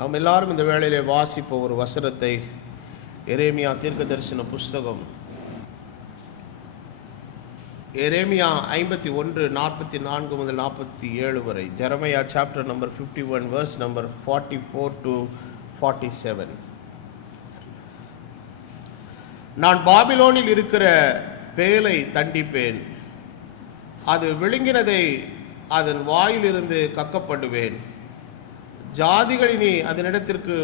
நாம் எல்லாரும் இந்த வேளையிலே வாசிப்ப ஒரு வசனத்தை எரேமியா தீர்க்கதரிசன புஸ்தகம் எரேமியா 51:44 முதல் 47 வரை. Jeremiah chapter number 51 verse number 44 to 47. நான் பாபிலோனில் இருக்கிற பேலை தண்டிப்பேன், அது விழுங்கினதை அதன் வாயிலிருந்து கக்கப்படுவேன். ஜாதிகளினி அதனிடத்திற்கு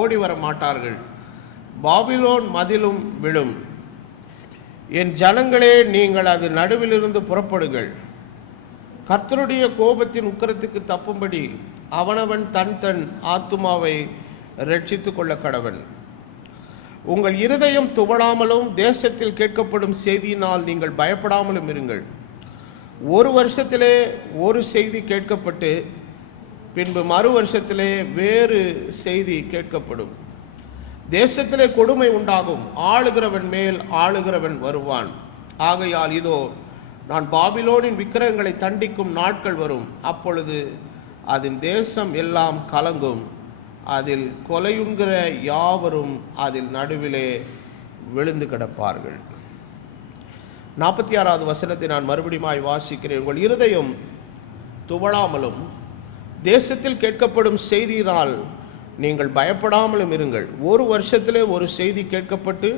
ஓடி வர மாட்டார்கள். பாபிலோன் மதிலும் விழும். என் ஜனங்களே, நீங்கள் அது நடுவிலிருந்து புறப்படுங்கள். கர்த்தருடைய கோபத்தின் உக்கிரத்துக்கு தப்பும்படி அவனவன் தன் ஆத்துமாவை ரட்சித்துக் கொள்ள கடவன். உங்கள் இருதயம் துவளாமலும் தேசத்தில் கேட்கப்படும் செய்தியினால் நீங்கள் பயப்படாமலும் இருங்கள். ஒரு வருஷத்திலே ஒரு செய்தி கேட்கப்பட்டு பின்பு மறு வருஷத்திலே வேறு செய்தி கேட்கப்படும். தேசத்திலே கொடுமை உண்டாகும், ஆளுகிறவன் மேல் ஆளுகிறவன் வருவான். ஆகையால் இதோ, நான் பாபிலோனின் விக்கிரகங்களை தண்டிக்கும் நாட்கள் வரும். அப்பொழுது அதன் தேசம் எல்லாம் கலங்கும், அதில் கொலையுண்கிற யாவரும் அதில் நடுவிலே விழுந்து கிடப்பார்கள். 46வது வசனத்தை நான் மறுபடியும் வாசிக்கிறேன். உங்கள் இருதயம் துவளாமலும் தேசத்தில் கேட்கப்படும் செய்தியினால் நீங்கள் பயப்படாமலும் இருங்கள். ஒரு வருஷத்திலே ஒரு செய்தி கேட்கப்பட்டு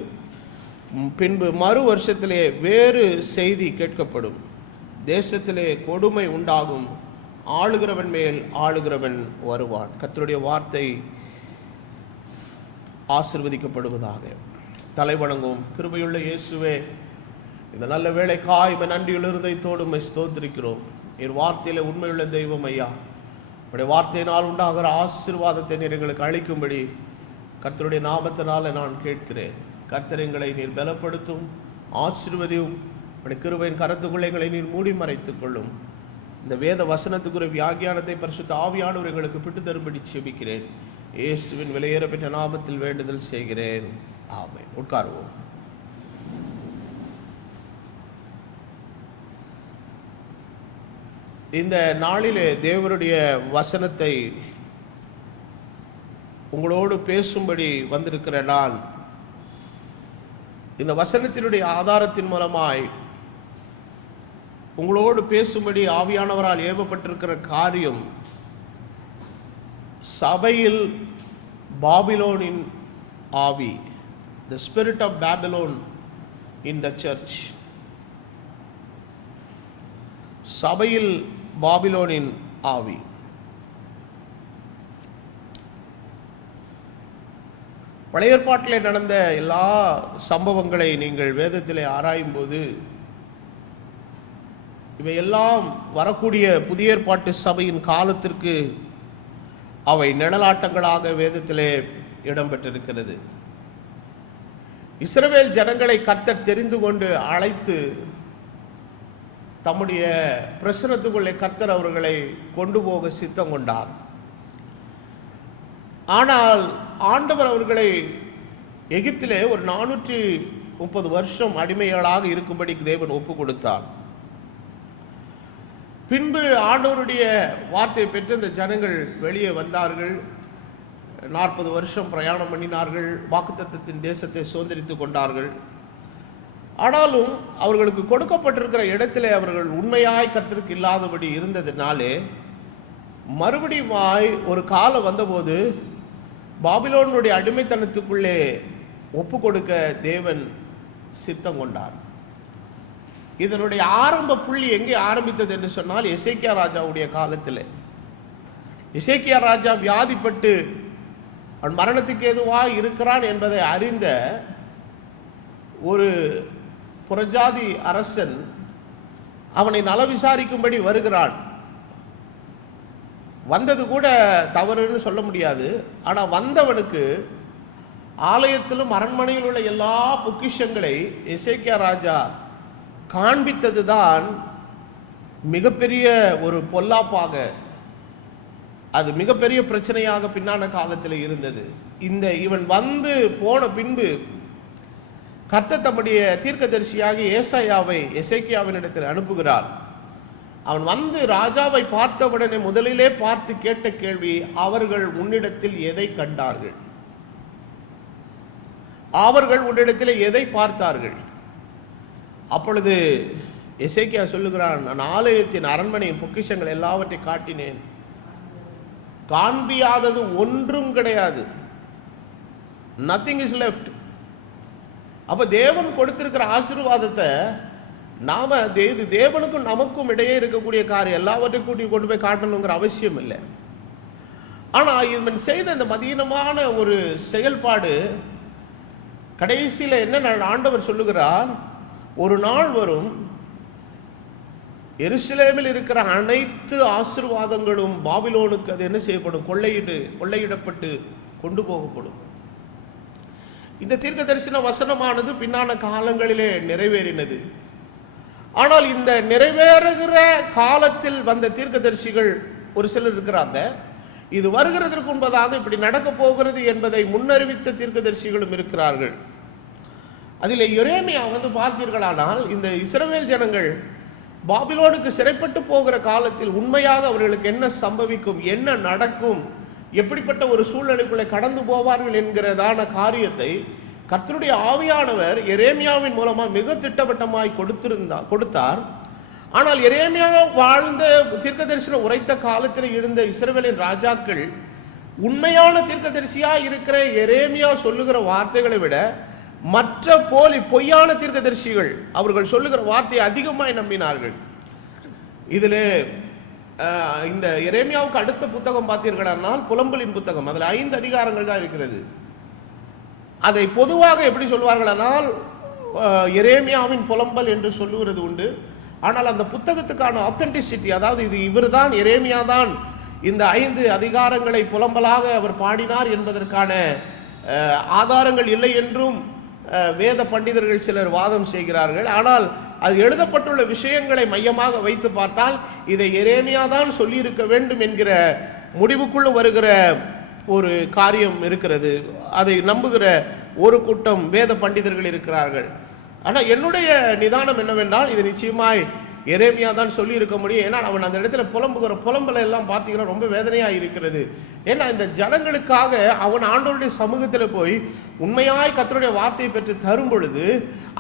பின்பு மறு வருஷத்திலே வேறு செய்தி கேட்கப்படும். தேசத்திலே கொடுமை உண்டாகும், ஆளுகிறவன் மேல் ஆளுகிறவன் வருவான். கர்த்தருடைய வார்த்தை ஆசீர்வதிக்கப்படுவதாக. தலைவணங்கும் கிருபையுள்ள இயேசுவே, இந்த நல்ல வேளைக்காய் நன்றியுள்ள இருதயத்தோடு ஸ்தோத்திரிக்கிறோம். என் வார்த்தையில உண்மையுள்ள தெய்வம் ஐயா, உடைய வார்த்தையினால் உண்டாகிற ஆசீர்வாதத்தை நீர் எங்களுக்கு அளிக்கும்படி கர்த்தருடைய நாமத்தினால நான் கேட்கிறேன். கர்த்தர் எங்களை நீர் பலப்படுத்தும், ஆசீர்வதியும். உடைய கிருபையின் கரத்துக்குள்ளே எங்களை நீர் மூடி மறைத்துக் கொள்ளும். இந்த வேத வசனத்துக்குரிய வியாக்கியானத்தை பரிசுத்த ஆவியானவர் எங்களுக்கு பிட்டு தரும்படி செபிக்கிறேன். இயேசுவின் விலையேற பெற்ற நாமத்தில் வேண்டுதல் செய்கிறேன். ஆமென். உட்காருவோம். இந்த நாளிலே தேவனுடைய வசனத்தை உங்களோடு பேசும்படி வந்திருக்கிற நான், இந்த வசனத்தினுடைய ஆதாரத்தின் மூலமாய் உங்களோடு பேசும்படி ஆவியானவரால் ஏவப்பட்டிருக்கிற காரியம், சபையில் பாபிலோனின் ஆவி, the spirit of Babylon in the church. சபையில் பாபிலோனின் ஆவி. பழைய ஏற்பாட்டிலே நடந்த எல்லா சம்பவங்களை நீங்கள் வேதத்திலே ஆராயும் போது இவையெல்லாம் வரக்கூடிய புதிய ஏற்பாட்டு சபையின் காலத்திற்கு அவை நிழலாட்டங்களாக வேதத்திலே இடம்பெற்றிருக்கிறது. இஸ்ரவேல் ஜனங்களை கர்த்தர் தெரிந்து கொண்டு அழைத்து தம்முடைய பிரசனத்துக்குள்ளே கர்த்தர் அவர்களை கொண்டு போக சித்தம் கொண்டார். ஆனால் ஆண்டவர் அவர்களை எகிப்திலே ஒரு 430 வருஷம் அடிமைகளாக இருக்கும்படி தேவன் ஒப்பு கொடுத்தார். பின்பு ஆண்டவருடைய வார்த்தையை பெற்று இந்த ஜனங்கள் வெளியே வந்தார்கள். 40 வருஷம் பிரயாணம் பண்ணினார்கள். வாக்குத்தத்தத்தின் தேசத்தை சுதந்திரித்து கொண்டார்கள். ஆனாலும் அவர்களுக்கு கொடுக்கப்பட்டிருக்கிற இடத்திலே அவர்கள் உண்மையாய் கர்த்தருக்கு இல்லாதபடி இருந்ததினாலே மறுபடியும் ஒரு காலம் வந்தபோது பாபிலோனுடைய அடிமைத்தனத்துக்குள்ளே ஒப்பு கொடுக்க தேவன் சித்தம் கொண்டார். இதனுடைய ஆரம்ப புள்ளி எங்கே ஆரம்பித்தது என்று சொன்னால், எசேக்கியா ராஜாவுடைய காலத்தில். எசேக்கியா ராஜா வியாதிப்பட்டு அவன் மரணத்துக்கு எதுவாக இருக்கிறான் என்பதை அறிந்த ஒரு புறஜாதி அரசன் அவனை நல விசாரிக்கும்படி வருகிறான். வந்தது கூட தவறுன்னு சொல்ல முடியாது. ஆனால் வந்தவனுக்கு ஆலயத்திலும் அரண்மனையில் உள்ள எல்லா பொக்கிஷங்களை எசேக்கியா ராஜா காண்பித்தது தான் மிகப்பெரிய ஒரு பொல்லாப்பாக, அது மிகப்பெரிய பிரச்சனையாக பின்னான காலத்தில் இருந்தது. இவன் வந்து போன பின்பு கர்த்தர் தம்முடைய தீர்க்கதரிசியாக ஏசாயாவை எசேக்கியாவினிடத்தில் அனுப்புகிறார். அவன் வந்து ராஜாவை பார்த்தவுடனே முதலிலே பார்த்து கேட்ட கேள்வி, அவர்கள் உன்னிடத்தில் எதை கண்டார்கள்? அவர்கள் உன்னிடத்தில் எதை பார்த்தார்கள்? அப்பொழுது எசேக்கியா சொல்லுகிறான், நான் ஆலயத்தின் அரண்மனையின் பொக்கிஷங்கள் எல்லாவற்றை காட்டினேன், காண்பியாதது ஒன்றும் கிடையாது. Nothing is left. அப்ப தேவன் கொடுத்திருக்கிற ஆசீர்வாதத்தை நாம தேவனுக்கும் நமக்கும் இடையே இருக்கக்கூடிய காரியம் எல்லாவற்றையும் கூட்டி கொண்டு போய் காட்டணுங்கிற அவசியம் இல்லை. ஆனால் இவன் செய்த இந்த மதீனமான ஒரு செயல்பாடு கடைசியில் என்ன ஆண்டவர் சொல்லுகிறார், ஒரு நாள் வரும், எருசலேமில் இருக்கிற அனைத்து ஆசீர்வாதங்களும் பாபிலோனுக்கு அது என்ன செய்யப்படும், கொள்ளையிடப்பட்டு கொண்டு போகப்படும். இந்த தீர்க்க தரிசன வசனமானது பின்னான காலங்களிலே நிறைவேறினது. ஆனால் இந்த நிறைவேறுகிற காலத்தில் வந்த தீர்க்கதரிசிகள் ஒரு சிலர் இருக்கிறாங்க. இது வருகிறதற்கு முன்பதாக இப்படி நடக்க போகிறது என்பதை முன்னறிவித்த தீர்க்கதரிசிகளும் இருக்கிறார்கள். அதில் எரேமியா வந்து பார்த்தீர்களானால், இந்த இஸ்ரவேல் ஜனங்கள் பாபிலோனுக்கு சிறைப்பட்டு போகிற காலத்தில் உண்மையாக அவர்களுக்கு என்ன சம்பவிக்கும், என்ன நடக்கும், எப்படிப்பட்ட ஒரு சூழ்நிலைக்குள்ளே கடந்து போவார்கள் என்கிறதான காரியத்தை கர்த்தருடைய ஆவியானவர் எரேமியாவின் மூலமாக மிக திட்டவட்டமாய் கொடுத்தார். ஆனால் எரேமியா வாழ்ந்த தீர்க்கதரிசனம் உரைத்த காலத்தில் இருந்த இஸ்ரவேலின் ராஜாக்கள் உண்மையான தீர்க்கதரிசியாக இருக்கிற எரேமியா சொல்லுகிற வார்த்தைகளை விட மற்ற பொய்யான தீர்க்கதரிசிகள் அவர்கள் சொல்லுகிற வார்த்தையை அதிகமாய் நம்பினார்கள். இதில் இந்த எரேமியாவுக்கு அடுத்த புத்தகம் பார்த்தீர்களானால் புலம்பலின் புத்தகம். அதில் 5 அதிகாரங்கள் தான் இருக்கிறது. அதை பொதுவாக எப்படி சொல்வார்களானால் எரேமியாவின் புலம்பல் என்று சொல்லுவது உண்டு. ஆனால் அந்த புத்தகத்துக்கான ஆத்தென்டிசிட்டி, அதாவது இது இவர் தான், எரேமியா தான் இந்த 5 அதிகாரங்களை புலம்பலாக அவர் பாடினார் என்பதற்கான ஆதாரங்கள் இல்லை என்றும் வேத பண்டிதர்கள் சிலர் வாதம் செய்கிறார்கள். ஆனால் அது எழுதப்பட்டுள்ள விஷயங்களை மையமாக வைத்து பார்த்தால் இதை எரேமியா தான் சொல்லியிருக்க வேண்டும் என்கிற முடிவுக்குள்ள வருகிற ஒரு காரியம் இருக்கிறது. அதை நம்புகிற ஒரு கூட்டம் வேத பண்டிதர்கள் இருக்கிறார்கள். ஆனால் என்னுடைய நிதானம் என்னவென்றால், இது நிச்சயமாய் எரேமியா தான் சொல்லி இருக்க முடியும். ஏன்னா அவன் அந்த இடத்துல புலம்புகிற புலம்பலை எல்லாம் பார்த்தீங்கன்னா ரொம்ப வேதனையாக இருக்கிறது. ஏன்னா இந்த ஜனங்களுக்காக அவன் ஆண்டவருடைய சமூகத்தில் போய் உண்மையாய் கர்த்தருடைய வார்த்தையை பெற்று தரும் பொழுது,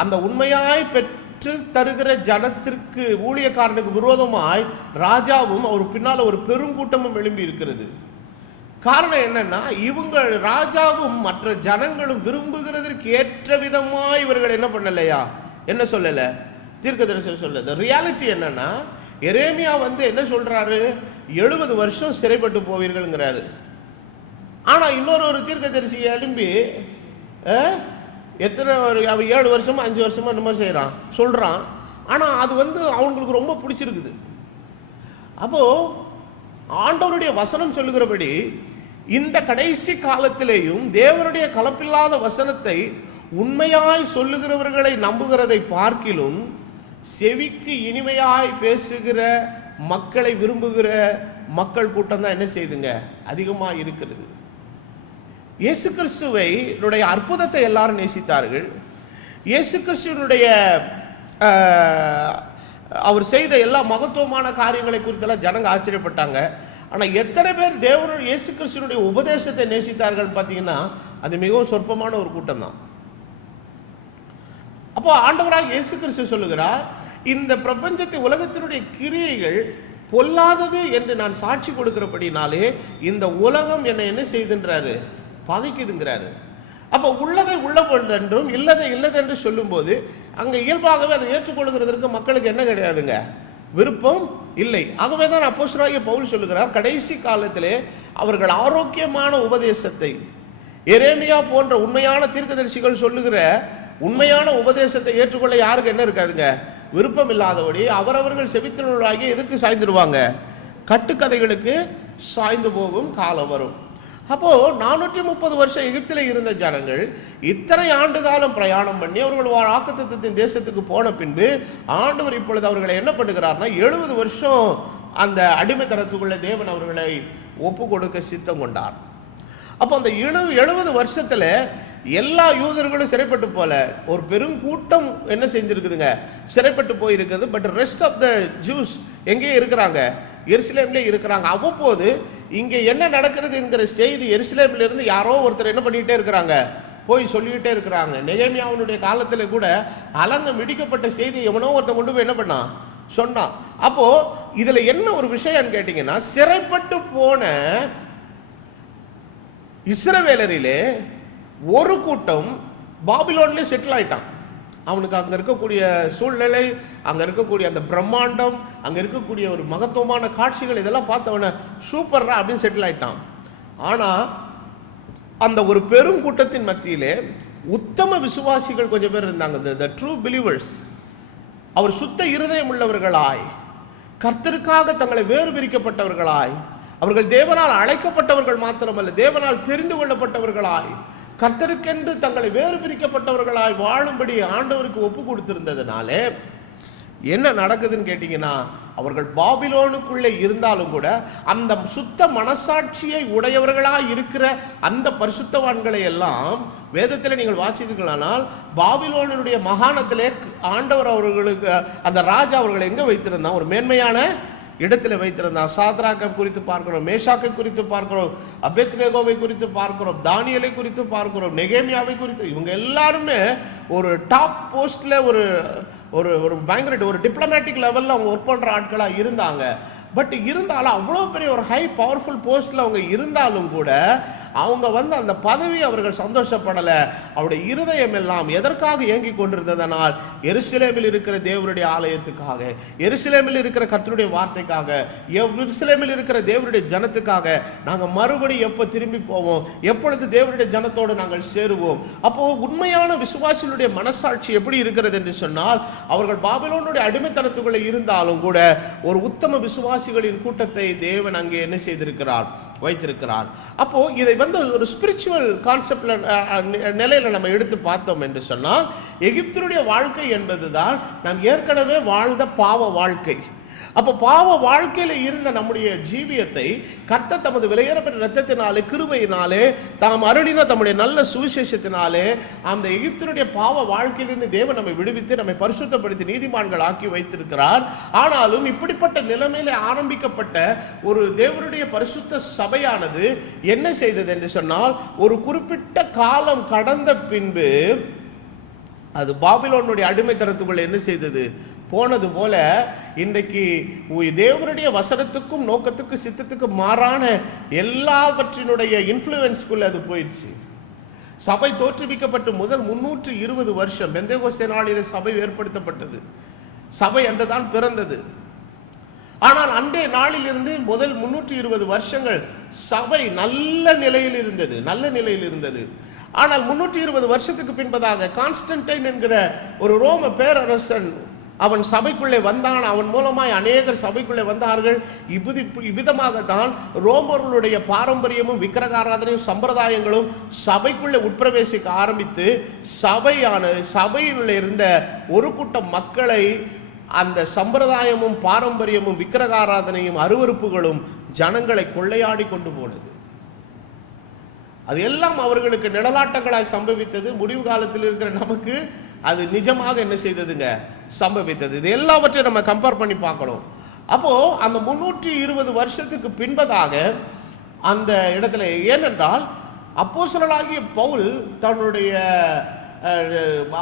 அந்த உண்மையாய் பெற்று தருகிற ஜனத்திற்கு ஊழியக்காரனுக்கு விரோதமாய் ராஜாவும் அவர் பின்னால் ஒரு பெருங்கூட்டமும் எழும்பி இருக்கிறது. காரணம் என்னன்னா, இவங்க ராஜாவும் மற்ற ஜனங்களும் விரும்புகிறதற்கு ஏற்ற விதமாய் இவர்கள் என்ன பண்ணலையா, என்ன சொல்லலை, தீர்க்கதரிசனம் சொல்லல. ரியாலிட்டி என்னன்னா, எரேமியா வந்து என்ன சொல்றாரு, 70 வருஷம் சிறைப்பட்டு போவீர்கள்ங்கிறாரு. ஆனால் இன்னொரு தீர்க்கதரிசி எழும்பி எத்தனை 7 வருஷமா 5 வருஷமா என்னமோ செய்கிறான் சொல்கிறான். ஆனால் அது வந்து அவங்களுக்கு ரொம்ப பிடிச்சிருக்குது. அப்போ ஆண்டவருடைய வசனம் சொல்லுகிறபடி இந்த கடைசி காலத்திலேயும் தேவனுடைய கலப்பில்லாத வசனத்தை உண்மையாய் சொல்லுகிறவர்களை நம்புகிறதை பார்க்கிலும் செவிக்கு இனிமையாய் பேசுகிற மக்களை விரும்புகிற மக்கள் கூட்டம் தான் என்ன செய்துங்க, அதிகமாக இருக்கிறது. இயேசு கிறிஸ்துவனுடைய அற்புதத்தை எல்லாரும் நேசித்தார்கள். இயேசு கிறிஸ்துவனுடைய அவர் செய்த எல்லா மகத்துவமான காரியங்களை குறித்தெல்லாம் ஜனங்க ஆச்சரியப்பட்டாங்க. ஆனால் எத்தனை பேர் தேவனுடைய இயேசு கிறிஸ்துவனுடைய உபதேசத்தை நேசித்தார்கள் பார்த்தீங்கன்னா அது மிகவும் சொற்பமான ஒரு கூட்டம் தான். அப்போ ஆண்டவராக இயேசு கிறிஸ்து சொல்லுகிறார், இந்த பிரபஞ்சத்தை உலகத்தினுடைய கிரியைகள் பொல்லாதது என்று நான் சாட்சி கொடுக்கிறபடினாலே இந்த உலகம் என்னை என்ன செய்துன்றாரு, பகைக்குதுங்கிறாரு. அப்போ உள்ளதை உள்ளதென்றும் இல்லதை இல்லதென்று சொல்லும்போது அங்கே இயல்பாகவே அதை ஏற்றுக்கொள்கிறதற்கு மக்களுக்கு என்ன கிடையாதுங்க, விருப்பம் இல்லை. ஆகவே தான் அப்போஸ்தலனாகிய பவுல் சொல்லுகிறார், கடைசி காலத்திலே அவர்கள் ஆரோக்கியமான உபதேசத்தை, எரேமியா போன்ற உண்மையான தீர்க்கதரிசிகள் சொல்லுகிற உண்மையான உபதேசத்தை ஏற்றுக்கொள்ள யாருக்கு என்ன இருக்காதுங்க, விருப்பம் இல்லாதபடி அவரவர்கள் செவித்தினர்களாகி எதுக்கு சாய்ந்துடுவாங்க, கட்டுக்கதைகளுக்கு சாய்ந்து போகும் காலம் வரும். அப்போ 430 வருஷம் எகிப்தில் இருந்த ஜனங்கள் இத்தனை ஆண்டு காலம் பிரயாணம் பண்ணி அவர்கள் வாக்குத்தத்தத்தின் தேசத்துக்கு போன பின்பு ஆண்டவர் இப்பொழுது அவர்களை என்ன பண்ணுகிறார்னா 70 வருஷம் அந்த அடிமைத்தனத்துக்குள்ள தேவன் அவர்களை ஒப்பு கொடுக்க சித்தம் கொண்டார். அப்போ அந்த 70 வருஷத்துல எல்லா யூதர்களும் சிறைப்பட்டு போல ஒரு பெரும் கூட்டம் என்ன செஞ்சிருக்குதுங்க, சிறைப்பட்டு போயிருக்கிறது. But rest of the Jews எங்கே இருக்கிறாங்க? எருசலேம்லே இருக்கிறாங்க. அவ்வப்போது இங்கே என்ன நடக்கிறது என்கிற செய்தி எருசலேமிலிருந்து யாரோ ஒருத்தர் என்ன பண்ணிக்கிட்டே இருக்கிறாங்க, போய் சொல்லிக்கிட்டே இருக்கிறாங்க. நெகேமியாவினுடைய காலத்தில் கூட அலங்கம் இடிக்கப்பட்ட செய்தி எவனோ ஒருத்தன் கொண்டு போய் என்ன பண்ணான், சொன்னான். அப்போ இதுல என்ன ஒரு விஷயம் கேட்டீங்கன்னா, சிறைப்பட்டு போன இஸ்ரவேலரிலே ஒரு கூட்டம் பாபிலோன்ல செட்டில் ஆயிட்டான். அவனுக்கு அங்கே இருக்கக்கூடிய சூழ்நிலை, அங்கே இருக்கக்கூடிய அந்த பிரம்மாண்டம், அங்கே இருக்கக்கூடிய ஒரு மகத்துவமான காட்சிகள் இதெல்லாம் பார்த்தவன சூப்பர்ரா அப்படின்னு செட்டில் ஆயிட்டான். ஆனால் அந்த ஒரு பெருங்கூட்டத்தின் மத்தியிலே உத்தம விசுவாசிகள் கொஞ்சம் பேர் இருந்தாங்க. The true believers. அவர் சுத்த இருதயம் உள்ளவர்களாய், கர்த்தருக்காக தங்களை வேறு பிரிக்கப்பட்டவர்களாய், அவர்கள் தேவனால் அழைக்கப்பட்டவர்கள் மாத்திரமல்ல, தேவனால் தெரிந்து கொள்ளப்பட்டவர்களாய், கர்த்தருக்கென்று தங்களை வேறு பிரிக்கப்பட்டவர்களாய் வாழும்படி ஆண்டவருக்கு ஒப்பு கொடுத்திருந்ததுனாலே என்ன நடக்குதுன்னு கேட்டீங்கன்னா, அவர்கள் பாபிலோனுக்குள்ளே இருந்தாலும் கூட அந்த சுத்த மனசாட்சியை உடையவர்களாக இருக்கிற அந்த பரிசுத்தவான்களை எல்லாம் வேதத்தில் நீங்கள் வாசித்தீர்களானால் பாபிலோனுடைய மாகாணத்திலே ஆண்டவர் அவர்களுக்கு, அந்த ராஜா அவர்களை எங்கே வைத்திருந்தான், ஒரு மேன்மையான இடத்துல வைத்திருந்தான். சாத்ராக்கை குறித்து பார்க்கிறோம், மேஷாக்கை குறித்து பார்க்கிறோம், அபேத்நேகோவை குறித்து பார்க்கிறோம், தானியலை குறித்து பார்க்கிறோம், நெகேமியாவை குறித்து. இவங்க எல்லாருமே ஒரு டாப் போஸ்ட்ல ஒரு ஒரு ஒரு பயங்கர ஒரு டிப்ளமேட்டிக் லெவலில் அவங்க ஒர்க் பண்ணுற ஆட்களாக இருந்தாங்க. பட் இருந்தாலும் அவ்வளோ பெரிய ஒரு ஹை பவர்ஃபுல் போஸ்ட்டில் அவங்க இருந்தாலும் கூட அவங்க அந்த பதவி அவர்கள் சந்தோஷப்படலை. அவருடைய இருதயம் எல்லாம் எதற்காக இயங்கி கொண்டிருந்ததனால், எருசலேமில் இருக்கிற தேவனுடைய ஆலயத்துக்காக, எருசலேமில் இருக்கிற கர்த்தருடைய வார்த்தைக்காக, எருசலேமில் இருக்கிற தேவனுடைய ஜனத்துக்காக நாங்கள் மறுபடியும் எப்போ திரும்பி போவோம், எப்பொழுது தேவனுடைய ஜனத்தோடு நாங்கள் சேருவோம். அப்போது உண்மையான விசுவாசிகளுடைய மனசாட்சி எப்படி இருக்கிறது என்று சொன்னால், அவர்கள் பாபிலோனுடைய அடிமைத்தனத்துக்குள்ளே இருந்தாலும் கூட ஒரு உத்தம விசுவாசிகளின் கூட்டத்தை தேவன் அங்கே என்ன செய்திருக்கிறார், வைத்திருக்கிறார். அப்போ இதை ஒரு ஸ்பிரிச்சுவல் கான்செப்ட்ல நிலையில நம்ம எடுத்து பார்த்தோம் என்று சொன்னால், எகிப்தினுடைய வாழ்க்கை என்பதுதான் நாம் ஏற்கனவே வாழ்ந்த பாவ வாழ்க்கை. அப்போ பாவ வாழ்க்கையில இருந்த நம்முடைய ஜீவியத்தை கர்த்தர் தமது விலையேறப்பட்ட இரத்தத்தினாலே, கிருபையினாலே, தாம் அருளின தம்முடைய நல்ல சுவிசேஷத்தினாலே அந்த எகிப்தினுடைய பாவ வாழ்க்கையிலிருந்து தேவன் நம்மை விடுவித்து நம்மை பரிசுத்தப்படுத்தி நீதிமான்கள் ஆக்கி வைத்திருக்கிறார். ஆனாலும் இப்படிப்பட்ட நிலைமையில ஆரம்பிக்கப்பட்ட ஒரு தேவனுடைய பரிசுத்த சபையானது என்ன செய்தது என்று சொன்னால், ஒரு குறிப்பிட்ட காலம் கடந்த பின்பு அது பாபிலோனுடைய அடிமைத்தனத்துக்குள்ள என்ன செய்தது, போனது போல இன்றைக்கு தேவனுடைய வசனத்துக்கும் நோக்கத்துக்கும் சித்தத்துக்கும் மாறான எல்லாவற்றினுடைய இன்ஃப்ளூயன்ஸ்குள்ள அது போயிடுச்சு. சபை தோற்றுவிக்கப்பட்டு முதல் 320 வருஷம் பெந்தேகோஸ்தே நாளில் சபை ஏற்படுத்தப்பட்டது. சபை அன்றுதான் பிறந்தது. ஆனால் அன்றைய நாளில் இருந்து முதல் 320 வருஷங்கள் சபை நல்ல நிலையில் இருந்தது. ஆனால் 320 வருஷத்துக்கு பின்பதாக கான்ஸ்டன்டைன் என்கிற ஒரு ரோம பேரரசன் அவன் சபைக்குள்ளே வந்தான். அவன் மூலமாய் அநேகர் சபைக்குள்ளே வந்தார்கள். இவ்விதமாகத்தான் ரோமர்களுடைய பாரம்பரியமும் விக்கிரகாராதனையும் சம்பிரதாயங்களும் சபைக்குள்ளே உட்பிரவேசிக்க ஆரம்பித்து சபையில் இருந்த ஒரு கூட்டம் மக்களை அந்த சம்பிரதாயமும் பாரம்பரியமும் விக்கிரகாராதனையும் அருவருப்புகளும் ஜனங்களை கொள்ளையாடி கொண்டு போனது. அது எல்லாம் அவர்களுக்கு நிழலாட்டங்களாய் சம்பவித்தது. முடிவு காலத்தில் இருக்கிற நமக்கு அது நிஜமாக என்ன செய்ததுங்க, சம்பவித்தது. இது எல்லாவற்றையும் நம்ம கம்பேர் பண்ணி பார்க்கணும். அப்போ அந்த 320 வருஷத்துக்கு பின்பதாக அந்த இடத்துல, ஏனென்றால் அப்போஸ்தலனாகிய பவுல் தன்னுடைய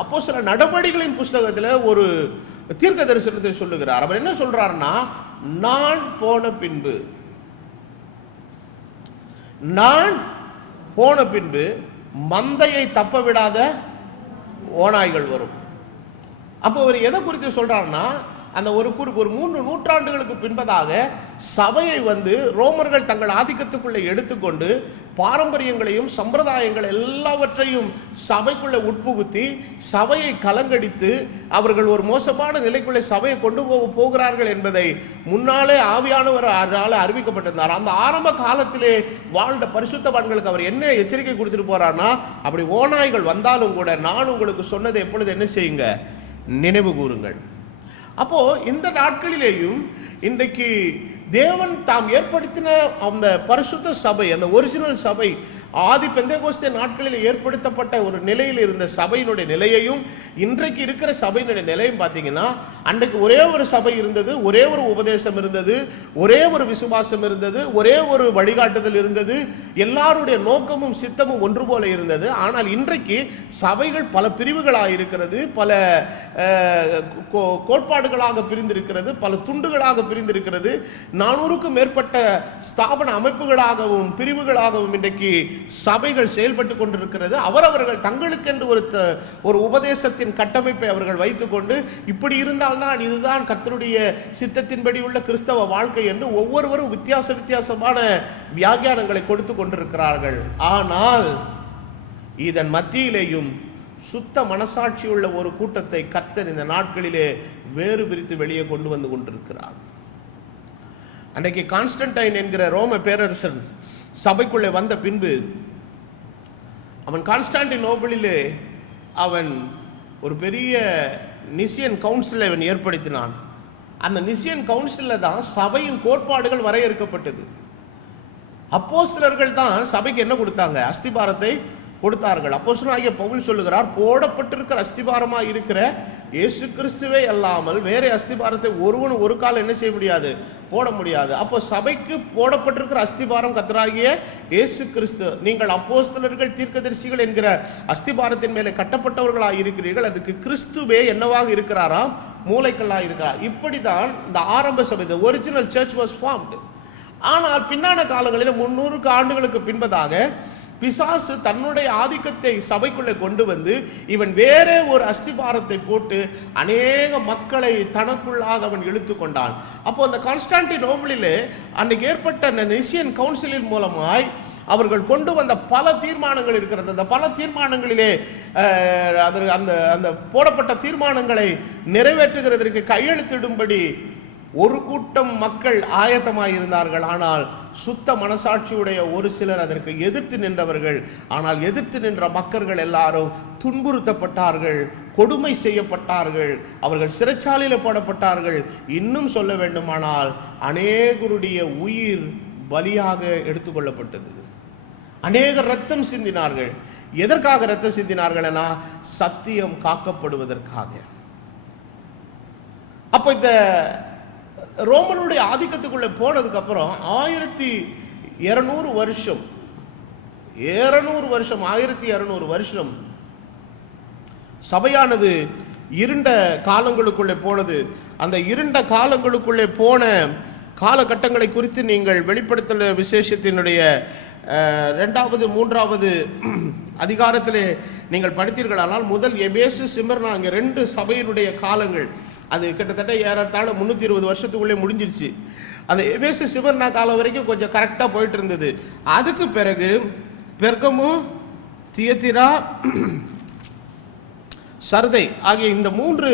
அப்போஸ்தல நடவடிக்கைகளின் புஸ்தகத்தில் ஒரு தீர்க்க தரிசனத்தை சொல்லுகிறார். அவர் என்ன சொல்றாருன்னா, நான் போன பின்பு மந்தையை தப்ப விடாத ஓநாய்கள் வரும். அப்போ அவர் எதை குறித்து சொல்றாருன்னா, அந்த ஒரு 3 நூற்றாண்டுகளுக்கு பின்பதாக சபையை ரோமர்கள் தங்கள் ஆதிக்கத்துக்குள்ளே எடுத்துக்கொண்டு பாரம்பரியங்களையும் சம்பிரதாயங்கள் எல்லாவற்றையும் சபைக்குள்ளே உட்புகுத்தி சபையை கலங்கடித்து அவர்கள் ஒரு மோசமான நிலைக்குள்ளே சபையை கொண்டு போகிறார்கள் என்பதை முன்னாலே ஆவியானவர் அறிவிக்கப்பட்டிருந்தார். அந்த ஆரம்ப காலத்திலே வாழ்ந்த பரிசுத்தவான்களுக்கு அவர் என்ன எச்சரிக்கை கொடுத்துட்டு போறார்னா, அப்படி ஓநாய்கள் வந்தாலும் கூட நான் உங்களுக்கு சொன்னதை எப்பொழுது என்ன செய்யுங்க, நினைவு கூறுங்கள். அப்போ இந்த நாட்களிலேயும் இன்றைக்கு தேவன் தாம் ஏற்படுத்தின அந்த பரிசுத்த சபை, அந்த ஒரிஜினல் சபை, ஆதி பெந்தேகோஸ்தே நாட்களில் ஏற்படுத்தப்பட்ட ஒரு நிலையில் இருந்த சபையினுடைய நிலையையும் இன்றைக்கு இருக்கிற சபையினுடைய நிலையும் பார்த்தீங்கன்னா, அன்றைக்கு ஒரே ஒரு சபை இருந்தது, ஒரே ஒரு உபதேசம் இருந்தது, ஒரே ஒரு விசுவாசம் இருந்தது, ஒரே ஒரு வழிகாட்டுதல் இருந்தது, எல்லாருடைய நோக்கமும் சித்தமும் ஒன்று போல இருந்தது. ஆனால் இன்றைக்கு சபைகள் பல பிரிவுகளாக இருக்கிறது, பல கோட்பாடுகளாக பிரிந்திருக்கிறது, பல துண்டுகளாக பிரிந்திருக்கிறது. 400க்கும் மேற்பட்ட ஸ்தாபன அமைப்புகளாகவும் பிரிவுகளாகவும் இன்றைக்கு சபைகள் செயல்பட்டு கொண்டிருக்கிறது. அவரவர்கள் தங்களுக்கென்று ஒரு உபதேசத்தின் கட்டமைப்பை அவர்கள் வைத்துக்கொண்டு, இப்படி இருந்தால்தான் இதுதான் கர்த்தருடைய சித்தத்தின்படி உள்ள கிறிஸ்தவ வாழ்க்கை என்று ஒவ்வொருவரும் வித்தியாசமான வியாக்கியானங்களை கொடுத்து கொண்டிருக்கிறார்கள். ஆனால் இதன் மத்தியிலேயும் சுத்த மனசாட்சி உள்ள ஒரு கூட்டத்தை கர்த்தர் இந்த நாட்களிலே வேறு பிரித்து வெளியே கொண்டு வந்து கொண்டிருக்கிறார். அன்றைக்கு கான்ஸ்டன்டைன் என்கிற ரோம பேரரசன் சபைக்குள்ளே வந்த பின்பு அவன் கான்ஸ்டான்டினோபிளிலே அவன் ஒரு பெரிய நிசியன் கவுன்சிலை அவன் ஏற்படுத்தினான். அந்த நிசியன் கவுன்சிலில் தான் சபையின் கோட்பாடுகள் வரையறுக்கப்பட்டது. அப்போஸ்தலர்கள் தான் சபைக்கு என்ன கொடுத்தாங்க? அஸ்திபாரத்தை கொடுத்தார்கள். அப்போஸ்தலனாகிய பவுல் சொல்லுகிறார், போடப்பட்டிருக்கிற அஸ்திபாரமாக இருக்கிற இயேசு கிறிஸ்துவே அல்லாமல் வேற அஸ்திபாரத்தை ஒருவனும் ஒரு காலம் என்ன செய்ய முடியாது? போட முடியாது. அப்போ சபைக்கு போடப்பட்டிருக்கிற அஸ்திபாரம் கர்த்தராகிய இயேசு கிறிஸ்து. நீங்கள் அப்போஸ்தலர்கள் தீர்க்கதரிசிகள் என்கிற அஸ்திபாரத்தின் மேலே கட்டப்பட்டவர்களாக இருக்கிறீர்கள். அதுக்கு கிறிஸ்துவே என்னவாக இருக்கிறாராம்? மூளைக்கல்லாக இருக்கிறார். இப்படிதான் இந்த ஆரம்ப சபை, ஒரிஜினல் சர்ச் வாஸ் ஃபார்ம்டு. ஆனால் பின்னான காலங்களில் 300 ஆண்டுகளுக்கு பின்பதாக பிசாசு தன்னுடைய ஆதிக்கத்தை சபைக்குள்ளே கொண்டு வந்து இவன் வேற ஒரு அஸ்திபாரத்தை போட்டு அநேக மக்களை தனக்குள்ளாக அவன் இழுத்து கொண்டான். அப்போ அந்த கான்ஸ்டான்டினோபிளிலே அன்னைக்கு ஏற்பட்ட அந்த நிசியன் கவுன்சிலின் மூலமாய் அவர்கள் கொண்டு வந்த பல தீர்மானங்கள் இருக்கிறது. அந்த பல தீர்மானங்களிலே அந்த அந்த போடப்பட்ட தீர்மானங்களை நிறைவேற்றுகிறதற்கு கையெழுத்திடும்படி ஒரு கூட்டம் மக்கள் ஆயத்தமாக இருந்தார்கள். ஆனால் சுத்த மனசாட்சியுடைய ஒரு சிலர் அதற்கு எதிர்த்து நின்றவர்கள். ஆனால் எதிர்த்து நின்ற மக்கள் எல்லாரும் துன்புறுத்தப்பட்டார்கள், கொடுமை செய்யப்பட்டார்கள், அவர்கள் சிறைச்சாலையில் போடப்பட்டார்கள். இன்னும் சொல்ல வேண்டுமானால் அநேகருடைய உயிர் பலியாக எடுத்துக்கொள்ளப்பட்டது. அநேகர் ரத்தம் சிந்தினார்கள். எதற்காக ரத்தம் சிந்தினார்கள்? என சத்தியம் காக்கப்படுவதற்காக. அப்போ இந்த ரோமனுடைய ஆதிக்கத்துக்குள்ளே போனதுக்கு அப்புறம் 1200 வருஷம் 1200 வருஷம் சபையானது இருண்ட காலங்களுக்குள்ளே போனது. அந்த இருண்ட காலங்களுக்குள்ளே போன காலகட்டங்களை குறித்து நீங்கள் வெளிப்படுத்தல் விசேஷத்தினுடைய 2வது 3வது அதிகாரத்திலே நீங்கள் படித்தீர்களானால் முதல் எபேசு சிமர்னா அங்கே 2 சபையினுடைய காலங்கள் அது கிட்டத்தட்ட ஏறத்தாழ 320 வருஷத்துக்குள்ளே முடிஞ்சிருச்சு. அந்த எபேசு சிமர்னா காலம் வரைக்கும் கொஞ்சம் கரெக்டாக போயிட்டு இருந்தது. அதுக்கு பிறகு பெர்கமு, தியத்திரா, சர்தை ஆகிய இந்த 3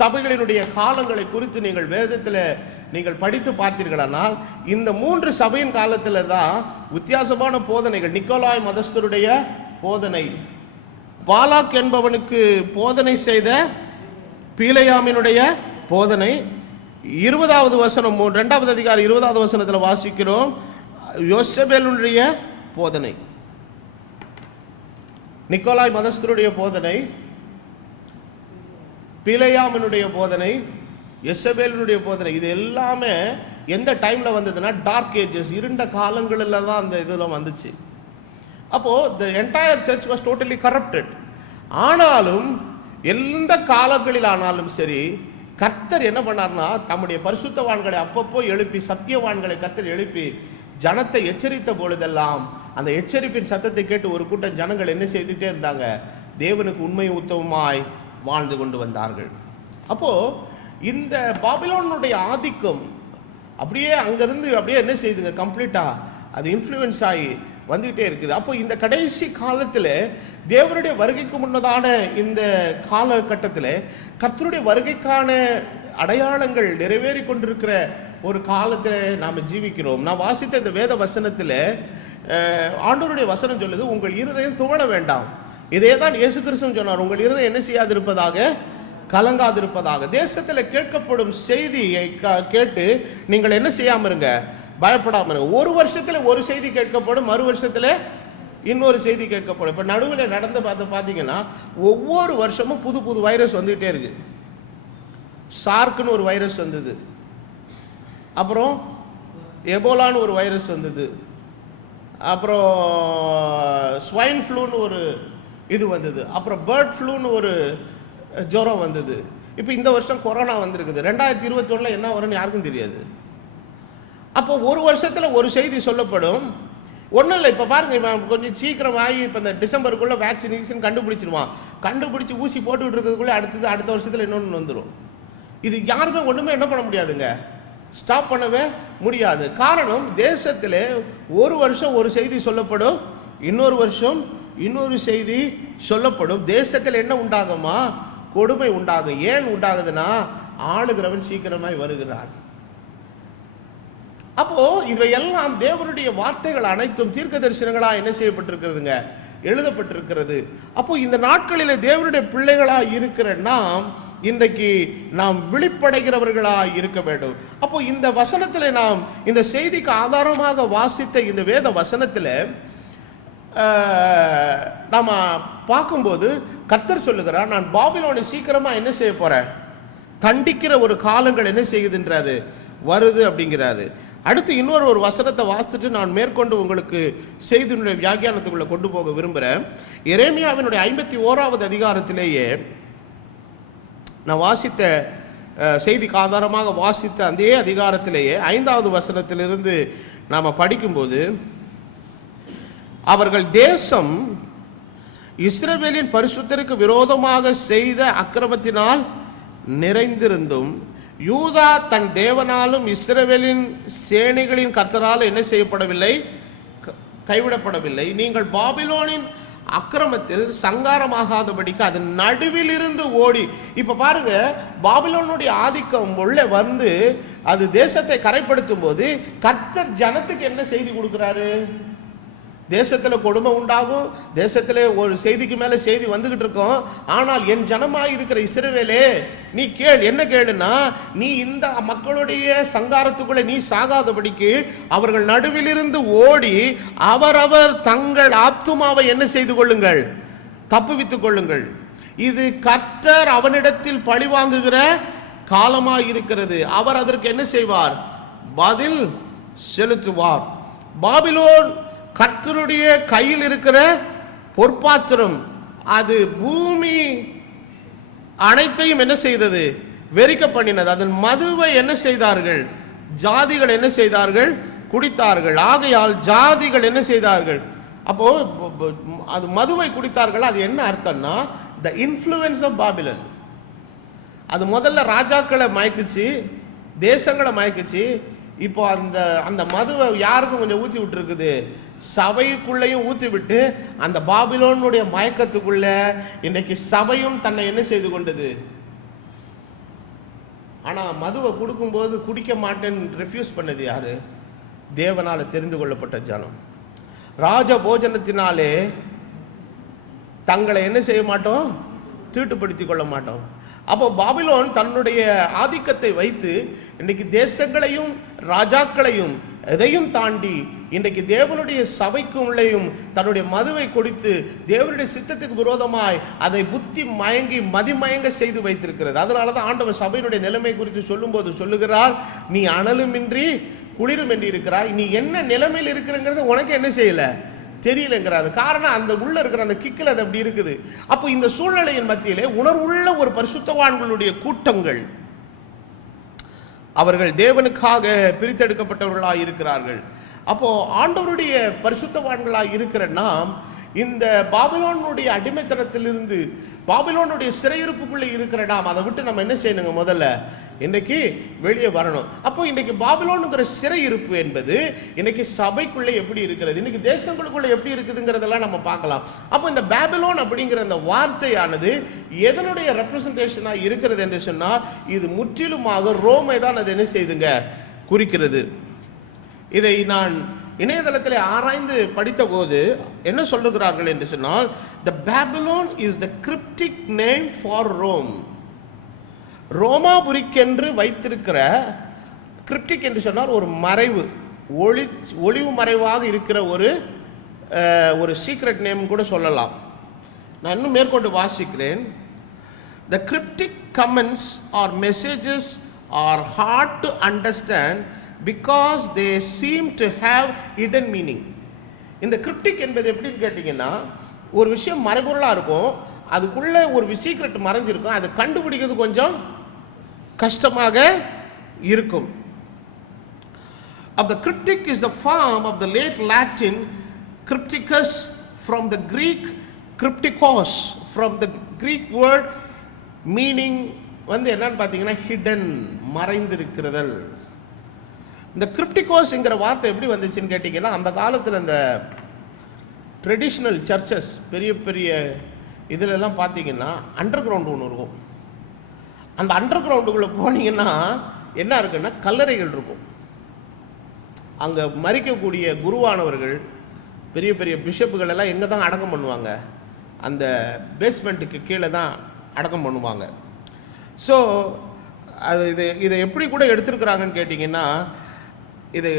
சபைகளினுடைய காலங்களை குறித்து நீங்கள் வேதத்தில் நீங்கள் படித்து பார்த்தீர்களானால் இந்த 3 சபையின் காலத்தில் தான் வித்தியாசமான போதனைகள், நிக்கோலாய் மதஸ்தருடைய போதனை, பாலாக் என்பவனுக்கு போதனை செய்த பீலையாமினுடைய போதனை, 20வது வசனம் 2வது அதிகாரம் 20வது வசனத்தில் வாசிக்கிறோம், யோசபேலுடைய போதனை, நிக்கோலாய் மதஸ்தருடைய போதனை, பீலையாமினுடைய போதனை, யெசபேலினுடைய போதனை. இது எல்லாமே எந்த டைமில் வந்ததுன்னா டார்க் ஏஜஸ், இருண்ட காலங்களில் தான் அந்த இதெல்லாம் வந்துச்சு. அப்போது the entire search was totally corrupted. ஆனாலும் எந்த காலங்களில் ஆனாலும் சரி கர்த்தர் என்ன பண்ணார்னா தம்முடைய பரிசுத்தவான்களை அப்பப்போ எழுப்பி, சத்தியவான்களை கர்த்தர் எழுப்பி ஜனத்தை எச்சரித்த பொழுதெல்லாம் அந்த எச்சரிப்பின் சத்தத்தை கேட்டு ஒரு கூட்டம் ஜனங்கள் என்ன செய்துட்டே இருந்தாங்க? தேவனுக்கு உண்மை உத்தமமாய் வாழ்ந்து கொண்டு வந்தார்கள். அப்போது இந்த பாபிலோனுடைய ஆதிக்கம் அப்படியே அங்கேருந்து அப்படியே என்ன செய்யுதுங்க? கம்ப்ளீட்டாக அது இன்ஃப்ளூயன்ஸ் ஆகி வந்துக்கிட்டே இருக்குது. அப்போ இந்த கடைசி காலத்தில் தேவனுடைய வருகைக்கு முன்னதான இந்த காலகட்டத்தில் கர்த்தருடைய வருகைக்கான அடையாளங்கள் நிறைவேறி கொண்டிருக்கிற ஒரு காலத்தில் நாம் ஜீவிக்கிறோம். நான் வாசித்த இந்த வேத வசனத்தில் ஆண்டவருடைய வசனம் சொல்லுது, உங்கள் இருதயம் துவள வேண்டாம். இதே தான் இயேசு கிறிஸ்து சொன்னார், உங்கள் இருதயம் என்ன செய்யாதிருப்பதாக, கலங்காதிருப்பதாக. தேசத்தில் கேட்கப்படும் செய்தியை கேட்டு நீங்கள் என்ன செய்யாமல் இருங்க, பயப்படாமல் இருங்க. ஒரு வருஷத்தில் ஒரு செய்தி கேட்கப்படும், மறு வருஷத்தில் இன்னொரு செய்தி கேட்கப்படும். இப்போ நடுவில் நடந்து பார்த்தீங்கன்னா ஒவ்வொரு வருஷமும் புது புது வைரஸ் வந்துகிட்டே இருக்கு. சார்க்குன்னு ஒரு வைரஸ் வந்தது, அப்புறம் எபோலான்னு ஒரு வைரஸ் வந்தது, அப்புறம் ஸ்வைன் ஃப்ளூன்னு ஒரு இது வந்தது, அப்புறம் பேர்ட் ஃப்ளூன்னு ஒரு ஜுரம் வந்தது. இப்போ இந்த வருஷம் கொரோனா வந்திருக்குது. 2021 என்ன வரும்னு யாருக்கும் தெரியாது. அப்போ ஒரு வருஷத்தில் ஒரு செய்தி சொல்லப்படும். ஒன்றும் இல்லை, இப்போ பாருங்கள், இப்போ கொஞ்சம் சீக்கிரமாகி இப்போ இந்த டிசம்பருக்குள்ளே வேக்சினேஷன் கண்டுபிடிச்சிருவான். கண்டுபிடிச்சி ஊசி போட்டுக்கிட்டு இருக்கிறதுக்குள்ளே அடுத்த வருஷத்தில் இன்னொன்று வந்துடும். இது யாருமே ஒன்றுமே என்ன பண்ண முடியாதுங்க, ஸ்டாப் பண்ணவே முடியாது. காரணம், தேசத்தில் ஒரு வருஷம் ஒரு செய்தி சொல்லப்படும், இன்னொரு வருஷம் இன்னொரு செய்தி சொல்லப்படும். தேசத்தில் என்ன உண்டாகுமா, கொடுமை உண்டாகும். ஏன் உண்டாகுதுன்னா, ஆளுகிறவன் சீக்கிரமாய் வருகிறான். அப்போ இவையெல்லாம் தேவனுடைய வார்த்தைகள் அனைத்தும் தீர்க்க தரிசனங்களாக என்ன செய்யப்பட்டிருக்கிறதுங்க, எழுதப்பட்டிருக்கிறது. அப்போ இந்த நாட்களில் தேவனுடைய பிள்ளைகளாக இருக்கிற நாம் இன்றைக்கு நாம் விழிப்படைகிறவர்களாக இருக்க வேண்டும். அப்போ இந்த வசனத்தில் நாம் இந்த செய்திக்கு ஆதாரமாக வாசித்த இந்த வேத வசனத்தில் நாம் பார்க்கும்போது கர்த்தர் சொல்லுகிறார், நான் பாபிலோனை சீக்கிரமாக என்ன செய்ய போகிறேன், தண்டிக்கிற ஒரு காலங்கள் என்ன செய்யுதுன்றாரு, வருது அப்படிங்கிறாரு. அடுத்து இன்னொரு வசனத்தை வாசித்துட்டு நான் மேற்கொண்டு உங்களுக்கு செய்தியினுடைய வியாக்கியானத்துக்குள்ளே கொண்டு போக விரும்புகிறேன். எரேமியாவினுடைய 51வது அதிகாரத்திலேயே நான் வாசித்த செய்திக்கு ஆதாரமாக வாசித்த அதே அதிகாரத்திலேயே 5வது வசனத்திலிருந்து நாம் படிக்கும்போது, அவர்கள் தேசம் இஸ்ரவேலின் பரிசுத்தருக்கு விரோதமாக செய்த அக்கிரமத்தினால் நிறைந்திருந்தும் யூதா தன் தேவனாலும் இஸ்ரவேலின் சேனைகளின் கர்த்தரால் என்ன செய்யப்படவில்லை, கைவிடப்படவில்லை. நீங்கள் பாபிலோனின் அக்கிரமத்தில் சங்காரமாகாதபடிக்கு அது நடுவில் இருந்து ஓடி. இப்ப பாருங்க, பாபிலோனுடைய ஆதிக்கம் உள்ளே வந்து அது தேசத்தை கரைப்படுத்தும் போது கர்த்தர் ஜனத்துக்கு என்ன செய்தி கொடுக்கிறாரு, தேசத்தில் கொடுமை உண்டாகும், தேசத்தில் ஒரு செய்திக்கு மேலே செய்தி வந்துகிட்டு இருக்கோம். ஆனால் என் ஜனமாக இருக்கிற இஸ்ரவேலே, நீ கேள், என்ன கேளுன்னா, நீ இந்த மக்களுடைய சங்காரத்துக்குள்ளே நீ சாகாதபடிக்கு அவர்கள் நடுவிலிருந்து ஓடி அவரவர் தங்கள் ஆத்துமாவை என்ன செய்து கொள்ளுங்கள், தப்புவித்துக் கொள்ளுங்கள். இது கர்த்தர் அவனிடத்தில் பழி வாங்குகிற காலமாக இருக்கிறது. அவர் அதற்கு என்ன செய்வார், பதில் செலுத்துவார். பாபிலோன் கர்த்தருடைய கையில் இருக்கிற பொற்பாத்திரம், அது பூமி அனைத்தையும் என்ன செய்தது, வெறிக்க பண்ணினது. அதன் மதுவை என்ன செய்தார்கள், ஜாதிகள் என்ன செய்தார்கள், குடித்தார்கள். ஆகையால் ஜாதிகள் என்ன செய்தார்கள், அப்போ அது மதுவை குடித்தார்கள். அது என்ன அர்த்தம்னா, த இன்ஃப்ளூயன்ஸ் ஆஃப் பாபிலன். அது முதல்ல ராஜாக்களை மயக்குச்சு, தேசங்களை மயக்குச்சு. இப்போ அந்த மதுவை யாருக்கும் கொஞ்சம் ஊற்றி விட்டுருக்குது, சபைக்குள்ளேயும் ஊற்றி விட்டு அந்த பாபிலோனுடைய மயக்கத்துக்குள்ள இன்னைக்கு சபையும் தன்னை என்ன செய்து கொண்டது. ஆனால் மதுவை கொடுக்கும்போது குடிக்க மாட்டேன்னு ரெஃப்யூஸ் பண்ணது யாரு, தேவனால் தெரிந்து கொள்ளப்பட்ட ஜனம். ராஜ போஜனத்தினாலே தங்களை என்ன செய்ய மாட்டோம், தீட்டுப்படுத்தி கொள்ள மாட்டோம். அப்போ பாபிலோன் தன்னுடைய ஆதிக்கத்தை வைத்து இன்றைக்கு தேசங்களையும் ராஜாக்களையும் எதையும் தாண்டி இன்றைக்கு தேவனுடைய சபைக்கும் உள்ளேயும் தன்னுடைய மதுவை கொடுத்து தேவனுடைய சித்தத்துக்கு விரோதமாய் அதை புத்தி மயங்கி மதிமயங்க செய்து வைத்திருக்கிறது. அதனால தான் ஆண்டவர் சபையினுடைய நிலைமை குறித்து சொல்லும்போது சொல்லுகிறார், நீ அனலுமின்றி குளிருமின்றி இருக்கிறாய். நீ என்ன நிலைமையில் இருக்கிறங்கிறது உனக்கு என்ன செய்யலை, தெரியலங்கிறாது. காரணம், அந்த உள்ள இருக்கிற அந்த கிக்கில் அது அப்படி இருக்குது. அப்போ இந்த சூழ்நிலையின் மத்தியிலே உணர்வுள்ள ஒரு பரிசுத்தவான்களுடைய கூட்டங்கள், அவர்கள் தேவனுக்காக பிரித்தெடுக்கப்பட்டவர்களாக இருக்கிறார்கள். அப்போ ஆண்டவருடைய பரிசுத்தவான்களாக இருக்கிற நாம் இந்த பாபிலோனுடைய அடிமைத்தனத்திலிருந்து, பாபிலோனுடைய சிறையிருப்புக்குள்ளே இருக்கிற நாம் அதை விட்டு நம்ம என்ன செய்யணுங்க, முதல்ல இன்றைக்கு வெளியே வரணும். அப்போ இன்றைக்கு பாபிலோனுங்கிற சிறையிருப்பு என்பது இன்றைக்கி சபைக்குள்ளே எப்படி இருக்கிறது, இன்றைக்கி தேசங்களுக்குள்ளே எப்படி இருக்குதுங்கிறதெல்லாம் நம்ம பார்க்கலாம். அப்போ இந்த பாபிலோன் அப்படிங்கிற அந்த வார்த்தையானது எதனுடைய ரெப்ரசன்டேஷனாக இருக்கிறது என்று சொன்னால், இது முற்றிலுமாக ரோமை தான் அது என்ன செய்துங்க, குறிக்கிறது. இதை நான் இணையதளத்தில் ஆராய்ந்து படித்த போது என்ன சொல்லுகிறார்கள் என்று சொன்னால், the Babylon is the cryptic name for Rome. ரோமாபுரிக்கென்று வைத்திருக்கிற, கிரிப்டிக் என்று சொன்னால் ஒரு மறைவு, ஒளிவு மறைவாக இருக்கிற ஒரு ஒரு சீக்ரெட் நேம் கூட சொல்லலாம். நான் இன்னும் மேற்கொண்டு வாசிக்கிறேன். The cryptic comments or messages are hard to understand because they seem to have hidden meaning. இந்த கிரிப்டிக் என்பது எப்படின்னு கேட்டிங்கன்னா, ஒரு விஷயம் மறைபொருளாக இருக்கும், அதுக்குள்ளே ஒரு சீக்ரெட் மறைஞ்சிருக்கும், அது கண்டுபிடிக்கிறது கொஞ்சம் கஷ்டமாக இருக்கும். Of the cryptic is the form of the late Latin crypticus from the Greek cryptikos, from the Greek word meaning என்னன்னு பார்த்தீங்கன்னா ஹிடன், மறைந்திருக்கிறதல். இந்த கிரிப்டிகோஸ்ங்கிற வார்த்தை எப்படி வந்துச்சுன்னு கேட்டிங்கன்னா, அந்த காலத்தில் இந்த ட்ரெடிஷ்னல் சர்ச்சஸ் பெரிய பெரிய இதிலெல்லாம் பார்த்தீங்கன்னா அண்டர் கிரவுண்டு ஒன்று இருக்கும். அந்த அண்டர் கிரவுண்டுக்குள்ளே போனீங்கன்னா என்ன இருக்குன்னா கல்லறைகள் இருக்கும். அங்கே மறிக்கக்கூடிய குருவானவர்கள், பெரிய பெரிய பிஷப்புகள் எல்லாம் எங்கே தான் அடக்கம் பண்ணுவாங்க? அந்த பேஸ்மெண்ட்டுக்கு கீழே தான் அடக்கம் பண்ணுவாங்க. ஸோ அது இதை எப்படி கூட எடுத்துருக்குறாங்கன்னு கேட்டிங்கன்னா, இது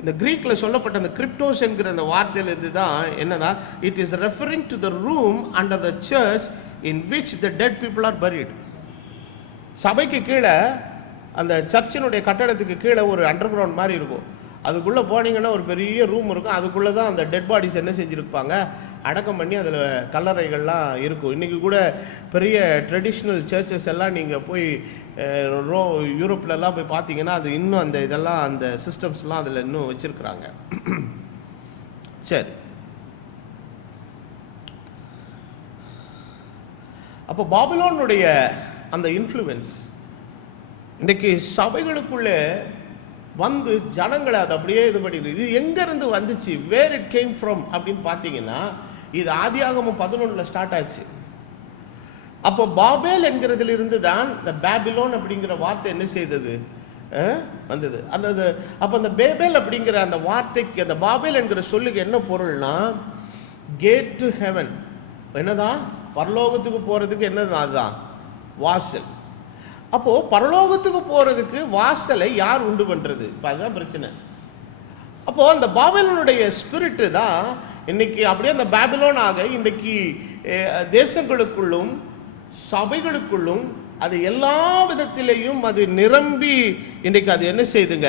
இந்த க்ரீக்கில் சொல்லப்பட்ட அந்த கிரிப்டோஸ் என்கிற அந்த வார்த்தையிலிருந்து தான் என்னன்னா, it is referring to the room under the church in which the dead people are buried. சபைக்கு கீழே, அந்த சர்ச்சினுடைய கட்டடத்துக்கு கீழே ஒரு அண்டர் கிரவுண்ட் மாதிரி இருக்கும். அதுக்குள்ளே போனீங்கன்னா ஒரு பெரிய ரூம் இருக்கும். அதுக்குள்ளே தான் அந்த டெட் பாடிஸ் என்ன செஞ்சுருப்பாங்க, அடக்கம் பண்ணி அதில் கல்லறைகள்லாம் இருக்கும். இன்றைக்கி கூட பெரிய ட்ரெடிஷ்னல் சர்ச்சஸ் எல்லாம் நீங்கள் போய் யூரோப்லலாம் போய் பார்த்தீங்கன்னா அது இன்னும் அந்த இதெல்லாம், அந்த சிஸ்டம்ஸ்லாம் அதில் இன்னும் வச்சுருக்குறாங்க. சரி, அப்போ பாபிலோனுடைய அந்த இன்ஃப்ளூயன்ஸ் இன்றைக்கி சபைகளுக்குள்ளே வந்து ஜனங்களை அது அப்படியே இது பண்ணிடுது. இது எங்கேருந்து வந்துச்சு, வேர் இட் கேம் ஃப்ரம் அப்படின்னு பார்த்தீங்கன்னா, இது ஆதியாகமம் 11 ஸ்டார்ட் ஆச்சு. அப்போ பாபேல் என்கிறதுலிருந்து தான் இந்த பேபிலோன் அப்படிங்கிற வார்த்தை என்ன செய்தது, வந்தது. அந்த அப்போ அந்த பேபேல் அப்படிங்கிற அந்த வார்த்தைக்கு, அந்த பாபேல் என்கிற சொல்லுக்கு என்ன பொருள்னா, கேட் டு ஹெவன். என்னதான், பரலோகத்துக்கு போகிறதுக்கு என்னதான், அதுதான் வாசல். அப்போது பரலோகத்துக்கு போகிறதுக்கு வாசலை யார் உண்டு பண்ணுறது? இப்போ அதுதான் பிரச்சனை. அப்போது அந்த பாபிலோனுடைய ஸ்பிரிட்டு தான் இன்றைக்கி அப்படியே அந்த பேபிலோனாக இன்றைக்கி தேசங்களுக்குள்ளும் சபைகளுக்குள்ளும் அது எல்லா விதத்திலையும் அது நிரம்பி இன்றைக்கு அது என்ன செய்துங்க,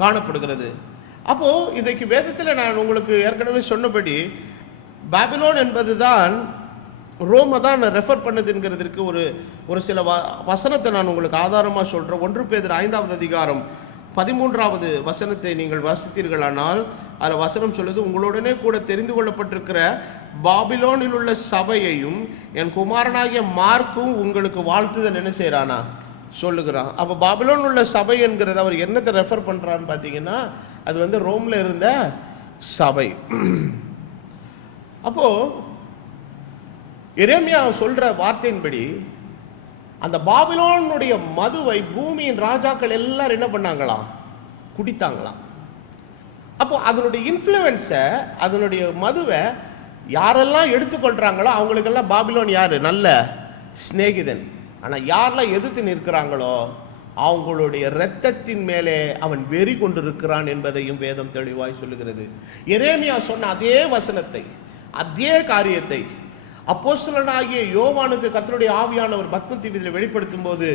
காணப்படுகிறது. அப்போது இன்றைக்கு வேதத்தில் நான் உங்களுக்கு ஏற்கனவே சொன்னபடி பாபிலோன் என்பது தான் ரோமை தான் ரெஃபர் பண்ணுதுங்கிறதுக்கு ஒரு சில வசனத்தை நான் உங்களுக்கு ஆதாரமாக சொல்கிறேன். 1 பேதுரு 5ஆம் அதிகாரம் 13ஆவது வசனத்தை நீங்கள் வாசித்தீர்களானால் அதில் வசனம் சொல்லுது, உங்களுடனே கூட தெரிந்து கொள்ளப்பட்டிருக்கிற பாபிலோனில் உள்ள சபையையும் என் குமாரனாகிய மார்க்கும் உங்களுக்கு வாழ்த்துதல் என்ன செய்கிறானா சொல்லுகிறான். அப்போ பாபிலோன் உள்ள சபை என்கிறத அவர் என்னத்தை ரெஃபர் பண்ணுறான்னு பார்த்தீங்கன்னா, அது ரோமில் இருந்த சபை. அப்போது எரேமியா சொல்கிற வார்த்தையின்படி அந்த பாபிலோனுடைய மதுவை பூமியின் ராஜாக்கள் எல்லாரும் என்ன பண்ணாங்களாம், குடித்தாங்களாம். அப்போ அதனுடைய இன்ஃப்ளூயன்ஸை, அதனுடைய மதுவை யாரெல்லாம் எடுத்துக்கொள்கிறாங்களோ அவங்களுக்கெல்லாம் பாபிலோன் யார், நல்ல சிநேகிதன். ஆனால் யாரெல்லாம் எதிர்த்து நிற்கிறாங்களோ அவங்களுடைய இரத்தத்தின் மேலே அவன் வெறி கொண்டிருக்கிறான் என்பதையும் வேதம் தெளிவாய் சொல்லுகிறது. எரேமியா சொன்ன அதே வசனத்தை, அதே காரியத்தை அப்போஸ்தலனாகிய யோவானுக்கு கர்த்தருடைய ஆவியானவர் பத்ம தீவிரத்தில் வெளிப்படுத்தும் போது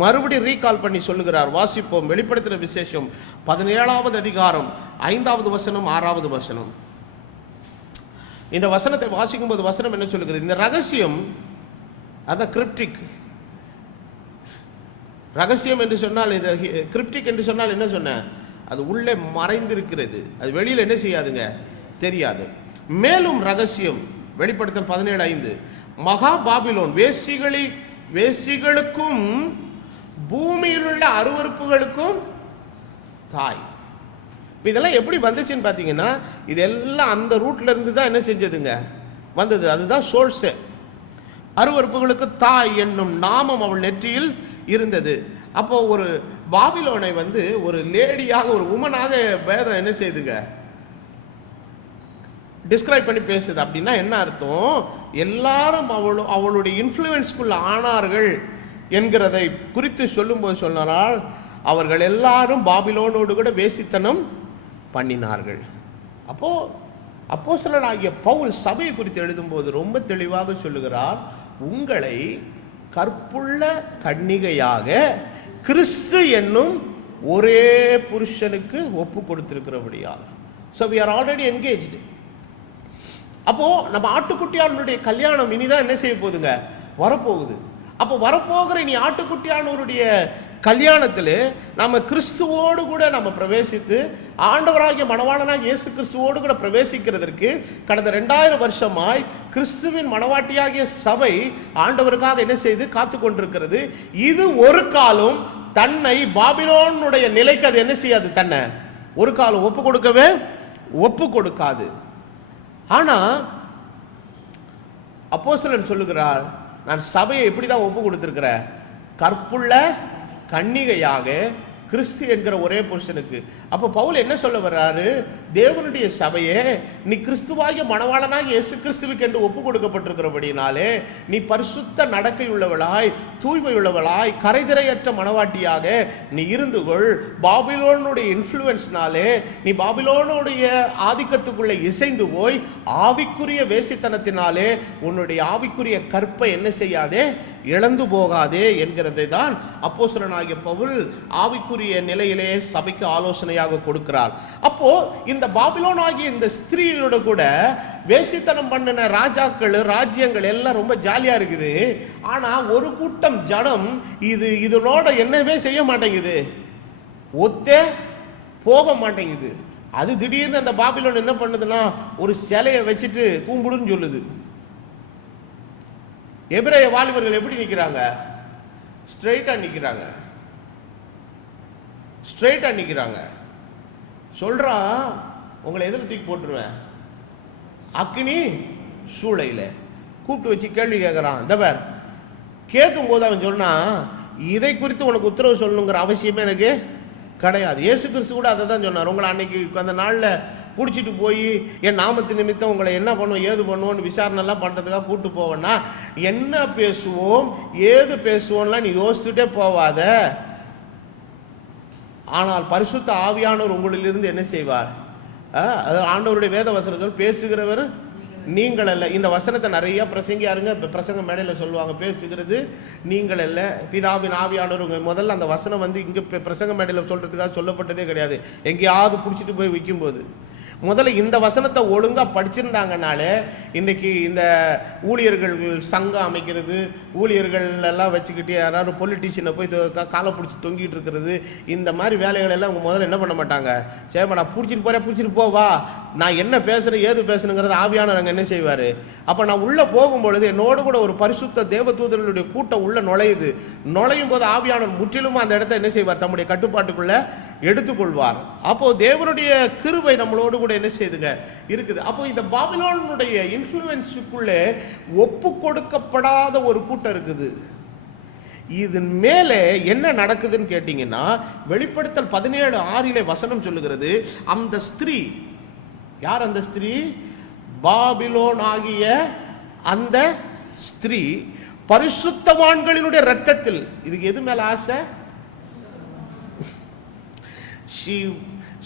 மறுபடியும் ரீகால் பண்ணி சொல்லுகிறார். வாசிப்போம். வெளிப்படுத்தின விசேஷம் 17ஆவது அதிகாரம் 5ஆவது வசனம் 6ஆவது வசனம். இந்த வசனத்தை வாசிக்கும் போது வசனம் என்ன சொல்லுகிறது, இந்த ரகசியம், அதான் கிரிப்டிக். ரகசியம் என்று சொன்னால், இது கிரிப்டிக் என்று சொன்னால் என்ன சொன்ன, அது உள்ளே மறைந்திருக்கிறது, அது வெளியில் என்ன செய்யாதுங்க, தெரியாது. மேலும் ரகசியம், வெளிப்படுத்தல் 17:5, மகா பாபிலோன் வேசிகளுக்கும் பூமியில் உள்ள அருவருப்புகளுக்கும் தாய். இப்போ இதெல்லாம் எப்படி வந்துச்சுன்னு பார்த்தீங்கன்னா, இதெல்லாம் அந்த ரூட்ல இருந்து தான் என்ன செஞ்சதுங்க, வந்தது. அதுதான் சோர்ஸு. அருவருப்புகளுக்கு தாய் என்னும் நாமம் அவள் நெற்றியில் இருந்தது. அப்போ ஒரு பாபிலோனை ஒரு லேடியாக, ஒரு உமனாக வேதம் என்ன செய்துங்க, டிஸ்கிரைப் பண்ணி பேசுது. அப்படின்னா என்ன அர்த்தம், எல்லாரும் அவளுடைய இன்ஃப்ளூயன்ஸ்குள்ள ஆனார்கள் என்கிறதை குறித்து சொல்லும்போது சொன்னால், அவர்கள் எல்லாரும் பாபிலோனோடு கூட வேசித்தனம் பண்ணினார்கள். அப்போது அப்போஸ்தலனாகிய பவுல் சபையை குறித்து எழுதும்போது ரொம்ப தெளிவாக சொல்லுகிறார், உங்களை கற்புள்ள கன்னிகையாக கிறிஸ்து என்னும் ஒரே புருஷனுக்கு ஒப்பு கொடுத்திருக்கிறபடியால். So we are already engaged. அப்போ நம்ம ஆட்டுக்குட்டியானுடைய கல்யாணம் இனிதான் என்ன செய்ய போகுதுங்க, வரப்போகுது. அப்போ வரப்போகிற இனி ஆட்டுக்குட்டியானவருடைய கல்யாணத்தில் நம்ம கிறிஸ்துவோடு கூட நம்ம பிரவேசித்து ஆண்டவராகிய மணவாளனாக இயேசு கிறிஸ்துவோடு கூட பிரவேசிக்கிறதற்கு கடந்த 2000 வருஷமாய் கிறிஸ்துவின் மணவாட்டியாகிய சபை ஆண்டவருக்காக என்ன செய்து காத்து கொண்டிருக்கிறது. இது ஒரு காலம் தன்னை பாபிலோனுடைய நிலைக்கு அது என்ன செய்யாது, தன்னை ஒரு காலம் ஒப்பு கொடுக்காது. ஆனா அப்போஸ்தலன் சொல்லுகிறார், நான் சபையை எப்படி தான் ஒப்பு கொடுத்திருக்கிறேன், கற்புள்ள கன்னிகையாக கிறிஸ்து என்கிற ஒரே புருஷனுக்கு. அப்போ பவுல் என்ன சொல்ல வர்றாரு, தேவனுடைய சபையே நீ கிறிஸ்துவாகிய மணவாளனாக இயேசு கிறிஸ்துவுக்கு என்று ஒப்பு கொடுக்கப்பட்டிருக்கிறபடினாலே நீ பரிசுத்த நடக்கை உள்ளவளாய், தூய்மை உள்ளவளாய், கரைதிரையற்ற மணவாட்டியாக நீ இருந்து கொள். பாபிலோனுடைய இன்ஃப்ளூயன்ஸ்னாலே நீ பாபிலோனுடைய ஆதிக்கத்துக்குள்ளே இசைந்து போய் ஆவிக்குரிய வேசித்தனத்தினாலே உன்னுடைய ஆவிக்குரிய கற்பை என்ன செய்யாதே, இழந்து போகாதே என்கிறதை தான் அப்போஸ்தலனாகிய பவுல் ஆவிக்குரிய நிலையிலே சபைக்கு ஆலோசனையாக கொடுக்கிறார். அப்போ இந்த பாபிலோன் ஆகிய இந்த ஸ்திரீயோட கூட வேசித்தனம் பண்ணின ராஜாக்கள், ராஜ்யங்கள் எல்லாம் ரொம்ப ஜாலியா இருக்குது. ஆனா ஒரு கூட்டம் ஜனம் இதனோட என்னவே செய்ய மாட்டேங்குது, ஒத்தே போக மாட்டேங்குது. அது திடீர்னு அந்த பாபிலோன் என்ன பண்ணுதுன்னா ஒரு சிலையை வச்சுட்டு கும்பிடுன்னு சொல்லுது. எபிரேய வாலிபர்கள் எப்படி நிற்கிறாங்க, ஸ்ட்ரெயிட்டா நிற்கிறாங்க. சொல்றான், உங்களை எதில் தூக்கி போட்டுருவேன், அக்னி சூளையில் கூப்பிட்டு வச்சு கேள்வி கேட்குறான். தவர் கேட்கும் போது அவன் சொன்னான், இதை குறித்து உனக்கு உத்தரவு சொல்லணுங்கிற அவசியமே எனக்கு கிடையாது. இயேசு கிறிஸ்து கூட அதை தான் சொன்னார். உங்களை அன்னைக்கு அந்த நாளில் பிடிச்சிட்டு போய் என் நாமத்து நிமித்தம் உங்களை என்ன பண்ணுவோம் ஏது பண்ணுவோன்னு விசாரணைலாம் பண்ணுறதுக்காக கூப்பிட்டு போவேன்னா, என்ன பேசுவோம் ஏது பேசுவோம்லாம் நீ யோசிச்சுட்டே போவாத. ஆனால் பரிசுத்த ஆவியானவர் உங்களிலிருந்து என்ன செய்வார், அதாவது ஆண்டவருடைய வேத வசனங்கள் பேசுகிறவர் நீங்கள் அல்ல. இந்த வசனத்தை நிறைய பிரசங்கியாருங்க பிரசங்க மேடையில் சொல்லுவாங்க, பேசுகிறது நீங்கள் அல்ல பிதாவின் ஆவியானவர். முதல்ல அந்த வசனம் இங்கே பிரசங்க மேடையில் சொல்கிறதுக்காக சொல்லப்பட்டதே கிடையாது. எங்கேயாவது பிடிச்சிட்டு போய் விற்கும்போது முதல்ல இந்த வசனத்தை ஒழுங்காக படிச்சிருந்தாங்கனாலே இன்றைக்கி இந்த ஊழியர்கள் சங்கம் அமைக்கிறது, ஊழியர்கள் எல்லாம் வச்சுக்கிட்டு யாராவது பொலிட்டீஷியனை போய் காலை பிடிச்சி தொங்கிட்டு இருக்கிறது, இந்த மாதிரி வேலைகள் எல்லாம் அவங்க முதல்ல என்ன பண்ண மாட்டாங்க, சேப்படா பிடிச்சிட்டு போவா, நான் என்ன பேசுகிறேன் ஏது பேசணுங்கிறது ஆவியானவர் அங்கே என்ன செய்வார். அப்போ நான் உள்ளே போகும்பொழுது என்னோடு கூட ஒரு பரிசுத்த தேவதூதர்களுடைய கூட்டம் உள்ளே நுழையும் போது ஆவியானவர் முற்றிலும் அந்த இடத்த என்ன செய்வார், தம்முடைய கட்டுப்பாட்டுக்குள்ளே எடுத்துக்கொள்வார். அப்போது தேவனுடைய கிருபை நம்மளோடு கூட என்ன செய்துங்க இருக்குது. அப்போ இந்த பாபிலோனுடைய இன்ஃப்ளூயன்ஸுக்குள்ளே ஒப்பு கொடுக்கப்படாத ஒரு கூட்டம் இருக்குது. இதன் மேலே என்ன நடக்குதுன்னு கேட்டீங்கன்னா, வெளிப்படுத்தல் 17:6 வசனம் சொல்லுகிறது, அந்த ஸ்திரீ யார், அந்த ஸ்திரீ பாபிலோன் ஆகிய அந்த ஸ்திரீ பரிசுத்தவான்களினுடைய இரத்தத்தில், இதுக்கு எது மேல ஆசை,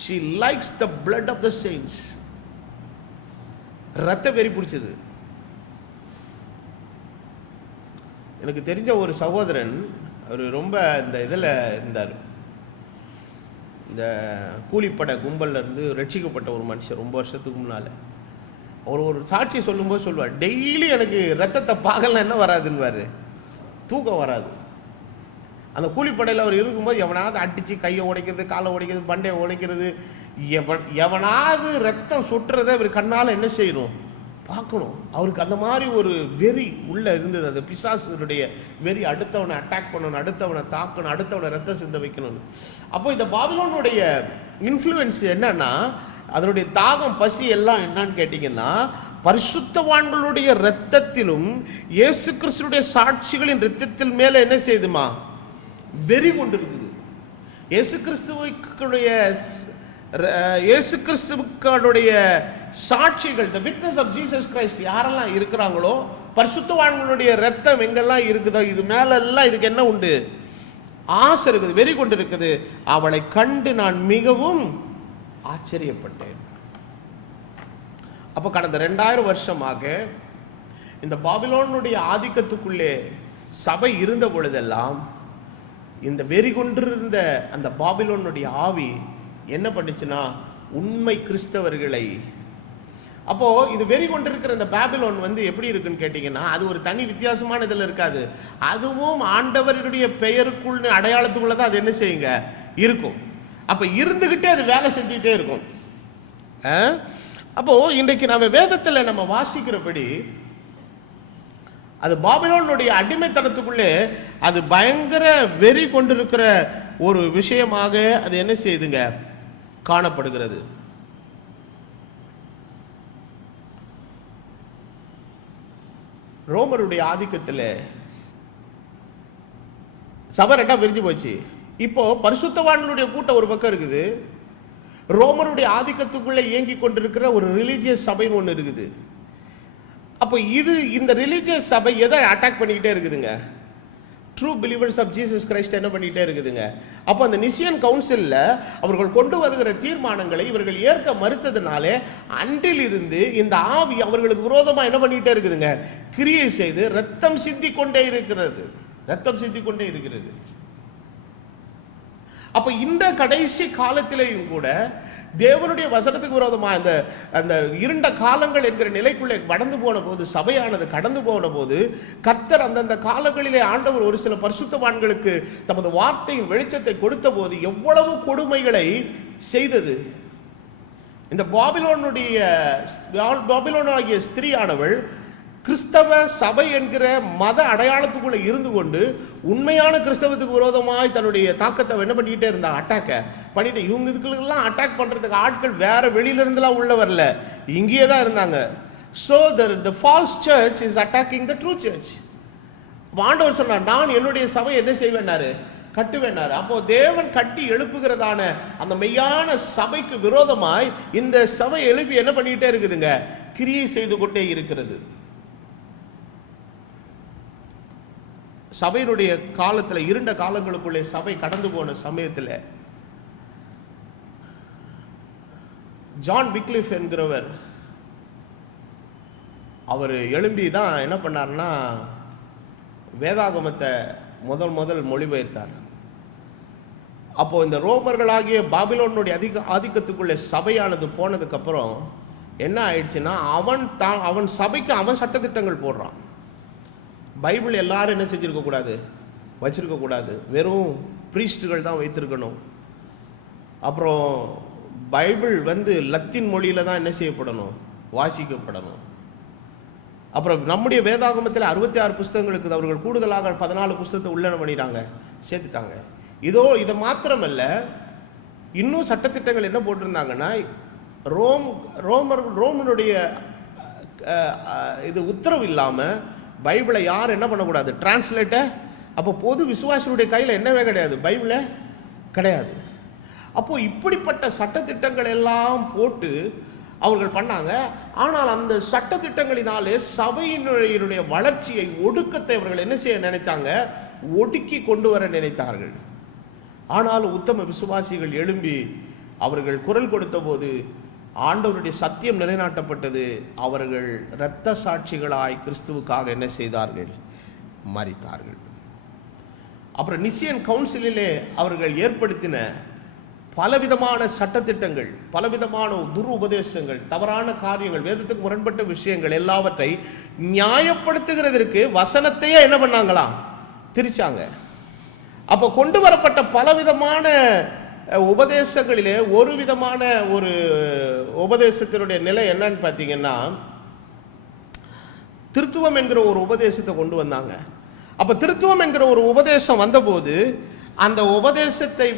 she likes the blood of the saints. ரத்த வெறி பிடிச்சது. எனக்கு தெரிஞ்ச ஒரு சகோதரன், அவர் ரொம்ப இந்த இதில் இருந்தார், இந்த கூலிப்படை கும்பல்ல இருந்து ரட்சிக்கப்பட்ட ஒரு மனுஷன் ரொம்ப வருஷத்துக்கு முன்னால். அவர் ஒரு சாட்சி சொல்லும்போது சொல்லுவார், டெய்லி எனக்கு ரத்தத்தை பார்க்கலாம் என்ன வராதுன்னு, தூக்கம் வராது. அந்த கூலிப்படையில் அவர் இருக்கும்போது எவனாவது அடித்து கையை உடைக்கிறது, காலை உடைக்கிறது, பண்டையை உடைக்கிறது, எவனாவது ரத்தம் சுட்டுறதை அவர் கண்ணால் என்ன செய்யணும், பார்க்கணும். அவருக்கு அந்த மாதிரி ஒரு வெறி உள்ளே இருந்தது. அந்த பிசாசுடைய வெறி, அடுத்தவனை அட்டாக் பண்ணணும், அடுத்தவனை தாக்கணும், அடுத்தவனை ரத்தம் சிந்த வைக்கணும். அப்போ இந்த பாபிலோனுடைய இன்ஃப்ளூயன்ஸ் என்னன்னா, அதனுடைய தாகம் பசி எல்லாம் என்னன்னு கேட்டிங்கன்னா, பரிசுத்தவான்களுடைய இரத்தத்திலும் இயேசு கிறிஸ்துடைய சாட்சிகளின் இரத்தத்தில் மேலே என்ன செய்யுதுமா, வெறி கொண்டு இருக்குது. இயேசு கிறிஸ்துவுடைய சாட்சிகள், the witness of Jesus Christ யாரெல்லாம் இருக்கிறாங்களோ, பரிசுத்தவான்களுடைய இரத்தம் எங்கெல்லாம் இருக்குதோ இது மேலெல்லாம் இதுக்கு என்ன உண்டு, ஆசை இருக்குது, வெறி கொண்டு இருக்குது. அவளை கண்டு நான் மிகவும் ஆச்சரியப்பட்டேன். அப்போ கடந்த 2000 வருஷமாக இந்த பாபிலோனுடைய ஆதிக்கத்துக்குள்ளே சபை இருந்த பொழுதெல்லாம் இந்த வெறி கொண்டிருந்த அந்த பாபிலோனுடைய ஆவி என்ன பண்ணுச்சுன்னா உண்மை கிறிஸ்தவர்களை, அப்போ இது வெறி கொண்டிருக்கிற இந்த பாபிலோன் எப்படி இருக்குன்னு கேட்டீங்கன்னா, அது ஒரு தனி வித்தியாசமான இதில் இருக்காது. அதுவும் ஆண்டவருடைய பெயருக்குள் அடையாளத்துக்குள்ளதான் அது என்ன செய்யுங்க இருக்கும். அப்ப இருந்துகிட்டே அது வேலை செஞ்சுக்கிட்டே இருக்கும். அப்போ இன்றைக்கு நம்ம வேதத்தில் நம்ம வாசிக்கிறபடி அது பாபிலோனுடைய அடிமைத்தனத்துக்குள்ளே அது பயங்கர வெறி கொண்டிருக்கிற ஒரு விஷயமாக அது என்ன செய்யுதுங்க காணப்படுகிறது. ரோமருடைய ஆதிக்கத்தில் சபை ரெண்டா பிரிஞ்சு போச்சு. இப்போ பரிசுத்தவான்களுடைய கூட்டம் ஒரு பக்கம் இருக்குது, ரோமருடைய ஆதிக்கத்துக்குள்ளே இயங்கி கொண்டிருக்கிற ஒரு ரிலீஜியஸ் சபைன்னு ஒன்று இருக்குது. அப்போ இந்த ரிலீஜியஸ் சபை எதை அட்டாக் பண்ணிக்கிட்டே இருக்குதுங்க? True believers of Jesus Christ என்ன பண்ணிக்கிட்டே இருக்குதுங்க. அப்போ அந்த நிசியன் கவுன்சிலில் அவர்கள் கொண்டு வருகிற தீர்மானங்களை இவர்கள் ஏற்க மறுத்ததுனாலே அன்றிலிருந்து இந்த ஆவி அவர்களுக்கு விரோதமாக என்ன பண்ணிக்கிட்டே இருக்குதுங்க, கிரியை செய்து ரத்தம் சிந்தி கொண்டே இருக்கிறது. அப்போ இந்த கடைசி காலத்திலேயும் கூட தேவனுடைய வசனத்துக்கு விரோதமாக அந்த இருண்ட காலங்கள் என்கிற நிலைக்குள்ளே கடந்து போன போது, சபையானது கடந்து போன போது, கர்த்தர் அந்தந்த காலங்களிலே ஆண்டவர் ஒரு சில பரிசுத்தவான்களுக்கு தமது வார்த்தையின் வெளிச்சத்தை கொடுத்த போது எவ்வளவு கொடுமைகளை செய்தது. இந்த பாபிலோனாகிய ஸ்திரீயானவள் கிறிஸ்தவ சபை என்கிற மத அடையாளத்துக்குள்ள இருந்து கொண்டு உண்மையான கிறிஸ்தவத்துக்கு விரோதமாய் தன்னுடைய தாக்கத்தை என்ன பண்ணிக்கிட்டே இருந்தா, அட்டாக்க பண்ணிட்டு, இவங்க இதுக்கெல்லாம் அட்டாக் பண்றதுக்கு ஆட்கள் வேற வெளியில இருந்துலாம் உள்ள வரல, இங்கேயே தான் இருந்தாங்க. So the false church is attacking the true church. ஆண்டவர் சொன்னார், நான் என்னுடைய சபை என்ன செய்வேன்னாரு, கட்டுவேன்னாரு. அப்போ தேவன் கட்டி எழுப்புகிறதான அந்த மெய்யான சபைக்கு விரோதமாய் இந்த சபை எழுப்பி என்ன பண்ணிக்கிட்டே இருக்குதுங்க, கிரியை செய்து கொண்டே இருக்கிறது. சபையினுடைய காலத்தில், இருண்ட காலங்களுக்குள்ளே சபை கடந்து போன சமயத்தில் ஜான் விக்லிஃப் என்கிறவர் அவர் எழும்பி தான் என்ன பண்ணார்னா வேதாகமத்தை முதல் மொழிபெயர்த்தார். அப்போ இந்த ரோமர்களாகிய பாபிலோனுடைய ஆதிக்கத்துக்குள்ளே சபையானது போனதுக்கப்புறம் என்ன ஆயிடுச்சுன்னா, அவன் சபைக்கு அவன் சட்டத்திட்டங்கள் போடுறான். பைபிள் எல்லாரும் என்ன செஞ்சிருக்கக்கூடாது, வச்சிருக்கக்கூடாது, வெறும் பிரீஸ்டுகள் தான் வைத்திருக்கணும். அப்புறம் பைபிள் லத்தீன் மொழியில் தான் என்ன செய்யப்படணும், வாசிக்கப்படணும். அப்புறம் நம்முடைய வேதாகமத்தில் 66 புஸ்தகங்களுக்கு அவர்கள் கூடுதலாக 14 புஸ்தகத்தை உள்ளன பண்ணிட்டாங்க, சேர்த்துட்டாங்க. இதை மாத்திரமல்ல, இன்னும் சட்டத்திட்டங்கள் என்ன போட்டிருந்தாங்கன்னா, ரோமனுடைய இது உத்தரவு இல்லாமல் பைபிளை யார் என்ன பண்ணக்கூடாது, டிரான்ஸ்லேட்டை. அப்போ பொது விசுவாசியுடைய கையில் என்னவே கிடையாது, பைபிளே கிடையாது. அப்போது இப்படிப்பட்ட சட்டத்திட்டங்கள் எல்லாம் போட்டு அவர்கள் பண்ணாங்க. ஆனால் அந்த சட்டத்திட்டங்களினாலே சபையினுடைய வளர்ச்சியை, ஒடுக்கத்தை அவர்கள் என்ன செய்ய நினைத்தாங்க, ஒடுக்கி கொண்டு வர நினைத்தார்கள். ஆனால் உத்தம விசுவாசிகள் எழும்பி அவர்கள் குரல் கொடுத்த போது ஆண்டவருடைய சத்தியம் நிலைநாட்டப்பட்டது. அவர்கள் இரத்த சாட்சிகளாய் கிறிஸ்துவுக்காக என்ன செய்தார்கள், மரித்தார்கள். அப்புறம் நிசியன் கவுன்சிலிலே அவர்கள் ஏற்படுத்தின பலவிதமான சட்டத்திட்டங்கள், பலவிதமான உபதேசங்கள், தவறான காரியங்கள், வேதத்துக்கு முரண்பட்ட விஷயங்கள் எல்லாவற்றை நியாயப்படுத்துகிறதற்கு வசனத்தையே என்ன பண்ணாங்களா, திரிச்சாங்க. அப்போ கொண்டு வரப்பட்ட பலவிதமான உபதேசங்களிலே ஒரு விதமான ஒரு உபதேசத்தினுடைய நிலை என்னன்னு பார்த்தீங்கன்னா, திருத்துவம் என்கிற ஒரு உபதேசத்தை கொண்டு வந்தாங்க. அப்போ திருத்துவம் என்கிற ஒரு உபதேசம் வந்தபோது அந்த உபதேசத்தை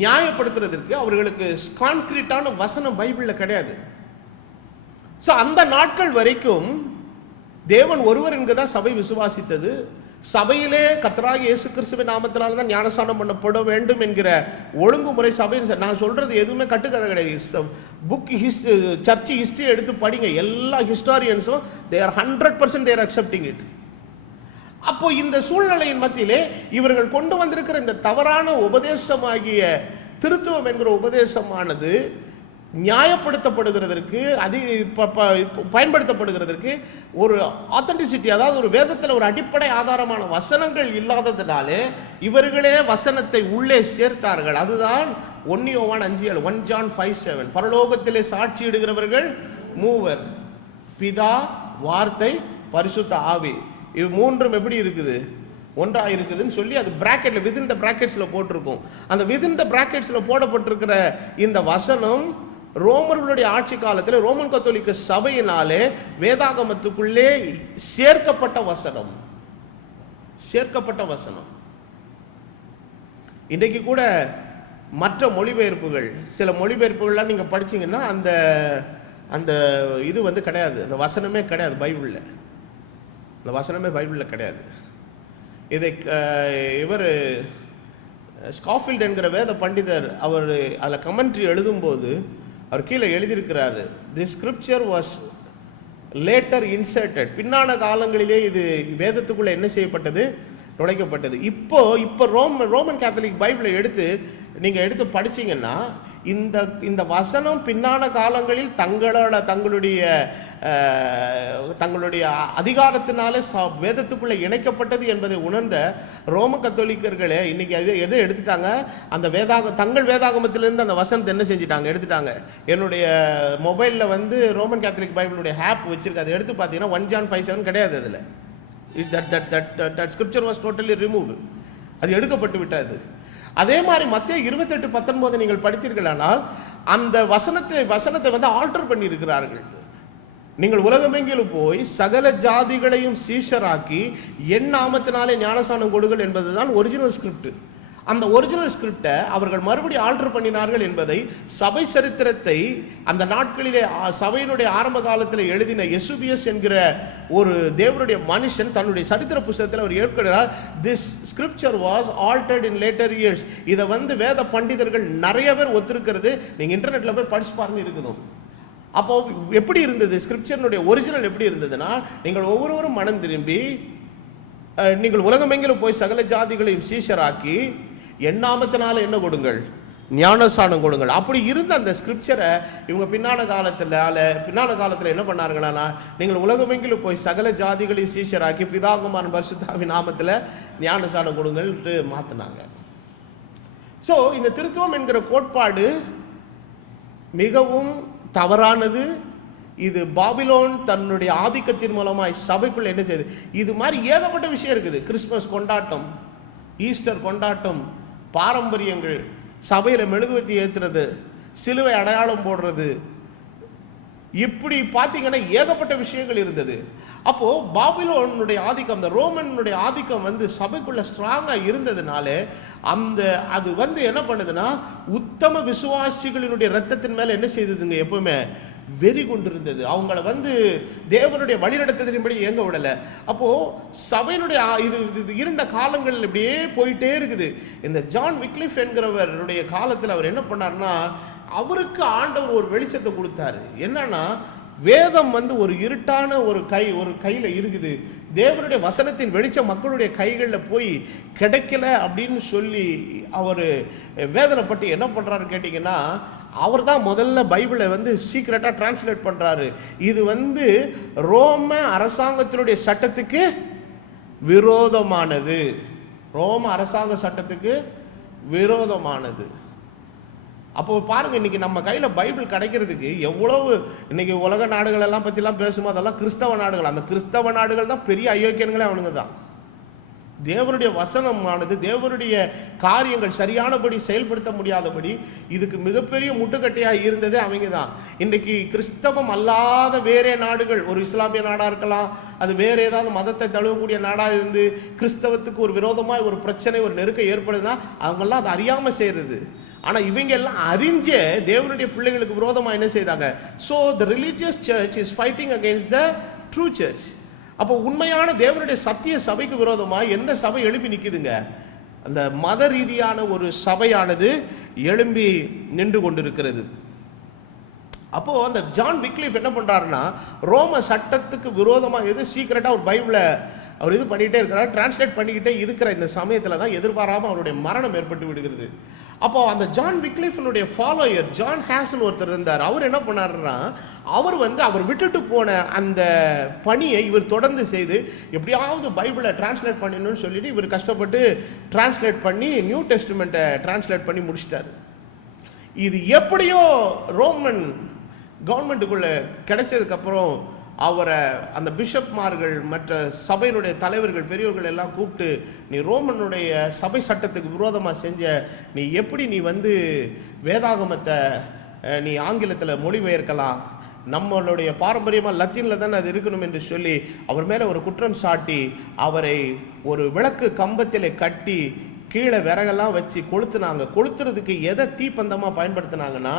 நியாயப்படுத்துறதுக்கு அவர்களுக்கு கான்கிரீட்டான வசனம் பைபிளில் கிடையாது. ஸோ அந்த நாட்கள் வரைக்கும் தேவன் ஒருவர் என்கிறதான் சபை விசுவாசித்தது. சபையிலே கர்த்தராகிய இயேசு கிறிஸ்துவின் நாமத்தினால தான் ஞானஸ்நானம் பண்ணப்பட வேண்டும் என்கிற ஒழுங்குமுறை சபை. நான் சொல்றது எதுவுமே கட்டுக்கதை கிடையாது. புக் சர்ச் ஹிஸ்டரி எடுத்து படிங்க, எல்லா ஹிஸ்டாரியன்ஸும் they are 100% they are accepting it. அப்போ இந்த சூழ்நிலையின் மத்தியிலே இவர்கள் கொண்டு வந்திருக்கிற இந்த தவறான உபதேசமாகிய திருத்துவம் என்கிற உபதேசமானது நியாயப்படுத்தப்படுகிறதற்கு பயன்படுத்தப்படுகிறதற்கு ஒரு ஆத்தென்டிசிட்டி, அதாவது ஒரு வேதத்தில் ஒரு அடிப்படை ஆதாரமான வசனங்கள் இல்லாததினாலே இவர்களே வசனத்தை உள்ளே சேர்த்தார்கள். அதுதான் 1 யோவான் 5:7, 1 John 5:7. பரலோகத்திலே சாட்சியிடுகிறவர்கள் மூவர், பிதா, வார்த்தை, பரிசுத்த ஆவி. இவ் மூன்றும் எப்படி இருக்குது? ஒன்றாக இருக்குதுன்னு சொல்லி அது பிராக்கெட்டில் விதின் த பிராக்கெட்ஸில் போட்டிருக்கும். அந்த விதின் த பிராக்கெட்ஸில் போடப்பட்டிருக்கிற இந்த வசனம் ரோமர்களுடைய ஆட்சி காலத்தில் ரோமன் கத்தோலிக்க சபையினாலே வேதாகமத்துக்குள்ளே சேர்க்கப்பட்ட வசனம். சேர்க்கப்பட்ட வசனம். இன்றைக்கு கூட மற்ற மொழிபெயர்ப்புகள், சில மொழிபெயர்ப்புகள்லாம் நீங்கள் படிச்சிங்கன்னா அந்த அந்த இது வந்து கிடையாது, அந்த வசனமே கிடையாது பைபிளில். அந்த வசனமே பைபிளில் கிடையாது. இதை இவர் ஸ்காஃபில்ட் என்கிற வேத பண்டிதர் அவர் அதில் கமெண்ட்ரி எழுதும்போது அவர் கீழே எழுதியிருக்கிறாரு, the scripture was later inserted. பின்னான காலங்களிலே இது வேதத்துக்குள்ளே என்ன செய்யப்பட்டது? நுழைக்கப்பட்டது. இப்போ ரோமன் கேத்தலிக் பைபிளை நீங்கள் எடுத்து படிச்சிங்கன்னா இந்த வசனம் பின்னான காலங்களில் தங்களுடைய அதிகாரத்தினாலே வேதத்துக்குள்ளே இணைக்கப்பட்டது என்பதை உணர்ந்த ரோம கத்தோலிக்கர்களே இன்னைக்கு எதை எடுத்துட்டாங்க? அந்த தங்கள் வேதாகமத்திலிருந்து அந்த வசனத்தை என்ன செஞ்சுட்டாங்க? எடுத்துட்டாங்க. என்னுடைய மொபைலில் வந்து ரோமன் கேத்தலிக் பைபிளுடைய ஆப் வச்சிருக்கு. அதை எடுத்து பார்த்தீங்கன்னா 1 John 5:7 கிடையாது. அதில் that scripture was totally removed. அது எடுக்கப்பட்டு விட்டது. அதே மாதிரி மத்தேயு 28:19 நீங்கள் படித்தீர்களானால் அந்த வசனத்தை வந்து ஆல்டர் பண்ணி இருக்கிறார்கள். நீங்கள் உலகமெங்கிலும் போய் சகல ஜாதிகளையும் சீஷராக்கி என் நாமத்தினாலே ஞானசானம் கொடுங்கள் என்பதுதான் ஒரிஜினல் ஸ்கிரிப்ட். அந்த ஒரிஜினல் ஸ்கிரிப்டை அவர்கள் மறுபடியும் ஆல்டர் பண்ணினார்கள் என்பதை சபை சரித்திரத்தை அந்த நாட்களிலே சபையினுடைய ஆரம்ப காலத்தில் எழுதின எசுபியஸ் என்கிற ஒரு தேவனுடைய மனுஷன் தன்னுடைய சரித்திர புத்தகத்தில் அவர் ஏற்கிறார். This scripture was altered in later years. இதை வந்து வேத பண்டிதர்கள் நிறைய பேர் ஒத்துருக்கிறது. நீங்கள் இன்டர்நெட்டில் போய் படிச்சு பாருங்க இருக்குது. அப்போ எப்படி இருந்தது ஸ்கிரிப்சரினுடைய ஒரிஜினல்? எப்படி இருந்ததுன்னா, நீங்கள் ஒவ்வொருவரும் மனம் திரும்பி நீங்கள் உலகமெங்கிலும் போய் சகல ஜாதிகளையும் சீஷராக்கி என் நாமத்தினால என்ன கொடுங்கள்? ஞானசானம் கொடுங்கள். அப்படி இருந்த அந்த ஸ்கிரிப்சரை இவங்க பின்னான காலத்தில் என்ன பண்ணாருங்கன்னா, நீங்கள் உலகமெங்கிலும் போய் சகல ஜாதிகளையும் சீஷராக்கி பிதாகுமாரன் பரிசுத்தாவின் நாமத்தில் ஞானசானம் கொடுங்கள்ட்டு மாற்றினாங்க. ஸோ இந்த திருத்துவம் என்கிற கோட்பாடு மிகவும் தவறானது. இது பாபிலோன் தன்னுடைய ஆதிக்கத்தின் மூலமாய் சபைக்குள்ள என்ன செய்யுது? இது மாதிரி ஏகப்பட்ட விஷயம் இருக்குது. கிறிஸ்மஸ் கொண்டாட்டம், ஈஸ்டர் கொண்டாட்டம், பாரம்பரியங்கள், சபையில் மெழுகுவத்தி ஏற்றுறது, சிலுவை அடையாளம் போடுறது, இப்படி பார்த்தீங்கன்னா ஏகப்பட்ட விஷயங்கள் இருந்தது. அப்போது பாபிலோனுடைய ஆதிக்கம், அந்த ரோமனுடைய ஆதிக்கம் வந்து சபைக்குள்ள ஸ்ட்ராங்காக இருந்ததுனால அது வந்து என்ன பண்ணுதுன்னா, உத்தம விசுவாசிகளினுடைய இரத்தத்தின் மேலே என்ன செய்ததுங்க? எப்பவுமே வெறி கொண்டிருந்தது. அவங்கள வந்து தேவனுடைய வழிநடத்ததின்படி இயங்க விடலை. அப்போது சபையினுடைய இது இருண்ட காலங்கள் இப்படியே போயிட்டே இருக்குது. இந்த ஜான் விக்லிஃப் என்கிறவருடைய காலத்தில் அவர் என்ன பண்ணார்னா, அவருக்கு ஆண்டவர் ஒரு வெளிச்சத்தை கொடுத்தாரு. என்னன்னா, வேதம் வந்து ஒரு இருட்டான ஒரு கையில் இருக்குது. தேவனுடைய வசனத்தின் வெளிச்சம் மக்களுடைய கைகளில் போய் கிடைக்கல அப்படின்னு சொல்லி அவர் வேதனைப்பட்டு என்ன பண்ணுறாரு கேட்டிங்கன்னா, அவர் தான் முதல்ல பைபிளை வந்து சீக்கிரட்டாக டிரான்ஸ்லேட் பண்ணுறாரு. இது வந்து ரோம அரசாங்கத்தினுடைய சட்டத்துக்கு விரோதமானது. ரோம அரசாங்க சட்டத்துக்கு விரோதமானது. அப்போ பாருங்க, இன்னைக்கு நம்ம கையில் பைபிள் கிடைக்கிறதுக்கு எவ்வளவு, இன்னைக்கு உலக நாடுகள் எல்லாம் பற்றிலாம் பேசும்போது அதெல்லாம் கிறிஸ்தவ நாடுகள். அந்த கிறிஸ்தவ நாடுகள் தான் பெரிய அயோக்கியன்களே அவனுங்க தான். தேவனுடைய வசனமானது, தேவனுடைய காரியங்கள் சரியானபடி செயல்படுத்த முடியாதபடி இதுக்கு மிகப்பெரிய முட்டுக்கட்டையாக இருந்ததே அவங்க தான். இன்றைக்கி கிறிஸ்தவம் அல்லாத வேறே நாடுகள், ஒரு இஸ்லாமிய நாடாக இருக்கலாம், அது வேறு ஏதாவது மதத்தை தழுவக்கூடிய நாடாக இருந்து கிறிஸ்தவத்துக்கு ஒரு விரோதமாக ஒரு பிரச்சனை, ஒரு நெருக்கம் ஏற்படுதுன்னா அவங்கெல்லாம் அதை அறியாமல் செய்கிறது. ஆனால் இவங்க எல்லாம் அறிஞ்சே தேவனுடைய பிள்ளைகளுக்கு விரோதமாக என்ன செய்தாங்க? So the religious search is fighting against the true search. அப்போ உண்மையான தேவனுடைய சத்திய சபைக்கு விரோதமாக எந்த சபை எழுப்பி நிற்குதுங்க? அந்த மத ரீதியான ஒரு சபையானது எழும்பி நின்று கொண்டிருக்கிறது. அப்போது அந்த ஜான் விக்லிஃப் என்ன பண்ணுறாருன்னா, ரோம சட்டத்துக்கு விரோதமாக எது சீக்கிரட்டாக ஒரு பைபிளை அவர் இது பண்ணிகிட்டே இருக்கிறார். டிரான்ஸ்லேட் பண்ணிக்கிட்டே இருக்கிற இந்த சமயத்தில் தான் எதிர்பாராமல் அவருடைய மரணம் ஏற்பட்டு விடுகிறது. அப்போ அந்த ஜான் விக்லிஃபினுடைய ஃபாலோயர் ஜான் ஹேசன் ஒருத்தர் இருந்தார். அவர் என்ன பண்ணாருன்னா, அவர் விட்டுட்டு போன அந்த பணியை இவர் தொடர்ந்து செய்து எப்படியாவது பைபிளை டிரான்ஸ்லேட் பண்ணணும்னு சொல்லிட்டு இவர் கஷ்டப்பட்டு டிரான்ஸ்லேட் பண்ணி நியூ டெஸ்டிமெண்ட்டை டிரான்ஸ்லேட் பண்ணி முடிச்சிட்டார். இது எப்படியோ ரோமன் கவர்மெண்ட்டுக்குள்ளே கிடைச்சதுக்கப்புறம் அவரை அந்த பிஷப்மார்கள் மற்ற சபையினுடைய தலைவர்கள் பெரியவர்கள் எல்லாம் கூப்பிட்டு, நீ ரோமனுடைய சபை சட்டத்துக்கு விரோதமாக செஞ்ச, நீ எப்படி நீ வேதாகமத்தை நீ ஆங்கிலத்தில் மொழிபெயர்க்கலாம், நம்மளுடைய பாரம்பரியமாக லத்தீனில் தானே அது இருக்கணும் என்று சொல்லி அவர் மேலே ஒரு குற்றம் சாட்டி அவரை ஒரு விளக்கு கம்பத்தில் கட்டி கீழே விறகெல்லாம் வச்சு கொளுத்துனாங்க. கொளுத்துறதுக்கு எதை தீப்பந்தமாக பயன்படுத்தினாங்கன்னா,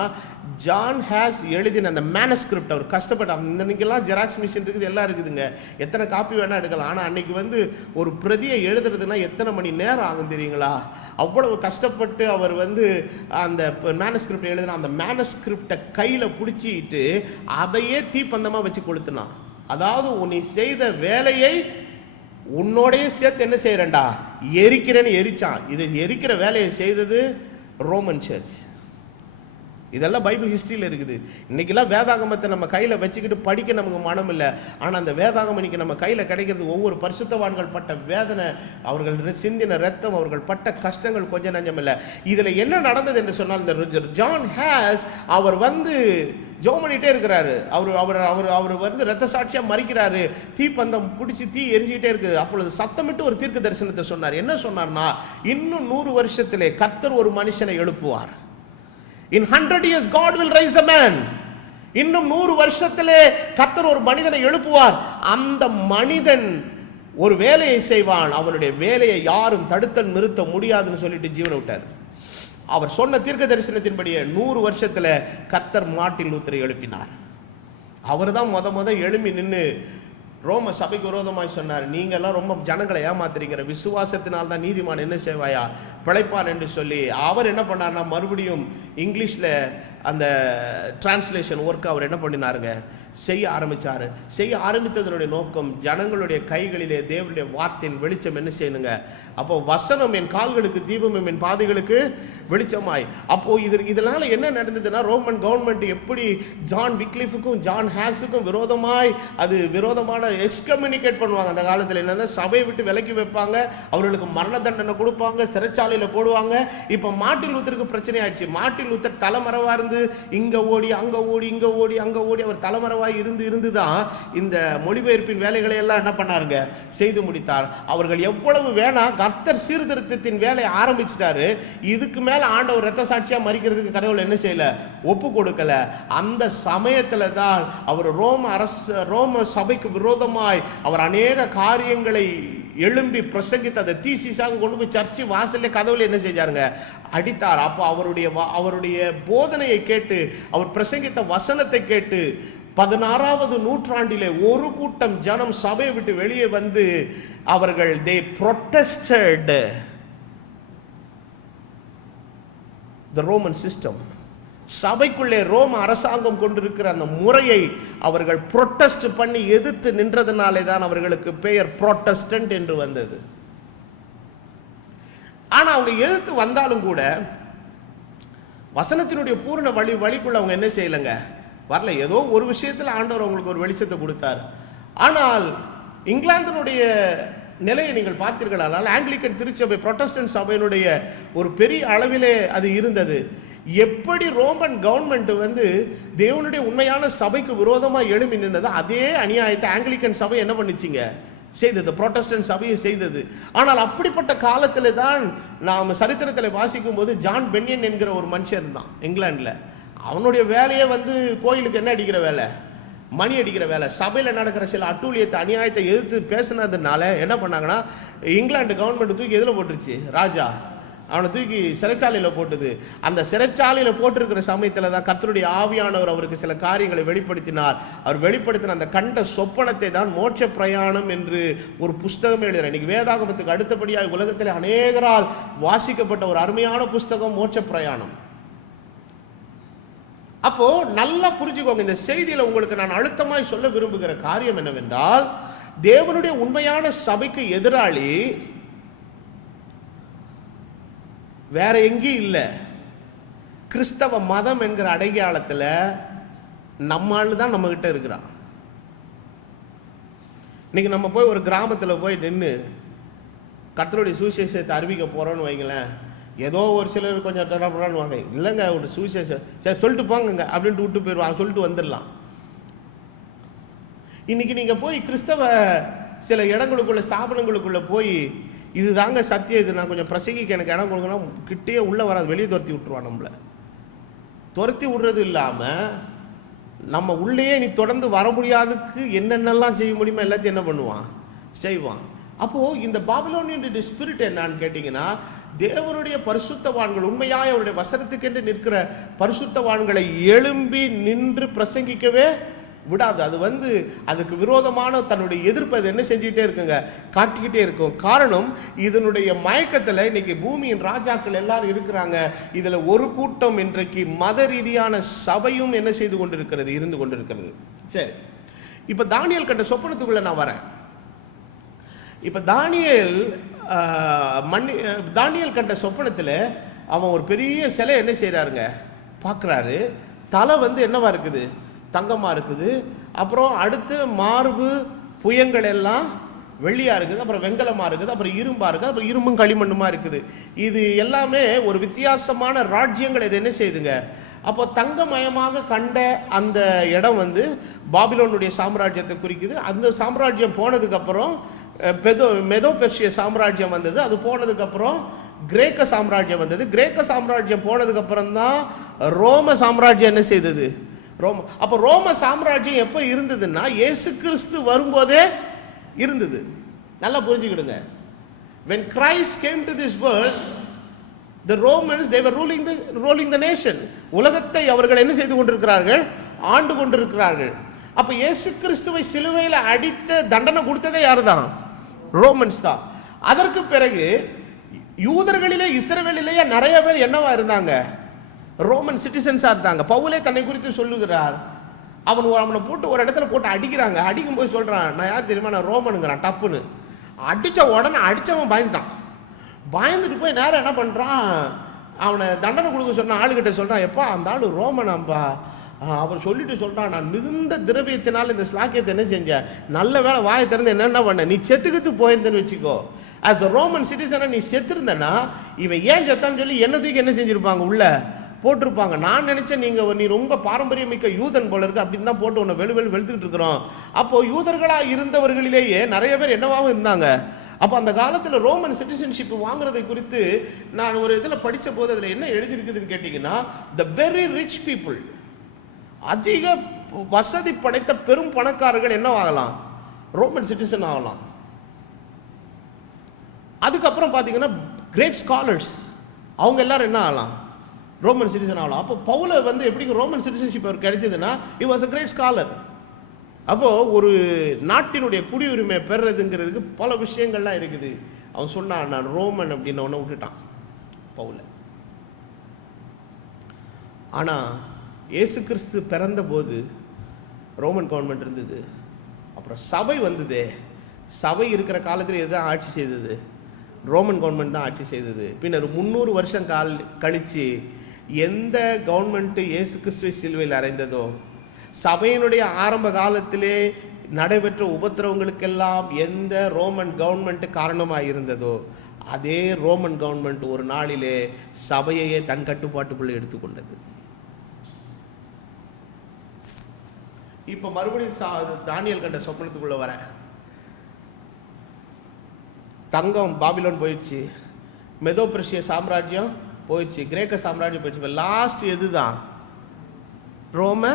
ஜான் ஹேஸ் எழுதின அந்த மேனஸ்கிரிப்ட் அவர் கஷ்டப்பட்டார். இன்னைக்கெல்லாம் ஜெராக்ஸ் மிஷின் இருக்குது, எல்லாம் இருக்குதுங்க, எத்தனை காப்பி வேணால் எடுக்கலாம். ஆனால் அன்னைக்கு ஒரு பிரதியை எழுதுறதுன்னா எத்தனை மணி நேரம் ஆகும் தெரியுங்களா? அவ்வளவு கஷ்டப்பட்டு அவர் அந்த மேனஸ்கிரிப்ட் எழுதின அந்த மேனஸ்கிரிப்டை கையில் பிடிச்சிட்டு அதையே தீப்பந்தமாக வச்சு கொளுத்துனான். அதாவது நீ செய்த வேலையை உன்னோடைய சேர்த்து என்ன செய்யறேன்டா, எரிக்கிறேன்னு எரிச்சான். இது எரிக்கிற வேலையை செய்தது ரோமன் சர்ச். இதெல்லாம் பைபிள் ஹிஸ்ட்ரியில் இருக்குது. இன்றைக்கெல்லாம் வேதாகமத்தை நம்ம கையில் வச்சுக்கிட்டு படிக்க நமக்கு மனம் இல்லை. ஆனால் அந்த வேதாகமம் இன்றைக்கி நம்ம கையில் கிடைக்கிறது ஒவ்வொரு பரிசுத்தவான்கள் பட்ட வேதனை, அவர்கள் சிந்தின ரத்தம், அவர்கள் பட்ட கஷ்டங்கள் கொஞ்சம் நஞ்சம் இல்லை. இதில் என்ன நடந்தது என்று சொன்னால், இந்த ஜான் ஹேஸ் அவர் ஜெபம் பண்ணிகிட்டே இருக்கிறாரு. அவர் ரத்த சாட்சியாக மறிக்கிறாரு. தீப்பந்தம் பிடிச்சி தீ எரிஞ்சிக்கிட்டே இருக்குது. அப்பொழுது சத்தமிட்டு ஒரு தீர்க்க தரிசனத்தை சொன்னார். என்ன சொன்னார்னா, இன்னும் 100 வருஷத்திலே கர்த்தர் ஒரு மனுஷனை எழுப்புவார். In 100 years God will raise a man. இன்னும் 100 வருஷத்திலே கர்த்தர் ஒரு மனிதனை எழுப்புவார். அந்த மனிதன் ஒரு வேலையை செய்வான், அவனுடைய வேலையை யாரும் தடுத்து நிறுத்த முடியாதுன்னு சொல்லிட்டு ஜீவனை விட்டார். அவர் சொன்ன தீர்க்க தரிசனத்தின்படியே 100 வருஷத்துல கர்த்தர் மார்ட்டின் லூத்தரை எழுப்பினார். அவர் தான் முத எழுப்பி நின்று ரோம சபைக்கு விரோதமாய் சொன்னார், நீங்கள்லாம் ரொம்ப ஜனங்களை ஏமாத்துறீங்கிற, விசுவாசத்தினால் தான் நீதிமான் என்ன செய்வாயா பிழைப்பான் என்று சொல்லி அவர் என்ன பண்ணார்னா, மறுபடியும் இங்கிலீஷில் அந்த டிரான்ஸ்லேஷன் ஒர்க் அவர் என்ன பண்ணினாருங்க, செய்ய ஆரம்பித்தார். செய்ய ஆரம்பித்ததனுடைய நோக்கம், ஜனங்களுடைய கைகளிலே தேவனுடைய வார்த்தையின் வெளிச்சம் என்ன செய்யணுங்க. அப்போ வசனம் என் கால்களுக்கு தீபமும் என் பாதைகளுக்கு வெளிச்சமாய். அப்போ இதனால என்ன நடந்ததுன்னா, ரோமன் கவர்மெண்ட் எப்படி ஜான் விக்லிஃபுக்கும் ஜான் ஹேஸுக்கும் விரோதமான எக்ஸ்கம்யூனிகேட் பண்ணுவாங்க. அந்த காலத்தில் என்னன்னா, சபையை விட்டு விலக்கி வைப்பாங்க, அவர்களுக்கு மரண தண்டனை கொடுப்பாங்க, சிறைச்சாலையில் போடுவாங்க. இப்போ மார்ட்டின் லூத்தருக்கு பிரச்சனை ஆயிடுச்சு. மார்ட்டின் லூத்தர் தலைமறைவா இருந்து இங்க ஓடி அங்க ஓடி இங்க ஓடி அங்க ஓடி அவர் தலைமறைவாய் இருந்து தான் இந்த மொழிபெயர்ப்பின் வேலைகளை எல்லாம் என்ன பண்ணாருங்க, செய்து முடித்தார். அவர்கள் எவ்வளவு வேணா கர்த்தர் சீர்திருத்தத்தின் வேலையை ஆரம்பிச்சிட்டாரு. இதுக்கு மேல ஆண்டவர் இரத்த சாட்சியா மறிக்கிறதுக்கு கடவுள் என்ன செய்யல, ஒப்பு கொடுக்கல. அந்த சமயத்துல தான் அவர் ரோம சபைக்கு விரோதமாய் அவர் அநேக காரியங்களை எழும்பி பிரசங்கித்து அதை தீசிசாக கொண்டு போய் சர்ச்சு வாசல்ல கதவுல என்ன செஞ்சாருங்க, அடித்தார். அப்போ அவருடைய போதனையை கேட்டு, அவர் பிரசங்கித்த வசனத்தை கேட்டு 16வது நூற்றாண்டிலே ஒரு கூட்டம் ஜனம் சபையை விட்டு வெளியே வந்து அவர்கள் they protested the Roman system. சபைக்குள்ளே ரோம அரசாங்கம் கொண்டிருக்கிற அந்த முறையை அவர்கள் புரொட்டஸ்ட் பண்ணி எதிர்த்து நின்றதுனாலே தான் அவர்களுக்கு பெயர் புரோட்டஸ்டன்ட் என்று வந்தது. ஆனா அவங்க எதிர்த்து வந்தாலும் கூட வசனத்தினுடைய பூரண வழிக்குள்ள அவங்க என்ன செய்யலைங்க, வரல. ஏதோ ஒரு விஷயத்தில் ஆண்டவர் அவங்களுக்கு ஒரு வெளிச்சத்தை கொடுத்தார். ஆனால் இங்கிலாந்தினுடைய நிலையை நீங்கள் பார்த்தீர்களானால், ஆங்கிலிக்கன் திருச்சபை புரோட்டஸ்டன்ட் சபையினுடைய ஒரு பெரிய அளவிலே அது இருந்தது. எப்படி ரோமன் கவர்மெண்ட் தேவனுடைய உண்மையான சபைக்கு விரோதமாக எழுப்பி நின்னது, அதே அநியாயத்தை ஆங்கிலிக்கன் சபை என்ன பண்ணிச்சிங்க, செய்தது. புரோட்டஸ்டன்ட் சபையை செய்தது. ஆனால் அப்படிப்பட்ட காலத்தில் தான் நாம் சரித்திரத்தில் வாசிக்கும் போது ஜான் பென்யன் என்கிற ஒரு மனுஷன் தான் இங்கிலாண்டில். அவனுடைய வேலையை கோயிலுக்கு என்ன அடிக்கிற வேலை, மணி அடிக்கிற வேலை. சபையில் நடக்கிற சில அட்டூழியத்தை அநியாயத்தை எதிர்த்து பேசினதுனால என்ன பண்ணாங்கன்னா, இங்கிலாந்து கவர்மெண்ட் தூக்கி எதில் போட்டுருச்சு, ராஜா அவனை தூக்கி சிறைச்சாலையில் போட்டுது. அந்த சிறைச்சாலையில் போட்டிருக்கிற சமயத்தில் தான் கர்த்தருடைய ஆவியானவர் அவருக்கு சில காரியங்களை வெளிப்படுத்தினார். அவர் வெளிப்படுத்தின அந்த கண்ட சொப்பனத்தை தான் மோட்ச பிரயாணம் என்று ஒரு புஸ்தகம் எழுதுகிறார். இன்னைக்கு வேதாகமத்துக்கு அடுத்தபடியாக உலகத்தில் அநேகரால் வாசிக்கப்பட்ட ஒரு அருமையான புஸ்தகம் மோட்ச பிரயாணம். அப்போ நல்லா புரிஞ்சுக்கோங்க, இந்த செய்தியில் உங்களுக்கு நான் அழுத்தமாய் சொல்ல விரும்புகிற காரியம் என்னவென்றால், தேவனுடைய உண்மையான சபைக்கு எதிராளி வேற எங்கேயும் இல்லை, கிறிஸ்தவ மதம் என்கிற அடையாளத்தில் நம்மால் தான் நம்மகிட்ட இருக்கிறான். இன்னைக்கு நம்ம போய் ஒரு கிராமத்தில் போய் நின்று கர்த்தருடைய சுவிசேஷத்தை அறிவிக்க போகிறோன்னு வைங்களேன், ஏதோ ஒரு சிலர் கொஞ்சம் தொடர்புறான்னு வாங்க, இல்லைங்க ஒரு சுவிசேஷம் சரி சொல்லிட்டு போங்க அப்படின்ட்டு விட்டு போயிடுவாங்க, சொல்லிட்டு வந்துடலாம். இன்னைக்கு நீங்கள் போய் கிறிஸ்தவ சில இடங்களுக்குள்ள ஸ்தாபனங்களுக்குள்ளே போய் இது தாங்க சத்தியம், இது நான் கொஞ்சம் பிரசங்கிக்க எனக்கு இடம் கொடுக்கணும் கிட்டே உள்ளே வராது, வெளியே துரத்தி விட்டுருவான். நம்மளை துரத்தி விடுறது இல்லாமல் நம்ம உள்ளேயே நீ தொடர்ந்து வர முடியாதுக்கு என்னென்னலாம் செய்ய முடியுமோ எல்லாத்தையும் என்ன பண்ணுவான், செய்வான். அப்போது இந்த பாபிலோனியன் ஸ்பிரிட் என்னான்னு கேட்டிங்கன்னா, தேவனுடைய பரிசுத்தவான்கள் உண்மையாக அவருடைய வசனத்துக்கென்று நிற்கிற பரிசுத்தவான்களை எழும்பி நின்று பிரசங்கிக்கவே விடாது. அது அதுக்கு விரோதமான தன்னுடைய எதிர்ப்பை அது என்ன செஞ்சுக்கிட்டே இருக்குங்க, காட்டிக்கிட்டே இருக்கும். காரணம், இதனுடைய மயக்கத்தில் இன்னைக்கு பூமியின் ராஜாக்கள் எல்லாரும் இருக்கிறாங்க. இதில் ஒரு கூட்டம் இன்றைக்கு மத ரீதியான சபையும் என்ன செய்து கொண்டிருக்கிறது, இருந்து கொண்டிருக்கிறது. சரி, இப்போ தானியேல் கண்ட சொப்பனத்துக்குள்ளே நான் வரேன். இப்போ தானியேல் கண்ட சொப்பனத்தில் அவன் ஒரு பெரிய சிலை என்ன செய்கிறாருங்க பார்க்குறாரு. தலை என்னவா இருக்குது, தங்கமாக இருக்குது. அப்புறம் அடுத்து மார்பு புயங்கள் எல்லாம் வெள்ளியாக இருக்குது, அப்புறம் வெங்கலமாக இருக்குது, அப்புறம் இரும்பாக இருக்குது, அப்புறம் இரும்பும் களிமண்ணுமா இருக்குது. இது எல்லாமே ஒரு வித்தியாசமான ராஜ்யங்கள் இது என்ன செய்யுதுங்க. அப்போ தங்கமயமாக கண்ட அந்த இடம் பாபிலோனுடைய சாம்ராஜ்யத்தை குறிக்குது. அந்த சாம்ராஜ்யம் போனதுக்கப்புறம் மெதோ பெர்ஷிய சாம்ராஜ்யம் வந்தது. அது போனதுக்கப்புறம் கிரேக்க சாம்ராஜ்யம் வந்தது. கிரேக்க சாம்ராஜ்யம் போனதுக்கப்புறம் தான் ரோம சாம்ராஜ்யம் என்ன செய்தது, அப்போ ரோம சாம்ராஜ்யம் எப்போ இருந்ததுன்னா இயேசு கிறிஸ்து வரும்போதே இருந்தது. நல்லா புரிஞ்சுக்கிடுங்க. when Christ came to this world, the Romans, they were ruling the nation. உலகத்தை அவர்கள் என்ன செய்து கொண்டிருக்கிறார்கள், ஆண்டு கொண்டிருக்கிறார்கள். அப்போ இயேசு கிறிஸ்துவை சிலுவையில் அடித்த தண்டனை கொடுத்ததே யார் தான், ரோமன்ஸ் தான். அதற்கு பிறகு யூதர்களிலே இஸ்ரவேலிலேயே நிறைய பேர் என்னவா இருந்தாங்க, ரோமன் சிட்டிசன்ஸாக இருந்தாங்க. பவுலே தன்னை குறித்து சொல்லுகிறார். அவனை போட்டு ஒரு இடத்துல போட்டு அடிக்கிறாங்க. அடிக்கும்போது சொல்கிறான், நான் யார் தெரியுமா, நான் ரோமனுங்கிறான். டப்புன்னு அடித்த உடனே அடித்தவன் பயந்துட்டான். பயந்துட்டு போய் நேரம் என்ன பண்ணுறான், அவனை தண்டனை கொடுக்க சொன்னான். ஆளுகிட்ட சொல்கிறான், எப்பா அந்த ஆள் ரோமனாம்பா. அவர் சொல்லிட்டு சொல்கிறான், நான் மிகுந்த திரவியத்தினால் இந்த ஸ்லாக்கியத்தை என்ன செஞ்சேன், நல்ல வேலை வாயை திறந்து என்னென்ன பண்ண, நீ செத்துக்கிட்டு போயிருந்தேன்னு வச்சுக்கோ, ஆஸ் அ ரோமன் சிட்டிசனை நீ செத்துருந்தேன்னா இவன் ஏன் செத்தான்னு சொல்லி என்ன தூக்கி என்ன செஞ்சுருப்பாங்க, உள்ள போட்டிருப்பாங்க. நான் நினச்சேன் நீ ரொம்ப பாரம்பரியமிக்க யூதன் போல இருக்கு அப்படின்னு தான் போட்டு உன்னை வெளுத்துக்கிட்டு இருக்கிறோம். அப்போது யூதர்களாக இருந்தவர்களிலேயே நிறைய பேர் என்னவாகவும் இருந்தாங்க. அப்போ அந்த காலத்தில் ரோமன் சிட்டிசன்ஷிப் வாங்குறதை குறித்து நான் ஒரு இதில் படித்த போது அதில் என்ன எழுதியிருக்குதுன்னு கேட்டிங்கன்னா, த வெரி ரிச் பீப்புள், அதிக வசதி படைத்த பெரும் பணக்காரர்கள் என்ன ஆகலாம், ரோமன் சிட்டிசன் ஆகலாம். அதுக்கப்புறம் பார்த்தீங்கன்னா கிரேட் ஸ்காலர்ஸ், அவங்க எல்லாரும் என்ன ஆகலாம், ரோமன் சிட்டிசன் ஆகலாம். அப்போ பவுலை எப்படி ரோமன் சிட்டிசன்ஷிப் அவர் கிடைச்சதுன்னா, he was a great scholar. அப்போது ஒரு நாட்டினுடைய குடியுரிமை பெறுறதுங்கிறதுக்கு பல விஷயங்கள்லாம் இருக்குது. அவன் சொன்னான், நான் ரோமன் அப்படின்னு ஒன்று விட்டுட்டான் பவுலை. ஆனால் இயேசு கிறிஸ்து பிறந்த போது ரோமன் கவர்மெண்ட் இருந்தது. அப்புறம் சபை வந்தது. சபை இருக்கிற காலத்தில் எதுதான் ஆட்சி செய்தது, ரோமன் கவர்மெண்ட் தான் ஆட்சி செய்தது. பின்னர் 300 வருஷம் கழித்து எந்த கவர்மெண்ட்டு இயேசு கிறிஸ்துவை சிலுவையில் அறைந்ததோ, சபையினுடைய ஆரம்ப காலத்திலே நடைபெற்ற உபத்திரவங்களுக்கெல்லாம் எந்த ரோமன் கவர்மெண்ட்டு காரணமாக இருந்ததோ, அதே ரோமன் கவர்மெண்ட் ஒரு நாளிலே சபையையே தன் கட்டுப்பாட்டுக்குள்ளே எடுத்துக்கொண்டது. இப்போ மறுபடியும் தானியேல் கண்ட சொப்பனத்துக்குள்ளே வரேன். தங்கம் பாபிலோன் போயிடுச்சு, மெதோ பெர்ஷிய சாம்ராஜ்யம் போயிடுச்சு, கிரேக்க சாம்ராஜ்யம் போயிடுச்சு. இப்போ லாஸ்ட் எது தான், ரோம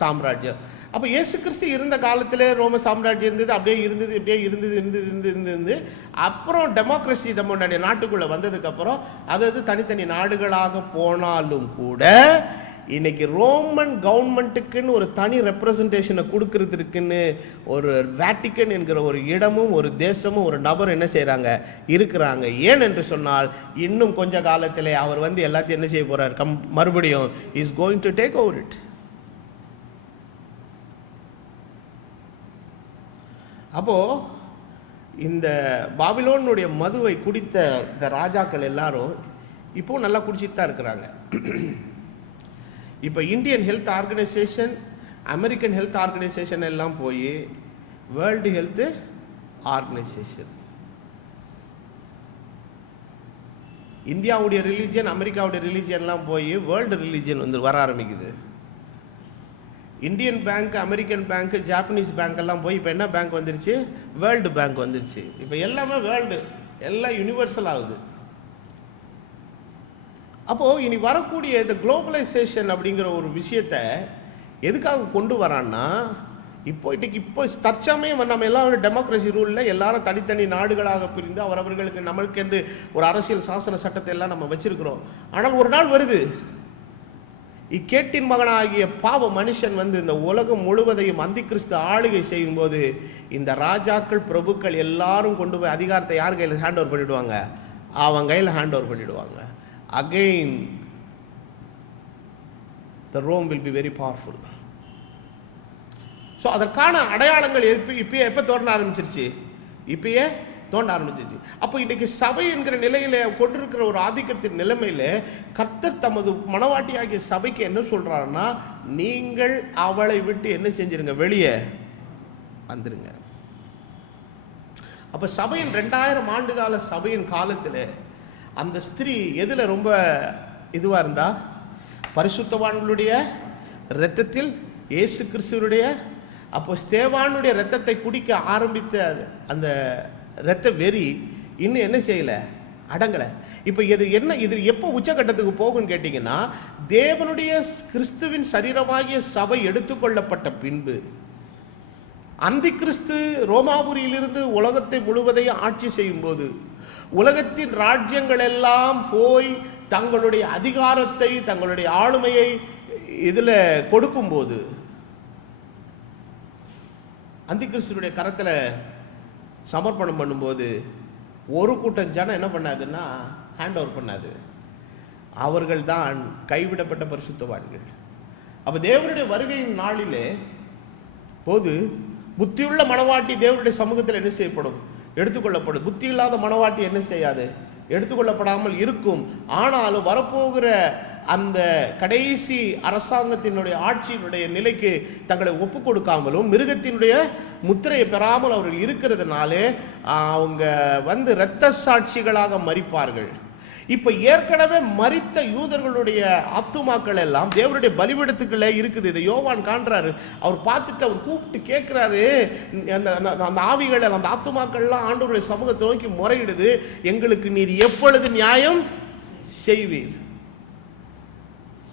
சாம்ராஜ்யம். அப்போ இயேசு கிறிஸ்து இருந்த காலத்தில் ரோம சாம்ராஜ்யம் இருந்தது, அப்படியே இருந்தது. அப்புறம் டெமோக்ரஸி நம்மளுடைய நாட்டுக்குள்ளே வந்ததுக்கப்புறம் அது தனித்தனி நாடுகளாக போனாலும் கூட இன்னைக்கு ரோமன் கவர்மெண்ட்டுக்குன்னு ஒரு தனி ரெப்ரசன்டேஷனை கொடுக்கறதுக்குன்னு ஒரு வேட்டிக்கன் என்கிற ஒரு இடமும் ஒரு தேசமும் ஒரு நபர் என்ன செய்கிறாங்க, இருக்கிறாங்க. ஏன் என்று சொன்னால் இன்னும் கொஞ்ச காலத்தில் அவர் எல்லாத்தையும் என்ன செய்ய போகிறார், மறுபடியும் is going to take over it. அப்போது இந்த பாபிலோனுடைய மதுவை குடித்த இந்த ராஜாக்கள் எல்லாரும் இப்போது நல்லா குடிச்சிட்டு தான் இருக்கிறாங்க. இப்போ Indian health organisation, American health organisation எல்லாம் போய் வேர்ல்டு ஹெல்த் ஆர்கனைசேஷன், இந்தியாவுடைய ரிலீஜியன் அமெரிக்காவுடைய ரிலீஜியன்லாம் போய் வேர்ல்டு ரிலீஜியன் வந்து வர ஆரம்பிக்குது. Indian bank, American bank, Japanese bank எல்லாம் போய் இப்போ என்ன பேங்க் வந்துருச்சு? வேர்ல்டு பேங்க் வந்துருச்சு. இப்போ எல்லாமே வேர்ல்டு, எல்லாம் யூனிவர்சல் ஆகுது. அப்போது இனி வரக்கூடிய இந்த குளோபலைசேஷன் அப்படிங்கிற ஒரு விஷயத்தை எதுக்காக கொண்டு வரான்னா, இப்போ தற்சமயம் நம்ம எல்லாம் டெமோக்ரஸி ரூலில் எல்லாரும் தனித்தனி நாடுகளாக பிரிந்து அவரவர்களுக்கு நம்மளுக்கென்று ஒரு அரசியல் சாசன சட்டத்தை எல்லாம் நம்ம வச்சிருக்கிறோம். ஆனால் ஒரு நாள் வருது, இக்கேட்டின் மகனாகிய பாவ மனுஷன் வந்து இந்த உலகம் முழுவதையும் அந்தி கிறிஸ்து ஆளுகை செய்யும்போது இந்த ராஜாக்கள் பிரபுக்கள் எல்லாரும் கொண்டு போய் அதிகாரத்தை யார் கையில் ஹேண்ட் ஓவர் பண்ணிவிடுவாங்க? அவன் கையில் ஹேண்ட் ஓவர் பண்ணிவிடுவாங்க. Again the Rome will be very powerful. So அதற்கான அடையாளங்கள் எப்போ தோன்ற ஆரம்பிச்சிருச்சு? இப்பயே தோண்ட ஆரம்பிச்சிருச்சு. அப்போ இன்றைக்கி சபை என்கிற நிலையில் கொண்டிருக்கிற ஒரு ஆதிக்கத்தின் நிலைமையில் கர்த்தர் தமது மனவாட்டியாகிய சபைக்கு என்ன சொல்கிறாருன்னா, நீங்கள் அவளை விட்டு என்ன செஞ்சிருங்க? வெளியே வந்துருங்க. அப்போ சபையின் 2000 ஆண்டு கால சபையின் காலத்தில் அந்த ஸ்திரீ எதில் ரொம்ப இதுவாக இருந்தா? பரிசுத்தவான்களுடைய இரத்தத்தில், இயேசு கிறிஸ்துவனுடைய, அப்போ ஸ்தேவானுடைய இரத்தத்தை குடிக்க ஆரம்பித்த அந்த இரத்த வெறி இன்னும் என்ன செய்யலை? அடங்கலை. இப்போ இது எப்போ உச்சகட்டத்துக்கு போகும்னு கேட்டிங்கன்னா, தேவனுடைய கிறிஸ்துவின் சரீரமாகிய சபை எடுத்துக்கொள்ளப்பட்ட பின்பு அந்தி கிறிஸ்து ரோமாபுரியிலிருந்து உலகத்தை முழுவதையும் ஆட்சி செய்யும்போது உலகத்தின் ராஜ்யங்கள் எல்லாம் போய் தங்களுடைய அதிகாரத்தை, தங்களுடைய ஆளுமையை இதில் கொடுக்கும்போது அந்தி கிறிஸ்துடைய கரத்தில் சமர்ப்பணம் பண்ணும்போது ஒரு கூட்டம் ஜனம் என்ன பண்ணாதுன்னா ஹேண்ட் ஓவர் பண்ணாது. அவர்கள் தான் கைவிடப்பட்ட பரிசுத்தவான்கள். அப்போ தேவனுடைய வருகையின் நாளிலே போது புத்தியுள்ள மனவாட்டி தேவனுடைய சமூகத்தில் என்ன செய்யப்படும்? எடுத்துக்கொள்ளப்படும். புத்தி இல்லாத மனவாட்டி என்ன செய்யாது? எடுத்துக்கொள்ளப்படாமல் இருக்கும். ஆனாலும் வரப்போகிற அந்த கடைசி அரசாங்கத்தினுடைய ஆட்சியினுடைய நிலைக்கு தங்களை ஒப்பு கொடுக்காமலும் மிருகத்தினுடைய முத்திரையை பெறாமல் அவர்கள் இருக்கிறதுனாலே அவங்க வந்து இரத்த சாட்சிகளாக மரிப்பார்கள். இப்போ ஏற்கனவே மரித்த யூதர்களுடைய ஆத்துமாக்கள் எல்லாம் தேவனுடைய பலிபீடத்துக்குள்ளே இருக்குது. இதை யோவான் காண்றாரு. அவர் பார்த்துட்டு அவர் கூப்பிட்டு கேட்குறாரு, அந்த ஆவிகள், அந்த ஆத்துமாக்கள்லாம் ஆண்டவருடைய சமூகத்தை நோக்கி முறையிடுது, எங்களுக்கு நீர் எப்பொழுது நியாயம் செய்வீர்?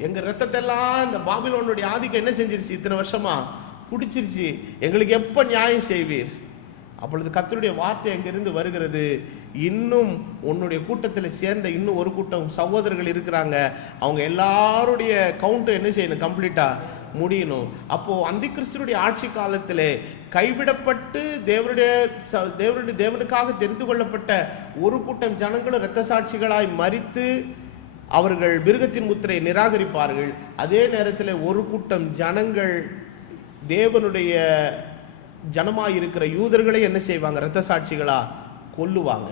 எங்கள் ரத்தத்தெல்லாம் இந்த பாபிலோனுடைய ஆதிக்கம் என்ன செஞ்சிருச்சு? இத்தனை வருஷமா குடிச்சிருச்சு. எங்களுக்கு எப்போ நியாயம் செய்வீர்? அப்பொழுது கர்த்தருடைய வார்த்தை அங்கிருந்து வருகிறது, இன்னும் உன்னுடைய கூட்டத்தில் சேர்ந்த இன்னும் ஒரு கூட்டம் சகோதரர்கள் இருக்கிறாங்க, அவங்க எல்லாருடைய கவுண்ட்டை என்ன செய்யணும்? கம்ப்ளீட்டாக முடியணும். அப்போது அந்தி கிறிஸ்துடைய ஆட்சி காலத்தில் கைவிடப்பட்டு தேவனுக்காக தெரிந்து கொள்ளப்பட்ட ஒரு கூட்டம் ஜனங்களும் இரத்த சாட்சிகளாய் மரித்து அவர்கள் மிருகத்தின் முத்திரையை நிராகரிப்பார்கள். அதே நேரத்தில் ஒரு கூட்டம் ஜனங்கள் தேவனுடைய ஜனமாக இருக்கிற யூதர்களை என்ன செய்வாங்க? இரத்த சாட்சிகளாக கொல்லுவாங்க.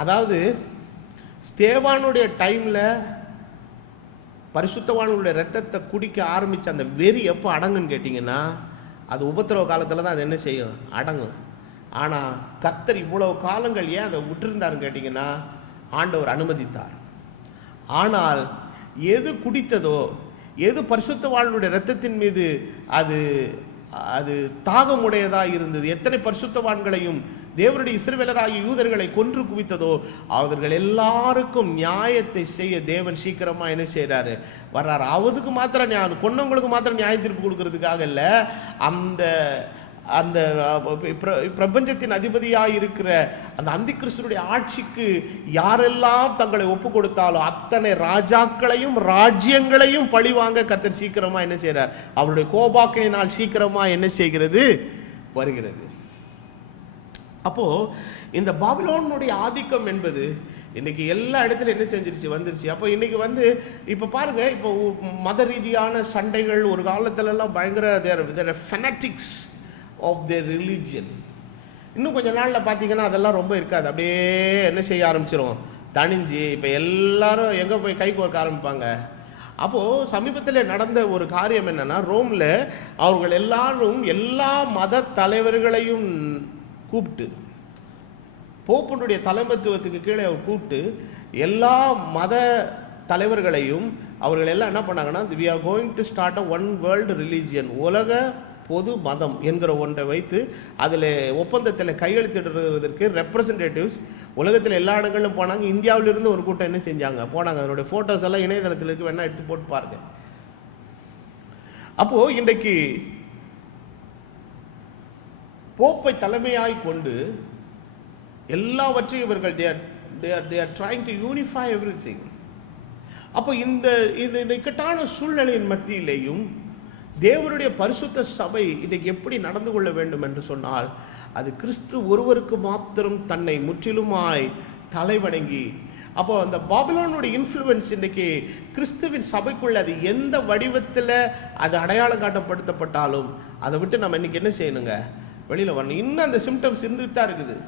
அதாவது ஸ்தேவானுடைய டைமில் பரிசுத்தவானுடைய இரத்தத்தை குடிக்க ஆரம்பித்த அந்த வெறி எப்போ அடங்குன்னு கேட்டிங்கன்னா, அது உபத்திரவ காலத்தில் தான் அது என்ன செய்யும்? அடங்கும். ஆனால் கர்த்தர் இவ்வளவு காலங்கள் ஏன் அதை விட்டுருந்தாருன்னு கேட்டிங்கன்னா, ஆண்டவர் அனுமதித்தார். ஆனால் எது குடித்ததோ, எது பரிசுத்தவானுடைய இரத்தத்தின் மீது அது தாகமுடையதாக இருந்தது, எத்தனை பரிசுத்தவான்களையும் தேவனுடைய இஸ்ரவேலராகிய யூதர்களை கொன்று குவித்ததோ அவர்கள் எல்லாருக்கும் நியாயத்தை செய்ய தேவன் சீக்கிரமாக என்ன செய்கிறாரு? வர்றாரு. அவதுக்கு மாத்திரம் நியாயம், கொன்னவங்களுக்கு மாத்திரம் நியாய தீர்ப்பு கொடுக்கறதுக்காக இல்லை, அந்த அந்த பிரபஞ்சத்தின் அதிபதியாக இருக்கிற அந்த அந்தி கிறிஸ்துடைய ஆட்சிக்கு யாரெல்லாம் தங்களை ஒப்பு கொடுத்தாலும் அத்தனை ராஜாக்களையும் ராஜ்யங்களையும் பழிவாங்க கர்த்தர் சீக்கிரமாக என்ன செய்கிறார்? அவருடைய கோபாக்கினால் சீக்கிரமாக என்ன செய்கிறது? வருகிறது. அப்போது இந்த பாபிலோனுடைய ஆதிக்கம் என்பது இன்றைக்கி எல்லா இடத்துலையும் என்ன செஞ்சிருச்சு? வந்துருச்சு. அப்போ இன்றைக்கி இப்போ பாருங்கள், இப்போ மத ரீதியான சண்டைகள் ஒரு காலத்திலலாம் பயங்கர ஃபெனட்டிக்ஸ், ஆஃப் their ரிலீஜியன். இன்னும் கொஞ்சம் நாளில் பார்த்தீங்கன்னா அதெல்லாம் ரொம்ப இருக்காது. அப்படியே என்ன செய்ய ஆரம்பிச்சிடும், தணிஞ்சு இப்போ எல்லாரும் எங்கே போய் கை கோர்க்க ஆரம்பிப்பாங்க. அப்போது சமீபத்தில் நடந்த ஒரு காரியம் என்னென்னா, ரோமில் அவர்கள் எல்லாரும் எல்லா மத தலைவர்களையும் கூப்பிட்டு, போப்புடைய தலைமைத்துவத்துக்கு கீழே அவர் கூப்பிட்டு எல்லா மத தலைவர்களையும் அவர்கள் எல்லாம் என்ன பண்ணாங்கன்னா, we are going to start a one world religion, உலக பொது மதம் என்கிற ஒன்றை வைத்து அதில் ஒப்பந்தத்தில் கையெழுத்திடுறதுக்கு ரெப்ரசன்டேட்டிவ்ஸ் உலகத்தில் எல்லா இடங்களிலும் போனாங்க. இந்தியாவிலிருந்து ஒரு கூட்டம் என்ன செஞ்சாங்க, போனாங்க. அதனுடைய ஃபோட்டோஸ் எல்லாம் இணையதளத்தில் இருக்கு, வேணா எடுத்து போட்டு பாருங்க. அப்போது இன்றைக்கு போப்பை தலைமையாய் கொண்டு எல்லாவற்றையும் இவர்கள் they are trying to unify everything. அப்போ இந்த இக்கட்டான சூழ்நிலையின் மத்தியிலேயும் தேவனுடைய பரிசுத்த சபை இன்றைக்கு எப்படி நடந்து கொள்ள வேண்டும் என்று சொன்னால், அது கிறிஸ்து ஒருவருக்கு மாத்திரம் தன்னை முற்றிலுமாய் தலைவணங்கி, அப்போ அந்த பாபிலோனுடைய இன்ஃப்ளூயன்ஸ் இன்றைக்கு கிறிஸ்துவின் சபைக்குள்ள அது எந்த வடிவத்தில் அது அடையாளம் காட்டப்படுத்தப்பட்டாலும் அதை விட்டு நம்ம இன்றைக்கி என்ன செய்யணுங்க, வெளியில் வரணும். இன்னும் அந்த சிம்டம்ஸ் இருந்துகிட்டு தான் இருக்குது.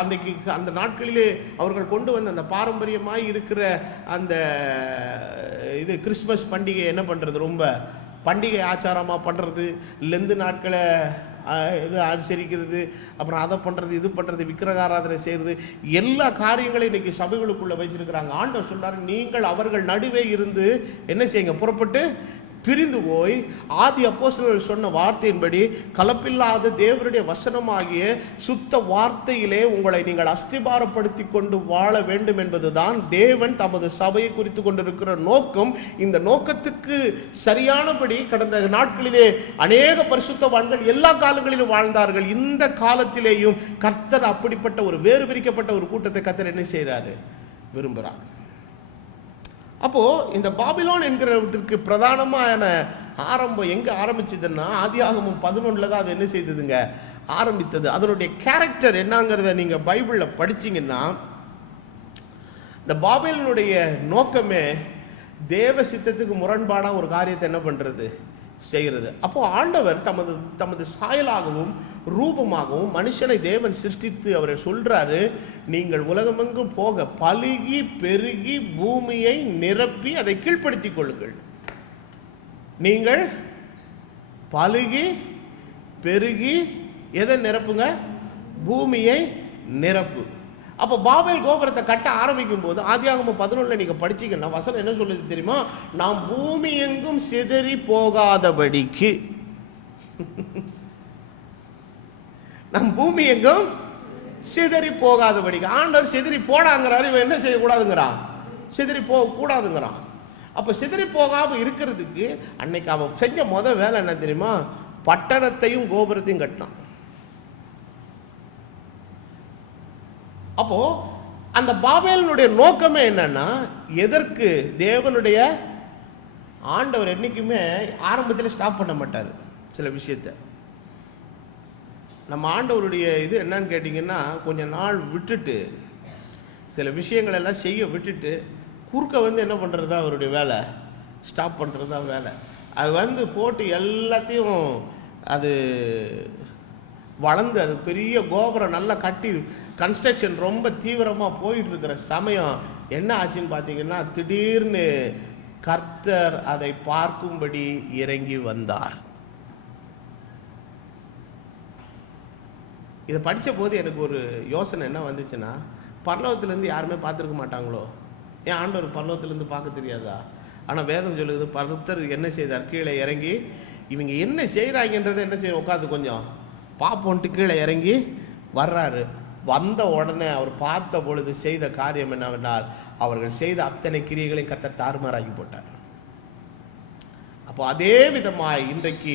அன்றைக்கு அந்த நாட்களிலே அவர்கள் கொண்டு வந்த அந்த பாரம்பரியமாய் இருக்கிற அந்த கிறிஸ்மஸ் பண்டிகை என்ன பண்ணுறது, ரொம்ப பண்டிகை ஆச்சாரமாக பண்ணுறது, லெந்து நாட்களை அனுசரிக்கிறது, அப்புறம் அதை பண்ணுறது, இது பண்ணுறது, விக்கிரகாராதனை செய்கிறது, எல்லா காரியங்களையும் இன்றைக்கி சபைகளுக்குள்ளே வச்சிருக்கிறாங்க. ஆண்டவர் சொல்கிறார், நீங்கள் அவர்கள் நடுவே இருந்து என்ன செய்யுங்க, புறப்பட்டு பிரிந்து போய் ஆதி அப்போஸ்தலர்கள் சொன்ன வார்த்தையின்படி கலப்பில்லாத தேவனுடைய வசனமாகிய சுத்த வார்த்தையிலே உங்களை நீங்கள் அஸ்திபாரப்படுத்தி கொண்டு வாழ வேண்டும் என்பதுதான் தேவன் தமது சபையை குறித்து கொண்டிருக்கிற நோக்கம். இந்த நோக்கத்துக்கு சரியானபடி கடந்த நாட்களிலே அநேக பரிசுத்தவான்கள் எல்லா காலங்களிலும் வாழ்ந்தார்கள். இந்த காலத்திலேயும் கர்த்தர் அப்படிப்பட்ட ஒரு வேறு பிரிக்கப்பட்ட ஒரு கூட்டத்தை கர்த்தர் என்ன செய்கிறாரு, விரும்புகிறார். அப்போது இந்த பாபிலோன் என்கிறதுக்கு பிரதானமான ஆரம்பம் எங்கே ஆரம்பிச்சதுன்னா, ஆதியாகமம் 11 தான் அது என்ன செய்ததுங்க, ஆரம்பித்தது. அதனுடைய கேரக்டர் என்னங்கிறத நீங்கள் பைபிளில் படிச்சிங்கன்னா, இந்த பாபிலோனுடைய நோக்கமே தேவ சித்தத்துக்கு முரண்பாடாக ஒரு காரியத்தை என்ன பண்ணுறது, செய்கிறது. அப்போது ஆண்டவர் தமது சாயலாகவும் ரூபமாகவும் மனுஷனை தேவன் சிருஷ்டித்து அவரை சொல்கிறாரு, நீங்கள் உலகமெங்கும் போக பலுகி பெருகி பூமியை நிரப்பி அதை கீழ்ப்படுத்திக் கொள்ளுங்கள். நீங்கள் பலுகி பெருகி எதை நிரப்புங்க, பூமியை நிரப்பு. அப்போ பாபேல் கோபுரத்தை கட்ட ஆரம்பிக்கும் போது ஆதியாகமம் 11 நீங்கள் படிச்சிங்கன்னா வசனம் என்ன சொல்லுது தெரியுமா, நாம் பூமி எங்கும் சிதறி போகாதபடிக்கு, நம் பூமி எங்கும் சிதறி போகாதபடிக்கு. ஆண்டவர் சிதறி போடாங்கிறாரு, இவன் என்ன செய்யக்கூடாதுங்கிறான், சிதறி போகக்கூடாதுங்கிறான். அப்போ சிதறி போகாமல் இருக்கிறதுக்கு அன்னைக்கு அவன் செஞ்ச வேலை என்ன தெரியுமா, பட்டணத்தையும் கோபுரத்தையும் கட்டினான். அப்போ அந்த பாபேலினுடைய நோக்கமே என்னன்னா, எதற்கு தேவனுடைய ஆண்டவர் என்னைக்குமே ஆரம்பத்தில் ஸ்டாப் பண்ண மாட்டார் சில விஷயத்தை. நம்ம ஆண்டவருடைய இது என்னன்னு கேட்டிங்கன்னா, கொஞ்ச நாள் விட்டுட்டு சில விஷயங்கள் எல்லாம் செய்ய விட்டுட்டு குறுக்க என்ன பண்ணுறது தான் அவருடைய வேலை, ஸ்டாப் பண்ணுறது தான் வேலை. அது போட்டு எல்லாத்தையும் அது வளர்ந்து அது பெரிய கோபுரம் நல்லா கட்டி கன்ஸ்ட்ரக்ஷன் ரொம்ப தீவிரமாக போயிட்டுருக்கிற சமயம் என்ன ஆச்சுன்னு பார்த்தீங்கன்னா, திடீர்னு கர்த்தர் அதை பார்க்கும்படி இறங்கி வந்தார். இதை படித்த போது எனக்கு ஒரு யோசனை என்ன வந்துச்சுன்னா, பரலோகத்துலேருந்து யாருமே பார்த்துருக்க மாட்டாங்களோ, ஏன் ஆண்டவர் பரலோகத்துலேருந்து பார்க்க தெரியாதா? ஆனால் வேதம் சொல்லுது, கர்த்தர் என்ன செய்தார், கீழே இறங்கி இவங்க என்ன செய்கிறாங்கன்றதை என்ன செய்ய உட்காந்து கொஞ்சம் பார்ப்போன்ட்டு கீழே இறங்கி வர்றாரு. வந்த உடனே அவர் பார்த்த பொழுது செய்த காரியம் என்னவென்றால், அவர்கள் செய்த அத்தனை கிரியைகளையும் கர்த்தர் தாறுமாறாக்கி போட்டார். அப்போ அதே விதமாய் இன்றைக்கு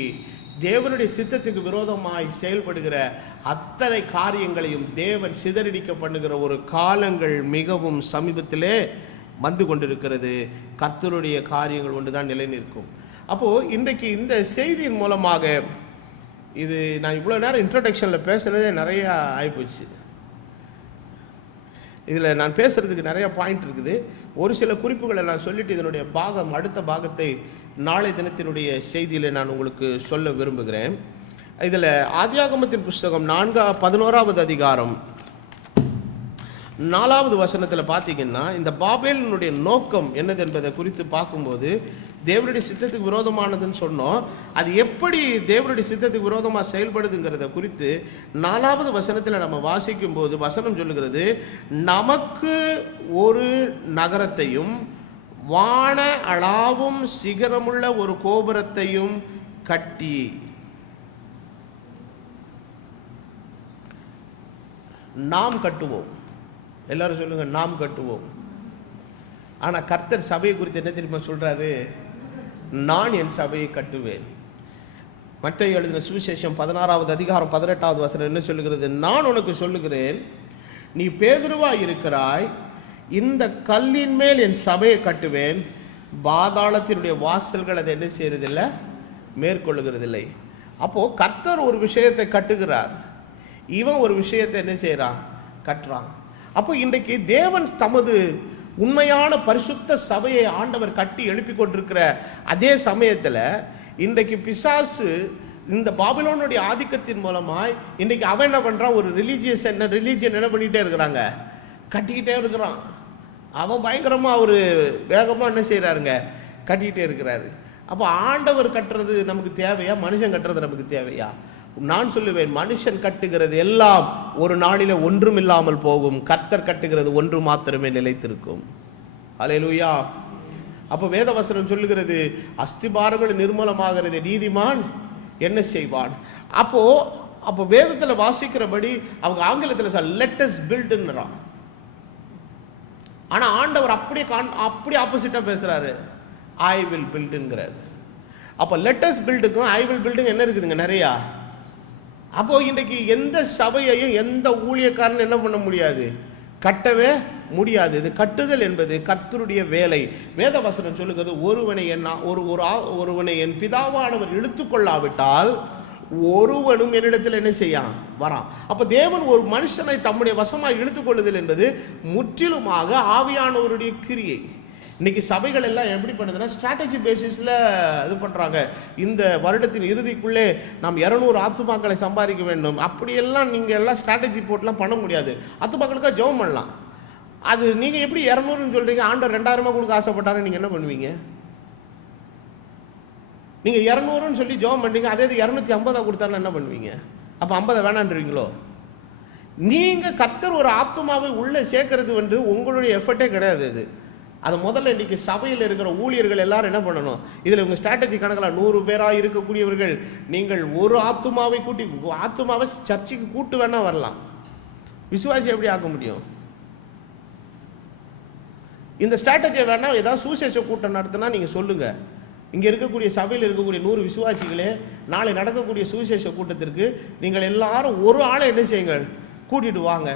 தேவனுடைய சித்தத்துக்கு விரோதமாய் செயல்படுகிற அத்தனை காரியங்களையும் தேவன் சிதறடிக்க பண்ணுகிற ஒரு காலங்கள் மிகவும் சமீபத்திலே வந்து கொண்டிருக்கிறது. கர்த்தருடைய காரியங்கள் ஒன்று தான் நிலை நிற்கும். அப்போது இன்றைக்கு இந்த செய்தியின் மூலமாக, இது நான் இவ்வளோ நேரம் இன்ட்ரடக்ஷனில் பேசுகிறதே நிறையா ஆகிப்போச்சு. இதில் நான் பேசுகிறதுக்கு நிறையா பாயிண்ட் இருக்குது. ஒரு சில குறிப்புகளை நான் சொல்லிவிட்டு இதனுடைய அடுத்த பாகத்தை நாளை தினத்தினுடைய செய்தியில் நான் உங்களுக்கு சொல்ல விரும்புகிறேன். இதில் ஆதியாகமத்தின் புஸ்தகம் 11வது அதிகாரம் 4வது வசனத்தில் பார்த்தீங்கன்னா, இந்த பாபேலினுடைய நோக்கம் என்னது என்பதை குறித்து பார்க்கும்போது, தேவனுடைய சித்தத்துக்கு விரோதமானதுன்னு சொன்னோம். அது எப்படி தேவனுடைய சித்தத்துக்கு விரோதமாக செயல்படுதுங்கிறத குறித்து 4வது வசனத்தில் நம்ம வாசிக்கும் போது வசனம் சொல்லுகிறது, நமக்கு ஒரு நகரத்தையும் வான அளவும் சிகரமுள்ள ஒரு கோபுரத்தையும் கட்டி. நாம் கட்டுவோம். எல்லாரும் சொல்லுங்க, நாம் கட்டுவோம். ஆனால் கர்த்தர் சபையை குறித்து என்ன தெரியுமா சொல்றாரு? நான் என் சபையை கட்டுவேன். மத்தேயு எழுதின சுவிசேஷம் 16வது அதிகாரம் 18வது வசனம் என்ன சொல்லுகிறது? நான் உனக்கு சொல்லுகிறேன், நீ பேதுருவாய் இருக்கிறாய், இந்த கல்லின் மேல் என் சபையை கட்டுவேன், பாதாளத்தினுடைய வாசல்கள் அதை என்ன செய்யறதில்லை, மேற்கொள்ளுகிறதில்லை. அப்போ கர்த்தர் ஒரு விஷயத்தை கட்டுகிறார், இவன் ஒரு விஷயத்தை என்ன செய்யறான், கட்டுறான். அப்போ இன்றைக்கு தேவன் தமது உண்மையான பரிசுத்த சபையை ஆண்டவர் கட்டி எழுப்பி கொண்டிருக்கிற அதே சமயத்தில் இன்றைக்கு பிசாசு இந்த பாபிலோனுடைய ஆதிக்கத்தின் மூலமாய் இன்றைக்கு அவன் என்ன பண்ணுறான், ஒரு ரிலீஜியன் என்ன பண்ணிகிட்டே இருக்கிறாங்க, கட்டிக்கிட்டே இருக்கிறான். அவன் பயங்கரமாக ஒரு வேகமாக என்ன செய்கிறாருங்க, கட்டிக்கிட்டே இருக்கிறாரு. அப்போ ஆண்டவர் கட்டுறது நமக்கு தேவையா, மனுஷன் கட்டுறது நமக்கு தேவையா? நான் சொல்லுவேன், மனுஷன் கட்டுகிறது எல்லாம் ஒரு நாளில ஒன்றும் இல்லாமல் போகும், கர்த்தர் கட்டுகிறது ஒன்று மாத்திரமே நிலைத்திருக்கும். அல்லேலூயா. அப்போ வேதவசனம் சொல்லுகிறது, அஸ்திபாரங்கள் நிர்மூலமாகிறது, நீதிமான் என்ன செய்வான்? அப்போ வேதத்தில் வாசிக்கிறபடி அவங்க ஆங்கிலத்தில் லெட் அஸ் பில்ட்ன்றான். ஆனால் ஆண்டவர் அப்படியே ஆப்போசிட்டாக பேசுகிறாரு, ஐ வில் பில்டுங்கிறார். அப்போ லெட் அஸ் பில்டுக்கும் ஐ வில் பில்டுங்க என்ன இருக்குதுங்க, நிறையா. அப்போ இன்றைக்கு எந்த சபையையும் எந்த ஊழியக்காரன் என்ன பண்ண முடியாது, கட்டவே முடியாது. இது கட்டுதல் என்பது கர்த்தருடைய வேலை. வேதவசனம் சொல்லுகிறது, ஒருவனை என் பிதாவானவர் இழுத்துக்கொள்ளாவிட்டால் ஒருவனும் என்னிடத்தில் என்ன செய்யான் வரான். அப்போ தேவன் ஒரு மனுஷனை தம்முடைய வசமாக இழுத்துக்கொள்ளுதல் என்பது முற்றிலுமாக ஆவியானவருடைய கிரியை. இன்றைக்கி சபைகள் எல்லாம் எப்படி பண்ணுதுன்னா, ஸ்ட்ராட்டஜி பேசிஸில் இது பண்ணுறாங்க. இந்த வருடத்தின் இறுதிக்குள்ளே நாம் 200 ஆத்துமாக்களை சம்பாதிக்க வேண்டும், அப்படியெல்லாம் நீங்கள் எல்லாம் ஸ்ட்ராட்டஜி போட்டுலாம் பண்ண முடியாது. ஆத்துமாக்களுக்காக ஜெபம் பண்ணலாம். அது நீங்கள் எப்படி 200ன்னு சொல்கிறீங்க, ஆண்டவர் 2000 கொடுக்க ஆசைப்பட்டாரு, நீங்கள் என்ன பண்ணுவீங்க? நீங்கள் 200ன்னு சொல்லி ஜெபம் பண்ணுறீங்க, அதே 250 கொடுத்தாருன்னு என்ன பண்ணுவீங்க? அப்போ 50 வேணான்றீங்களோ? நீங்கள் கர்த்தர் ஒரு ஆத்துமாவை உள்ளே சேர்க்கறது வந்து உங்களுடைய எஃபர்ட்டே கிடையாது. அது முதல்ல இன்றைக்கி சபையில் இருக்கிற ஊழியர்கள் எல்லாரும் என்ன பண்ணணும், இதில் இவங்க ஸ்ட்ராட்டஜி கணக்கில் 100 பேராக இருக்கக்கூடியவர்கள், நீங்கள் ஒரு ஆத்துமாவை சர்ச்சுக்கு கூட்டு வேணால் வரலாம், விசுவாசி எப்படி ஆக்க முடியும்? இந்த ஸ்ட்ராட்டஜியை வேணால் ஏதாவது சுவிசேஷ கூட்டம் நடத்தினா நீங்கள் சொல்லுங்கள், இங்கே இருக்கக்கூடிய சபையில் இருக்கக்கூடிய 100 விசுவாசிகளே நாளை நடக்கக்கூடிய சுவிசேஷ கூட்டத்திற்கு நீங்கள் எல்லாரும் ஒரு ஆளை என்ன செய்யுங்கள், கூட்டிகிட்டு வாங்க,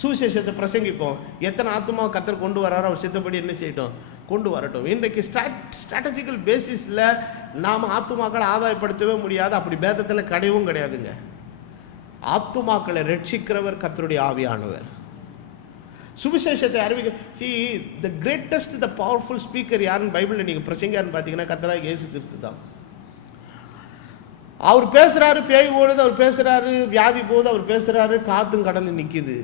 சுவிசேஷத்தை பிரசங்கிப்போம். எத்தனை ஆத்துமா கர்த்தர் கொண்டு வராரோ அவர் சித்தப்படி என்ன செய்யட்டும், கொண்டு வரட்டும். இன்றைக்கு ஸ்ட்ராட்டஜிக்கல் பேசிஸில் நாம் ஆத்துமாக்களை ஆதாயப்படுத்தவே முடியாது, அப்படி பேதத்தில் கிடையவும் கிடையாதுங்க. ஆத்துமாக்களை ரட்சிக்கிறவர் கர்த்தருடைய ஆவியானவர். சுவிசேஷத்தை the greatest the powerful speaker யாருன்னு பைபிளில் நீங்கள் பிரசங்கியாருன்னு பார்த்தீங்கன்னா கர்த்தராகிய இயேசு கிறிஸ்து தான். அவர் பேசுகிறாரு, பேய் ஓடுது, அவர் பேசுகிறாரு, வியாதி போகுது, அவர் பேசுகிறாரு, காற்றும் கடந்து நிற்கிது.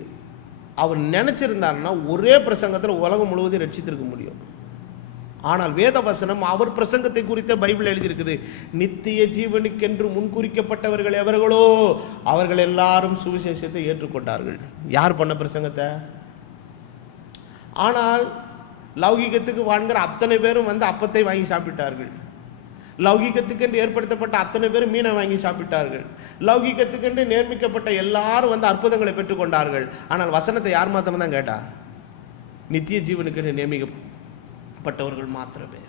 அவர் நினச்சிருந்தாருன்னா ஒரே பிரசங்கத்தில் உலகம் முழுவதும் ரட்சித்திருக்க முடியும். ஆனால் வேதவசனம் அவர் பிரசங்கத்தை குறித்த பைபிள் எழுதியிருக்குது, நித்திய ஜீவனுக்கென்று முன்குறிக்கப்பட்டவர்கள் எவர்களோ அவர்கள் எல்லாரும் சுவிசேஷத்தை ஏற்றுக்கொண்டார்கள். யார் பண்ண பிரசங்கத்தை? ஆனால் லௌகிகத்துக்கு வாழ்கிற அத்தனை பேரும் வந்து அப்பத்தை வாங்கி சாப்பிட்டார்கள். லௌகிகத்துக்கென்று ஏற்படுத்தப்பட்ட அத்தனை பேரும் மீனை வாங்கி சாப்பிட்டார்கள். லௌகிகத்துக்கென்று நியமிக்கப்பட்ட எல்லாரும் வந்து அற்புதங்களை பெற்றுக்கொண்டார்கள். ஆனால் வசனத்தை யார் மாத்திரம் தான் கேட்டா? நித்திய ஜீவனுக்கு நியமிக்கப்பட்டவர்கள் மாத்திரமே.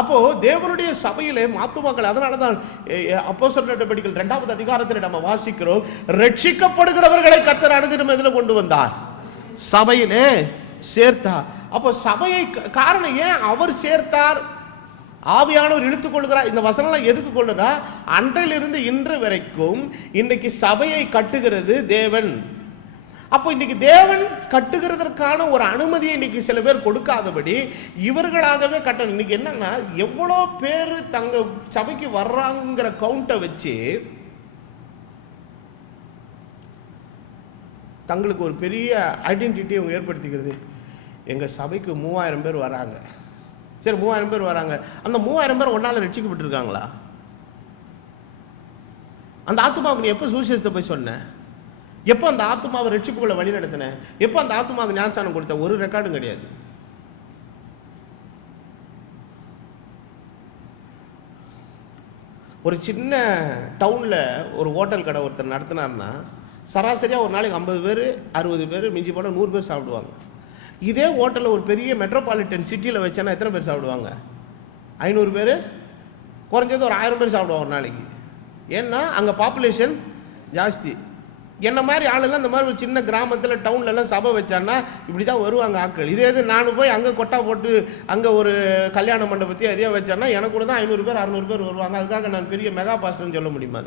அப்போ தேவனுடைய சபையிலே மாத்துமாக்கள், அதனால தான் அப்போஸ்தலர் நடபடிகள் 2வது அதிகாரத்தில் நம்ம வாசிக்கிறோம், ரட்சிக்கப்படுகிறவர்களை கர்த்தர் அனுதினம் எதில் கொண்டு வந்தார்? சபையிலே சேர்த்தார். அப்போ சபையை காரணம் ஏன் அவர் சேர்த்தார்? ஆவியானவர் இழுத்துக்கொள்கிறார். இந்த வசனம்லாம் எதுக்கு கொள்ளுறா? அன்றையிலிருந்து இன்று வரைக்கும் இன்னைக்கு சபையை கட்டுகிறது தேவன். அப்போ இன்னைக்கு தேவன் கட்டுகிறதற்கான ஒரு அனுமதியை இன்னைக்கு சில பேர் கொடுக்காதபடி இவர்களாகவே கட்டணும். இன்னைக்கு என்னன்னா, எவ்வளோ பேர் தங்க சபைக்கு வர்றாங்கிற கவுண்டை வச்சு தங்களுக்கு ஒரு பெரிய ஐடென்டிட்டியை அவங்க ஏற்படுத்திக்கிறது. எங்கள் சபைக்கு 3000 பேர் வராங்க. சரி, 3000 பேர் வராங்க. அந்த 3000 பேர் ஒன்றால் ரட்சிக்கப்பட்டிருக்காங்களா? அந்த ஆத்துமாவுக்கு நீ எப்போ சுவிசேஷத்தை போய் சொன்னேன்? எப்போ அந்த ஆத்துமாவை ரட்சிப்புகளை வழி நடத்தினேன்? எப்போ அந்த ஆத்துமாவுக்கு ஞானஸ்நானம் கொடுத்த? ஒரு ரெக்கார்டும் கிடையாது. ஒரு சின்ன டவுனில் ஒரு ஹோட்டல் கடை ஒருத்தர் நடத்தினார்னா சராசரியாக ஒரு நாளைக்கு 50 பேர் 60 பேர் மிஞ்சி போனால் 100 பேர் சாப்பிடுவாங்க. இதே ஹோட்டலில் ஒரு பெரிய மெட்ரோபாலிட்டன் சிட்டியில் வச்சேன்னா எத்தனை பேர் சாப்பிடுவாங்க? 500 பேர், குறைஞ்சது ஒரு 1000 பேர் சாப்பிடுவாங்க ஒரு நாளைக்கு. ஏன்னா அங்கே பாப்புலேஷன் ஜாஸ்தி. என்ன மாதிரி ஆளுலாம் இந்த மாதிரி ஒரு சின்ன கிராமத்தில் டவுன்லலாம் சபை வச்சான்னா இப்படி தான் வருவாங்க ஆட்கள். இதே இது நான் போய் அங்கே கொட்டா போட்டு அங்கே ஒரு கல்யாண மண்டபத்தையும் எதையோ வச்சேன்னா எனக்கு கூட தான் 500 பேர் 600 பேர் வருவாங்க. அதுக்காக நான் பெரிய மெகா பாஸ்டர்னு சொல்ல முடியுமா?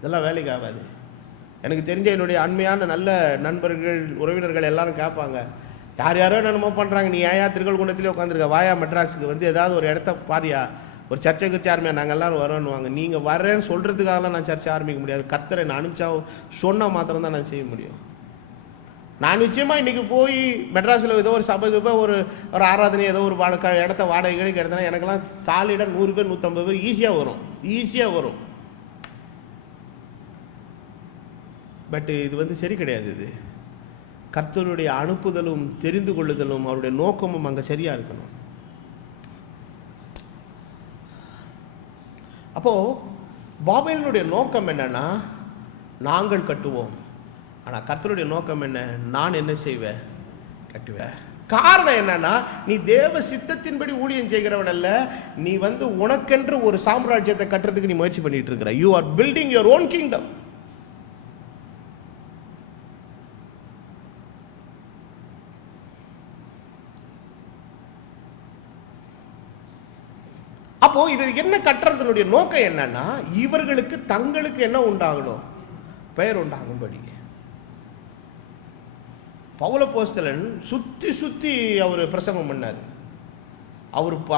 இதெல்லாம் வேலைக்கு ஆகாது. எனக்கு தெரிஞ்ச என்னுடைய அண்மையான நல்ல நண்பர்கள் உறவினர்கள் எல்லாரும் கேட்பாங்க, யாரோ என்னமோ பண்ணுறாங்க, நீ ஏயா திருக்கல்குன்றத்திலே உட்காந்துருக்க, வாயா மெட்ராஸுக்கு வந்து ஏதாவது ஒரு இடத்த பாரியா, ஒரு சர்ச்சை கிச்சை ஆரம்பியா, நாங்கள் எல்லோரும் வரோன்னுவாங்க. நீங்கள் வர்றேன்னு சொல்கிறதுக்காகலாம் நான் சர்ச்சை ஆரம்பிக்க முடியாது. கர்த்தரை நான் அனுப்பிச்சா சொன்னால் மாத்திரம் தான் நான் செய்ய முடியும். நான் நிச்சயமாக இன்றைக்கி போய் மெட்ராஸில் ஏதோ ஒரு சபைக்கு போய் ஒரு ஆராதனை ஏதோ ஒரு இடத்த வாடகை கிடைத்தனா எனக்கெல்லாம் சாலிடாக 100 பேர் 150 பேர் ஈஸியாக வரும். பட் இது வந்து சரி கிடையாது. இது கர்த்தருடைய அனுப்புதலும் தெரிந்து கொள்ளுதலும் அவருடைய நோக்கமும் அங்கே சரியாக இருக்கணும். அப்போது பாபேலினுடைய நோக்கம் என்னன்னா, நாங்கள் கட்டுவோம். ஆனால் கர்த்தருடைய நோக்கம் என்ன? நான் என்ன செய்வேன்? கட்டுவேன். காரணம் என்னன்னா, நீ தேவ சித்தத்தின்படி ஊழியம் செய்கிறவன் அல்ல. நீ வந்து உனக்கென்று ஒரு சாம்ராஜ்யத்தை கட்டுறதுக்கு நீ முயற்சி பண்ணிட்டு இருக்கிற. You are building your own kingdom. அப்போ இது என்ன கட்டுறதுனுடைய நோக்கம் என்னன்னா, இவர்களுக்கு தங்களுக்கு என்ன உண்டாகணும்? பெயர் உண்டாகும்படி. பவுலப்போஸ்தலன் சுத்தி அவர் பிரசங்கம் பண்ணார்.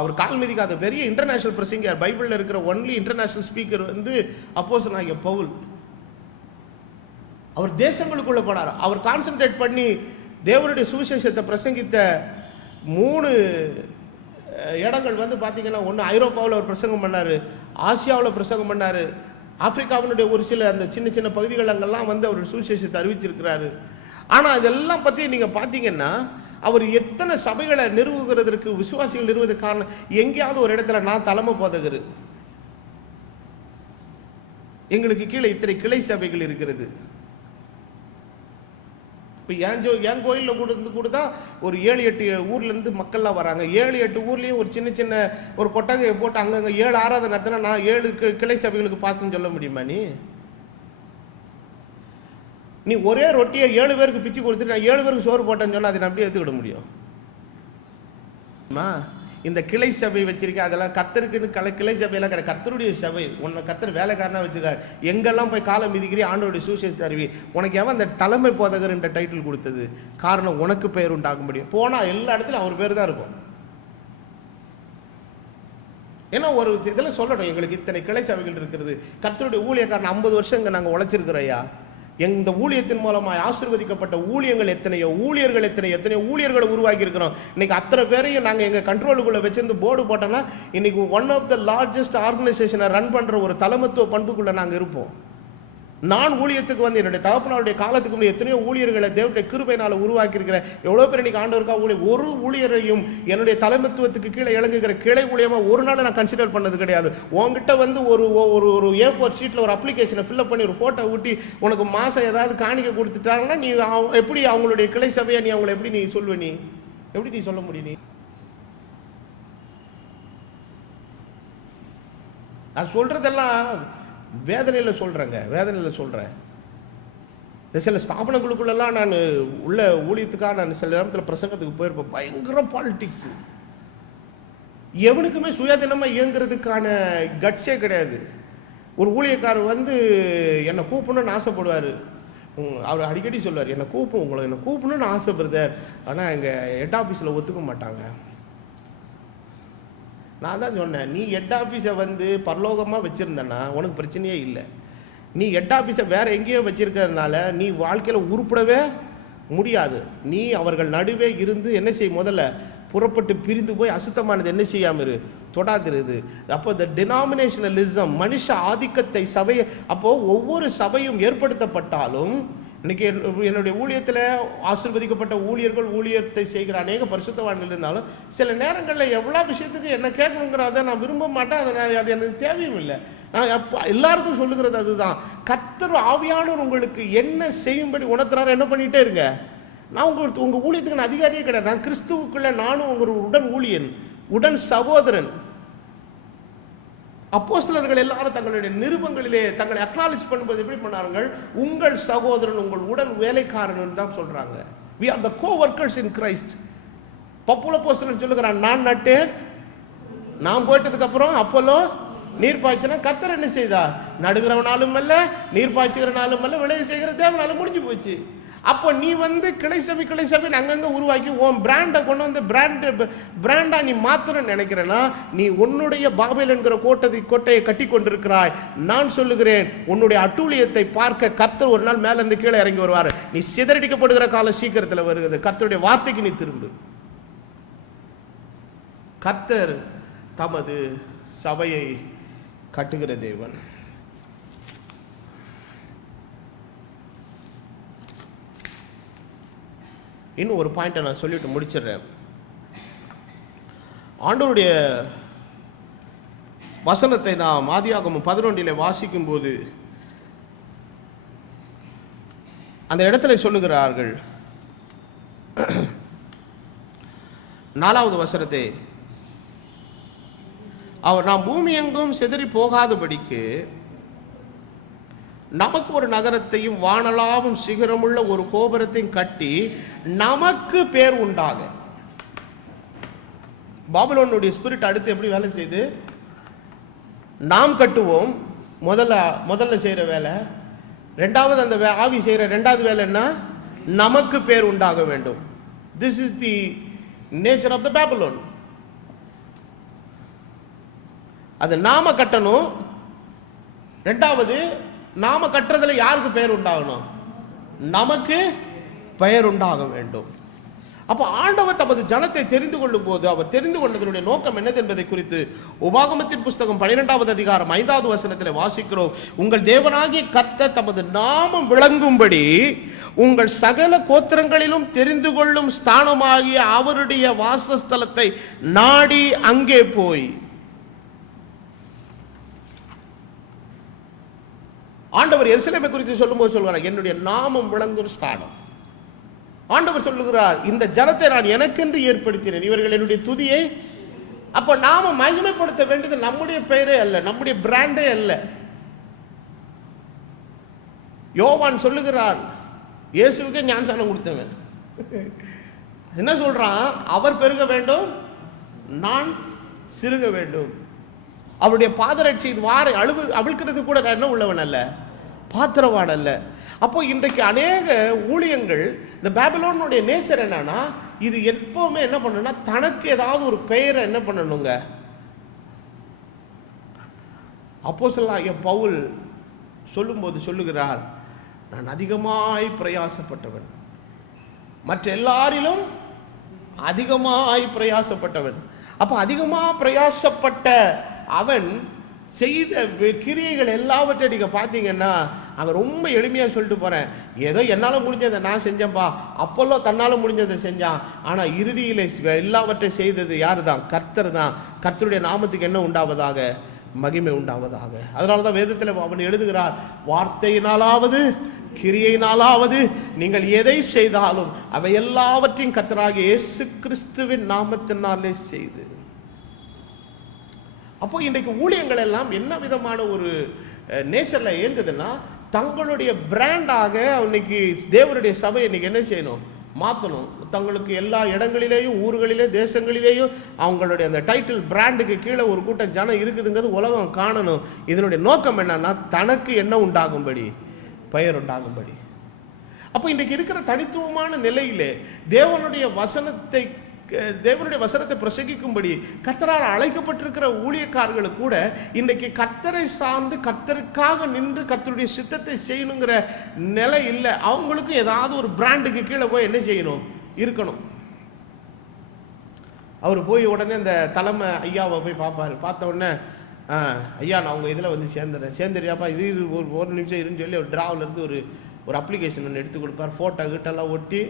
அவர் கால் மிதிக்காத பெரிய இன்டர்நேஷனல் பிரசங்கர். பைபிளில் இருக்கிற ஒன்லி இன்டர்நேஷனல் ஸ்பீக்கர் வந்து அப்போஸ்தலனாகிய பவுல். அவர் தேசங்களுக்குள்ள போனார். அவர் கான்சென்ட்ரேட் பண்ணி தேவனுடைய சுவிசேஷத்தை பிரசங்கித்த 3 இடங்கள் வந்து பார்த்தீங்கன்னா, ஒன்று ஐரோப்பாவில் ஒரு பிரசங்கம் பண்ணார், ஆசியாவில் பிரசங்கம் பண்ணார், ஆப்பிரிக்காவினுடைய ஒரு சில அந்த சின்ன சின்ன பகுதிகள் அங்கெல்லாம் வந்து அவர் சுவிசேஷத்தை அறிவிச்சிருக்கிறாரு. ஆனால் இதெல்லாம் பற்றி நீங்கள் பார்த்தீங்கன்னா, அவர் எத்தனை சபைகளை நிறுவுகிறதற்கு, விசுவாசிகள் நிறுவுவதற்கு காரணம், எங்கேயாவது ஒரு இடத்துல நான் தலைமை போதகர், எங்களுக்கு கீழே இத்தனை கிளை சபைகள் இருக்கிறது. இப்போ என் கோயிலில் கூட தான் ஒரு 7-8 ஊர்லேருந்து மக்கள்லாம் வராங்க. 7-8 ஊர்லேயும் ஒரு சின்ன ஒரு கொட்டகையை போட்டு அங்கங்கே 7 ஆராதனை நடத்தினா நான் 7 கிளை சபைகளுக்கு பாசன்னு சொல்ல முடியுமா? நீ ஒரே ரொட்டியை 7 பேருக்கு பிச்சு கொடுத்துட்டு நான் 7 பேருக்கு சோறு போட்டேன்னு சொன்னால் அதை நான் அப்படியே எடுத்துக்கிட முடியும்? இந்த கிளை சபை வச்சிருக்கேன், அதெல்லாம் கர்த்தருக்குன்னு கிளை சபையெல்லாம் கிடையாது. கர்த்தருடைய சபை. உன்னை கர்த்தர் வேலைக்காரனாக வச்சிருக்காரு. எங்கெல்லாம் போய் காலம் மிதிக்கிறீ ஆண்டவருடைய சுவிசேஷத்தை அறிவி. உனக்கு எவன் அந்த தலைமை போதகர் என்ற டைட்டில் கொடுத்தது? காரணம் உனக்கு பெயர் உண்டாக முடியும். போனால் எல்லா இடத்துலையும் அவர் பேர் தான் இருக்கும். ஏன்னா ஒரு இதெல்லாம் சொல்லணும், எங்களுக்கு இத்தனை கிளை சபைகள் இருக்கிறது. கர்த்தருடைய ஊழியக்காரன் 50 வருஷம் இங்கே நாங்கள் உழைச்சிருக்கிறோயா. இந்த ஊழியத்தின் மூலமாக ஆசீர்வதிக்கப்பட்ட ஊழியங்கள் எத்தனையோ, ஊழியர்கள் எத்தனையோ ஊழியர்களை உருவாக்கி இருக்கிறோம். இன்னைக்கு அத்தனை பேரையும் நாங்கள் எங்கள் கண்ட்ரோலுக்குள்ளே வச்சிருந்து போர்டு போட்டோன்னா இன்னைக்கு ஒன் ஆஃப் த லார்ஜஸ்ட் ஆர்கனைசேஷனை ரன் பண்ணுற ஒரு தலைமத்துவ பண்புக்குள்ளே நாங்கள் இருப்போம். நான் ஊழியத்துக்கு வந்து என்னுடைய தகப்பனாருடைய காலத்துக்கு முன்னாடி எத்தனையோ ஊழியர்களை தேவனுடைய கிருபையினால் உருவாக்கி இருக்கிறேன். எவ்வளோ பேர் இன்னைக்கு ஆண்டவருக்காக ஒரு ஊழியரையும் என்னுடைய தலைமைத்துவத்துக்கு கீழே இறங்குகிற கிளை ஊழியமாக ஒரு நாள் நான் கன்சிடர் பண்ணது கிடையாது. உங்ககிட்ட வந்து ஒரு ஒரு A4 ஷீட்டில் ஒரு அப்ளிகேஷனை ஃபில்அப் பண்ணி ஒரு ஃபோட்டோ ஊட்டி உனக்கு மாதம் ஏதாவது காணிக்கை கொடுத்துட்டாங்கன்னா நீ எப்படி அவங்களுடைய கிளை சபையை நீ அவங்களை எப்படி நீ சொல்லுவ? எப்படி நீ சொல்ல முடியும்? நான் சொல்கிறதெல்லாம் வேதனையில் சொல்கிறேன். இந்த சில ஸ்தாபனங்களுக்குள்ளெல்லாம் நான் உள்ள ஊழியத்துக்காக நான் சில நேரத்தில் பிரசங்கத்துக்கு போயிருப்பேன். பயங்கர பாலிட்டிக்ஸு. எவனுக்குமே சுயாதீனமாக இயங்குறதுக்கான கட்ஸே கிடையாது. ஒரு ஊழியக்காரர் வந்து என்னை கூப்பிடணும்னு ஆசைப்படுவார். அவர் அடிக்கடி சொல்லுவார், என்னை கூப்பிடணும்னு ஆசைப்படுறார், ஆனால் எங்கள் ஹெட் ஆஃபீஸில் ஒத்துக்க மாட்டாங்க. நான் தான் சொன்னேன், நீ ஹெட் ஆஃபீஸை வந்து பரலோகமாக வச்சுருந்தேன்னா உனக்கு பிரச்சனையே இல்லை. நீ ஹெட் ஆஃபீஸை வேற எங்கேயோ வச்சிருக்கிறதுனால நீ வாழ்க்கையில் உருப்படவே முடியாது. நீ அவர்கள் நடுவே இருந்து என்ன செய், முதல்ல புறப்பட்டு பிரிந்து போய் அசுத்தமானது என்ன செய்யாமல் இரு, தொடாதிருது. அப்போ இந்த டினாமினேஷனலிசம், மனுஷ ஆதிக்கத்தை சபையை, அப்போது ஒவ்வொரு சபையும் ஏற்படுத்தப்பட்டாலும், இன்றைக்கி என்னுடைய ஊழியத்தில் ஆசீர்வதிக்கப்பட்ட ஊழியர்கள் ஊழியத்தை செய்கிற அநேக பரிசுத்தவான்கள் இருந்தாலும் சில நேரங்களில் எவ்வளோ விஷயத்துக்கு என்ன கேட்கணுங்கிறத நான் விரும்ப மாட்டேன். அது எனக்கு தேவையும் இல்லை. நான் எல்லாருக்கும் சொல்லுகிறது அதுதான், கர்த்தர் ஆவியானவர் உங்களுக்கு என்ன செய்யும்படி உணர்த்துறாரு, என்ன பண்ணிகிட்டே இருங்க. நான் உங்கள் ஊழியத்துக்கு நான் அதிகாரியே கிடையாது. நான் கிறிஸ்துவுக்குள்ளே நானும் உங்கள் உடன் ஊழியன், உடன் சகோதரன். அப்போஸ்தலர்கள் எல்லாரும் தங்களுடைய நிருபங்களிலே தங்களை அக்னாலேஜ் பண்ணும்போது எப்படி பண்ணார்கள், உங்கள் சகோதரன், உங்கள் உடன் வேலைக்காரன் தான் சொல்றாங்க. we are the co-workers in Christ. Pavul அப்போஸ்தலன் சொல்லுகிறான், நான் நட்டேன், நான் போயிட்டதுக்கு அப்புறம் அப்போலோ நீர் பாய்ச்சினா, கர்த்தர் என்ன செய்தார், நடுகிறவனாலும் அல்ல நீர் பாய்ச்சுகிறனாலும் அல்ல விளைய செய்கிற தேவனாலும் முடிஞ்சு போச்சு. அப்போ நீ கிளை சபை அங்கங்கே உருவாக்கி உன் பிராண்டை கொண்டு வந்து பிராண்டா நீ மாத்திரன்னு நினைக்கிறேன்னா, நீ உன்னுடைய பாபேல் என்கிற கோட்டையை கட்டி கொண்டிருக்கிறாய். நான் சொல்லுகிறேன், உன்னுடைய அட்டூழியத்தை பார்க்க கர்த்தர் ஒரு நாள் மேல இருந்து கீழே இறங்கி வருவார். நீ சிதறடிக்கப்படுகிற காலம் சீக்கிரத்தில் வருகிறது. கர்த்தருடைய வார்த்தைக்கு நீ திரும்பு. கர்த்தர் தமது சபையை கட்டுகிற தேவன். இன்னும் ஒரு பாயிண்டை நான் சொல்லிட்டு முடிச்சிடுறேன். ஆண்டவருடைய வசனத்தை நாம் ஆதியாகமம் 11 வாசிக்கும் போது அந்த இடத்துல சொல்லுகிறார்கள், 4வது வசனத்தை, அவர் நாம் பூமி எங்கும் சிதறி போகாதபடிக்கு நமக்கு ஒரு நகரத்தையும் வானளாவும் சிகரமுள்ள ஒரு கோபுரத்தையும் கட்டி நமக்கு பேர் உண்டாக. பாபிலோனுடைய ஸ்பிரிட் அடுத்து எப்படி வேலை செய்து, நாம் கட்டுவோம், முதல்ல செய்கிற வேலை. ரெண்டாவது அந்த ஆவி செய்கிற ரெண்டாவது வேலை என்ன, நமக்கு பேர் உண்டாக வேண்டும். This is the nature of the Babylon. அது நாம கட்டணும். ரெண்டாவது, நாம கட்டுறதுல யாருக்கு பெயர் உண்டாகணும், நமக்கு பெயர் உண்டாக வேண்டும். அப்போ ஆண்டவர் தமது ஜனத்தை தெரிந்து கொள்ளும் போது அவர் தெரிந்து கொண்டதனுடைய நோக்கம் என்னது என்பதை குறித்து உபாகமத்தின் புஸ்தகம் 12வது அதிகாரம் 5வது வசனத்தில் வாசிக்கிறோம். உங்கள் தேவனாகிய கர்த்தர் தமது நாமம் விளங்கும்படி உங்கள் சகல கோத்திரங்களிலும் தெரிந்து கொள்ளும் ஸ்தானமாகிய அவருடைய வாசஸ்தலத்தை நாடி அங்கே போய். ஆண்டவர் எருசலேமை குறித்து சொல்லும்போது சொல்கிறார், என்னுடைய நாமம் விளங்கும் ஸ்தானம். ஆண்டவர் சொல்லுகிறார், இந்த ஜனத்தை நான் எனக்கென்று ஏற்படுத்தினேன், இவர்கள் என்னுடைய துதியை. அப்ப நாம மகிமைப்படுத்த வேண்டியது நம்முடைய பெயரே அல்ல, நம்முடைய பிராண்டே அல்ல. யோவான் சொல்லுகிறான், இயேசுவுக்கே ஞானஸ்நானம் கொடுத்தவன் என்ன சொல்றான், அவர் பெருக வேண்டும், நான் சிறுக வேண்டும். அவருடைய பாதரட்சியின் வாரை அவிழ்க்கிறது கூட என்ன உள்ளவன் அல்ல, பாத்திரவான் அல்ல. அப்போ இன்றைக்கு அநேக ஊழியங்கள், இந்த பாபிலோனுடைய நேச்சர் என்னன்னா, இது எப்பவுமே என்ன பண்ணணும்னா தனக்கு ஏதாவது ஒரு பெயரை என்ன பண்ணணுங்க. அப்போஸ்தலனாகிய பவுல் சொல்லும்போது சொல்லுகிறார், நான் அதிகமாய் பிரயாசப்பட்டவன், மற்ற எல்லாரிலும் அதிகமாய் பிரயாசப்பட்டவன். அப்போ அதிகமாக பிரயாசப்பட்ட அவன் செய்த கிரியைகள் எல்லாவற்றையும் நீங்கள் பார்த்தீங்கன்னா, அவன் ரொம்ப எளிமையாக சொல்லிட்டு போகிறேன், ஏதோ என்னால் முடிஞ்சதை நான் செஞ்சேன்ப்பா. அப்போல்லோ தன்னால் முடிஞ்சதை செஞ்சான், ஆனால் இறுதியில் எல்லாவற்றையும் செய்தது யார் தான், கர்த்தர் தான். கர்த்தருடைய நாமத்துக்கு என்ன உண்டாவதாக, மகிமை உண்டாவதாக. அதனால தான் வேதத்தில் அவன் எழுதுகிறார், வார்த்தையினாலாவது கிரியையினாலாவது நீங்கள் எதை செய்தாலும் அவை எல்லாவற்றையும் கர்த்தராகிய இயேசு கிறிஸ்துவின் நாமத்தினாலே செய்து. அப்போ இன்றைக்கு ஊழியங்கள் எல்லாம் என்ன விதமான ஒரு நேச்சரில் இயங்குதுன்னா, தங்களுடைய பிராண்டாக இன்னைக்கு தேவனுடைய சபை இன்னைக்கு என்ன செய்யணும், மாற்றணும். தங்களுக்கு எல்லா இடங்களிலேயும், ஊர்களிலே, தேசங்களிலேயும் அவங்களுடைய அந்த டைட்டில் பிராண்டுக்கு கீழே ஒரு கூட்டம் ஜனம் இருக்குதுங்கிறது உலகம் காணணும். இதனுடைய நோக்கம் என்னன்னா, தனக்கு என்ன உண்டாகும்படி, பெயர் உண்டாகும்படி. அப்போ இன்றைக்கு இருக்கிற தனித்துவமான நிலையிலே தேவனுடைய வசனத்தை தேவனுடைய வசனத்தை பிரசங்கிக்கும்படி கர்த்தரால் அழைக்கப்பட்டிருக்கிற ஊழியக்காரர்களுக்கு கூட இன்றைக்கு கர்த்தரை சார்ந்து கர்த்தருக்காக நின்று கர்த்தருடைய சித்தத்தை செய்யணுங்கிற நிலை இல்லை. அவங்களுக்கும் ஏதாவது ஒரு பிராண்டுக்கு கீழே போய் என்ன செய்யணும், இருக்கணும். அவர் போய் உடனே அந்த தலைமை ஐயாவை போய் பார்ப்பார். பார்த்த உடனே ஐயா நான் உங்கள் இதில் வந்து சேர்ந்துறியாப்பா, இது ஒரு நிமிஷம் இருன்னு சொல்லி ஒரு டிராவிலேருந்து ஒரு அப்ளிகேஷன் ஒன்று எடுத்து கொடுப்பார். ஃபோட்டோ கிட்டெல்லாம் ஒட்டி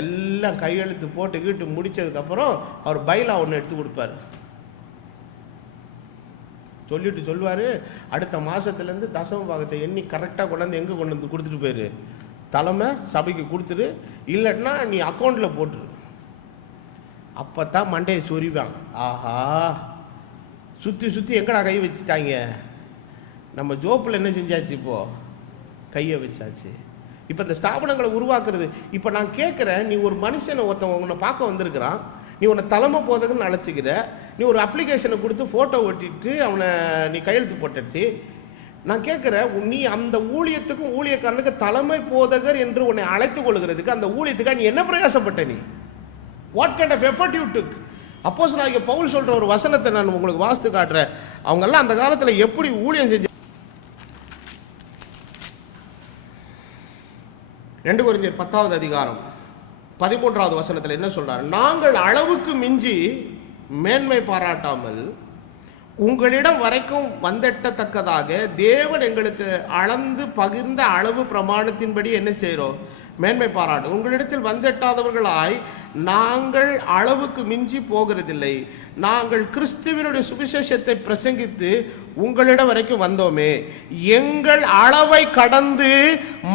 எல்லாம் கையெழுத்து போட்டு முடித்ததுக்கப்புறம் அவர் பைலா ஒன்று எடுத்து கொடுப்பார். சொல்லுவார், அடுத்த மாதத்துலேருந்து தசம பாகத்தை எண்ணி கரெக்டாக கொண்டாந்து எங்கே கொண்டு வந்து கொடுத்துட்டு போயிரு, தலைமை சபைக்கு கொடுத்துரு, இல்லைன்னா நீ அக்கௌண்ட்டில் போட்டுரு. அப்போ தான் மண்டையை சொறிவாங்க. ஆஹா, சுற்றி எங்கடா கை வச்சுட்டாங்க, நம்ம ஜோப்பில் என்ன செஞ்சாச்சு, இப்போது கையை வச்சாச்சு. இப்போ இந்த ஸ்தாபனங்களை உருவாக்குறது. இப்போ நான் கேட்குறேன், நீ ஒரு மனுஷனை ஒருத்தன் உன்னை பார்க்க வந்திருக்கிறான், நீ உன்னை தலைமை போதகன்னு அழைச்சிக்கிற, நீ ஒரு அப்ளிகேஷனை கொடுத்து ஃபோட்டோ ஒட்டிட்டு அவனை நீ கையெழுத்து போட்டுச்சு. நான் கேட்குறேன், நீ அந்த ஊழியத்துக்கும் ஊழியக்காரனுக்கு தலைமை போதகர் என்று உன்னை அழைத்து கொள்கிறதுக்கு அந்த ஊழியத்துக்காக நீ என்ன பிரயாசப்பட்ட? நீ what kind of effort you took? அப்போஸ்தலனாகிய பவுல் சொல்கிற ஒரு வசனத்தை நான் உங்களுக்கு வாசித்து காட்டுறேன். அவங்கெல்லாம் அந்த காலத்தில் எப்படி ஊழியம் செஞ்ச 2 கொரிந்தியர் 10வது அதிகாரம் 13வது வசனத்தில் என்ன சொல்றார்? நாங்கள் அளவுக்கு மிஞ்சி மேன்மை பாராட்டாமல் உங்களிடம் வரைக்கும் வந்தெட்டத்தக்கதாக தேவன் எங்களுக்கு அளந்து பகிர்ந்த அளவு பிரமாணத்தின்படி என்ன செய்கிறோம்? மேன்மை பாராட்டு. உங்களிடத்தில் வந்தெட்டாதவர்களாய் நாங்கள் அளவுக்கு மிஞ்சி போகிறதில்லை. நாங்கள் கிறிஸ்துவினுடைய சுவிசேஷத்தை பிரசங்கித்து உங்களிடம் வரைக்கும் வந்தோமே, எங்கள் அளவை கடந்து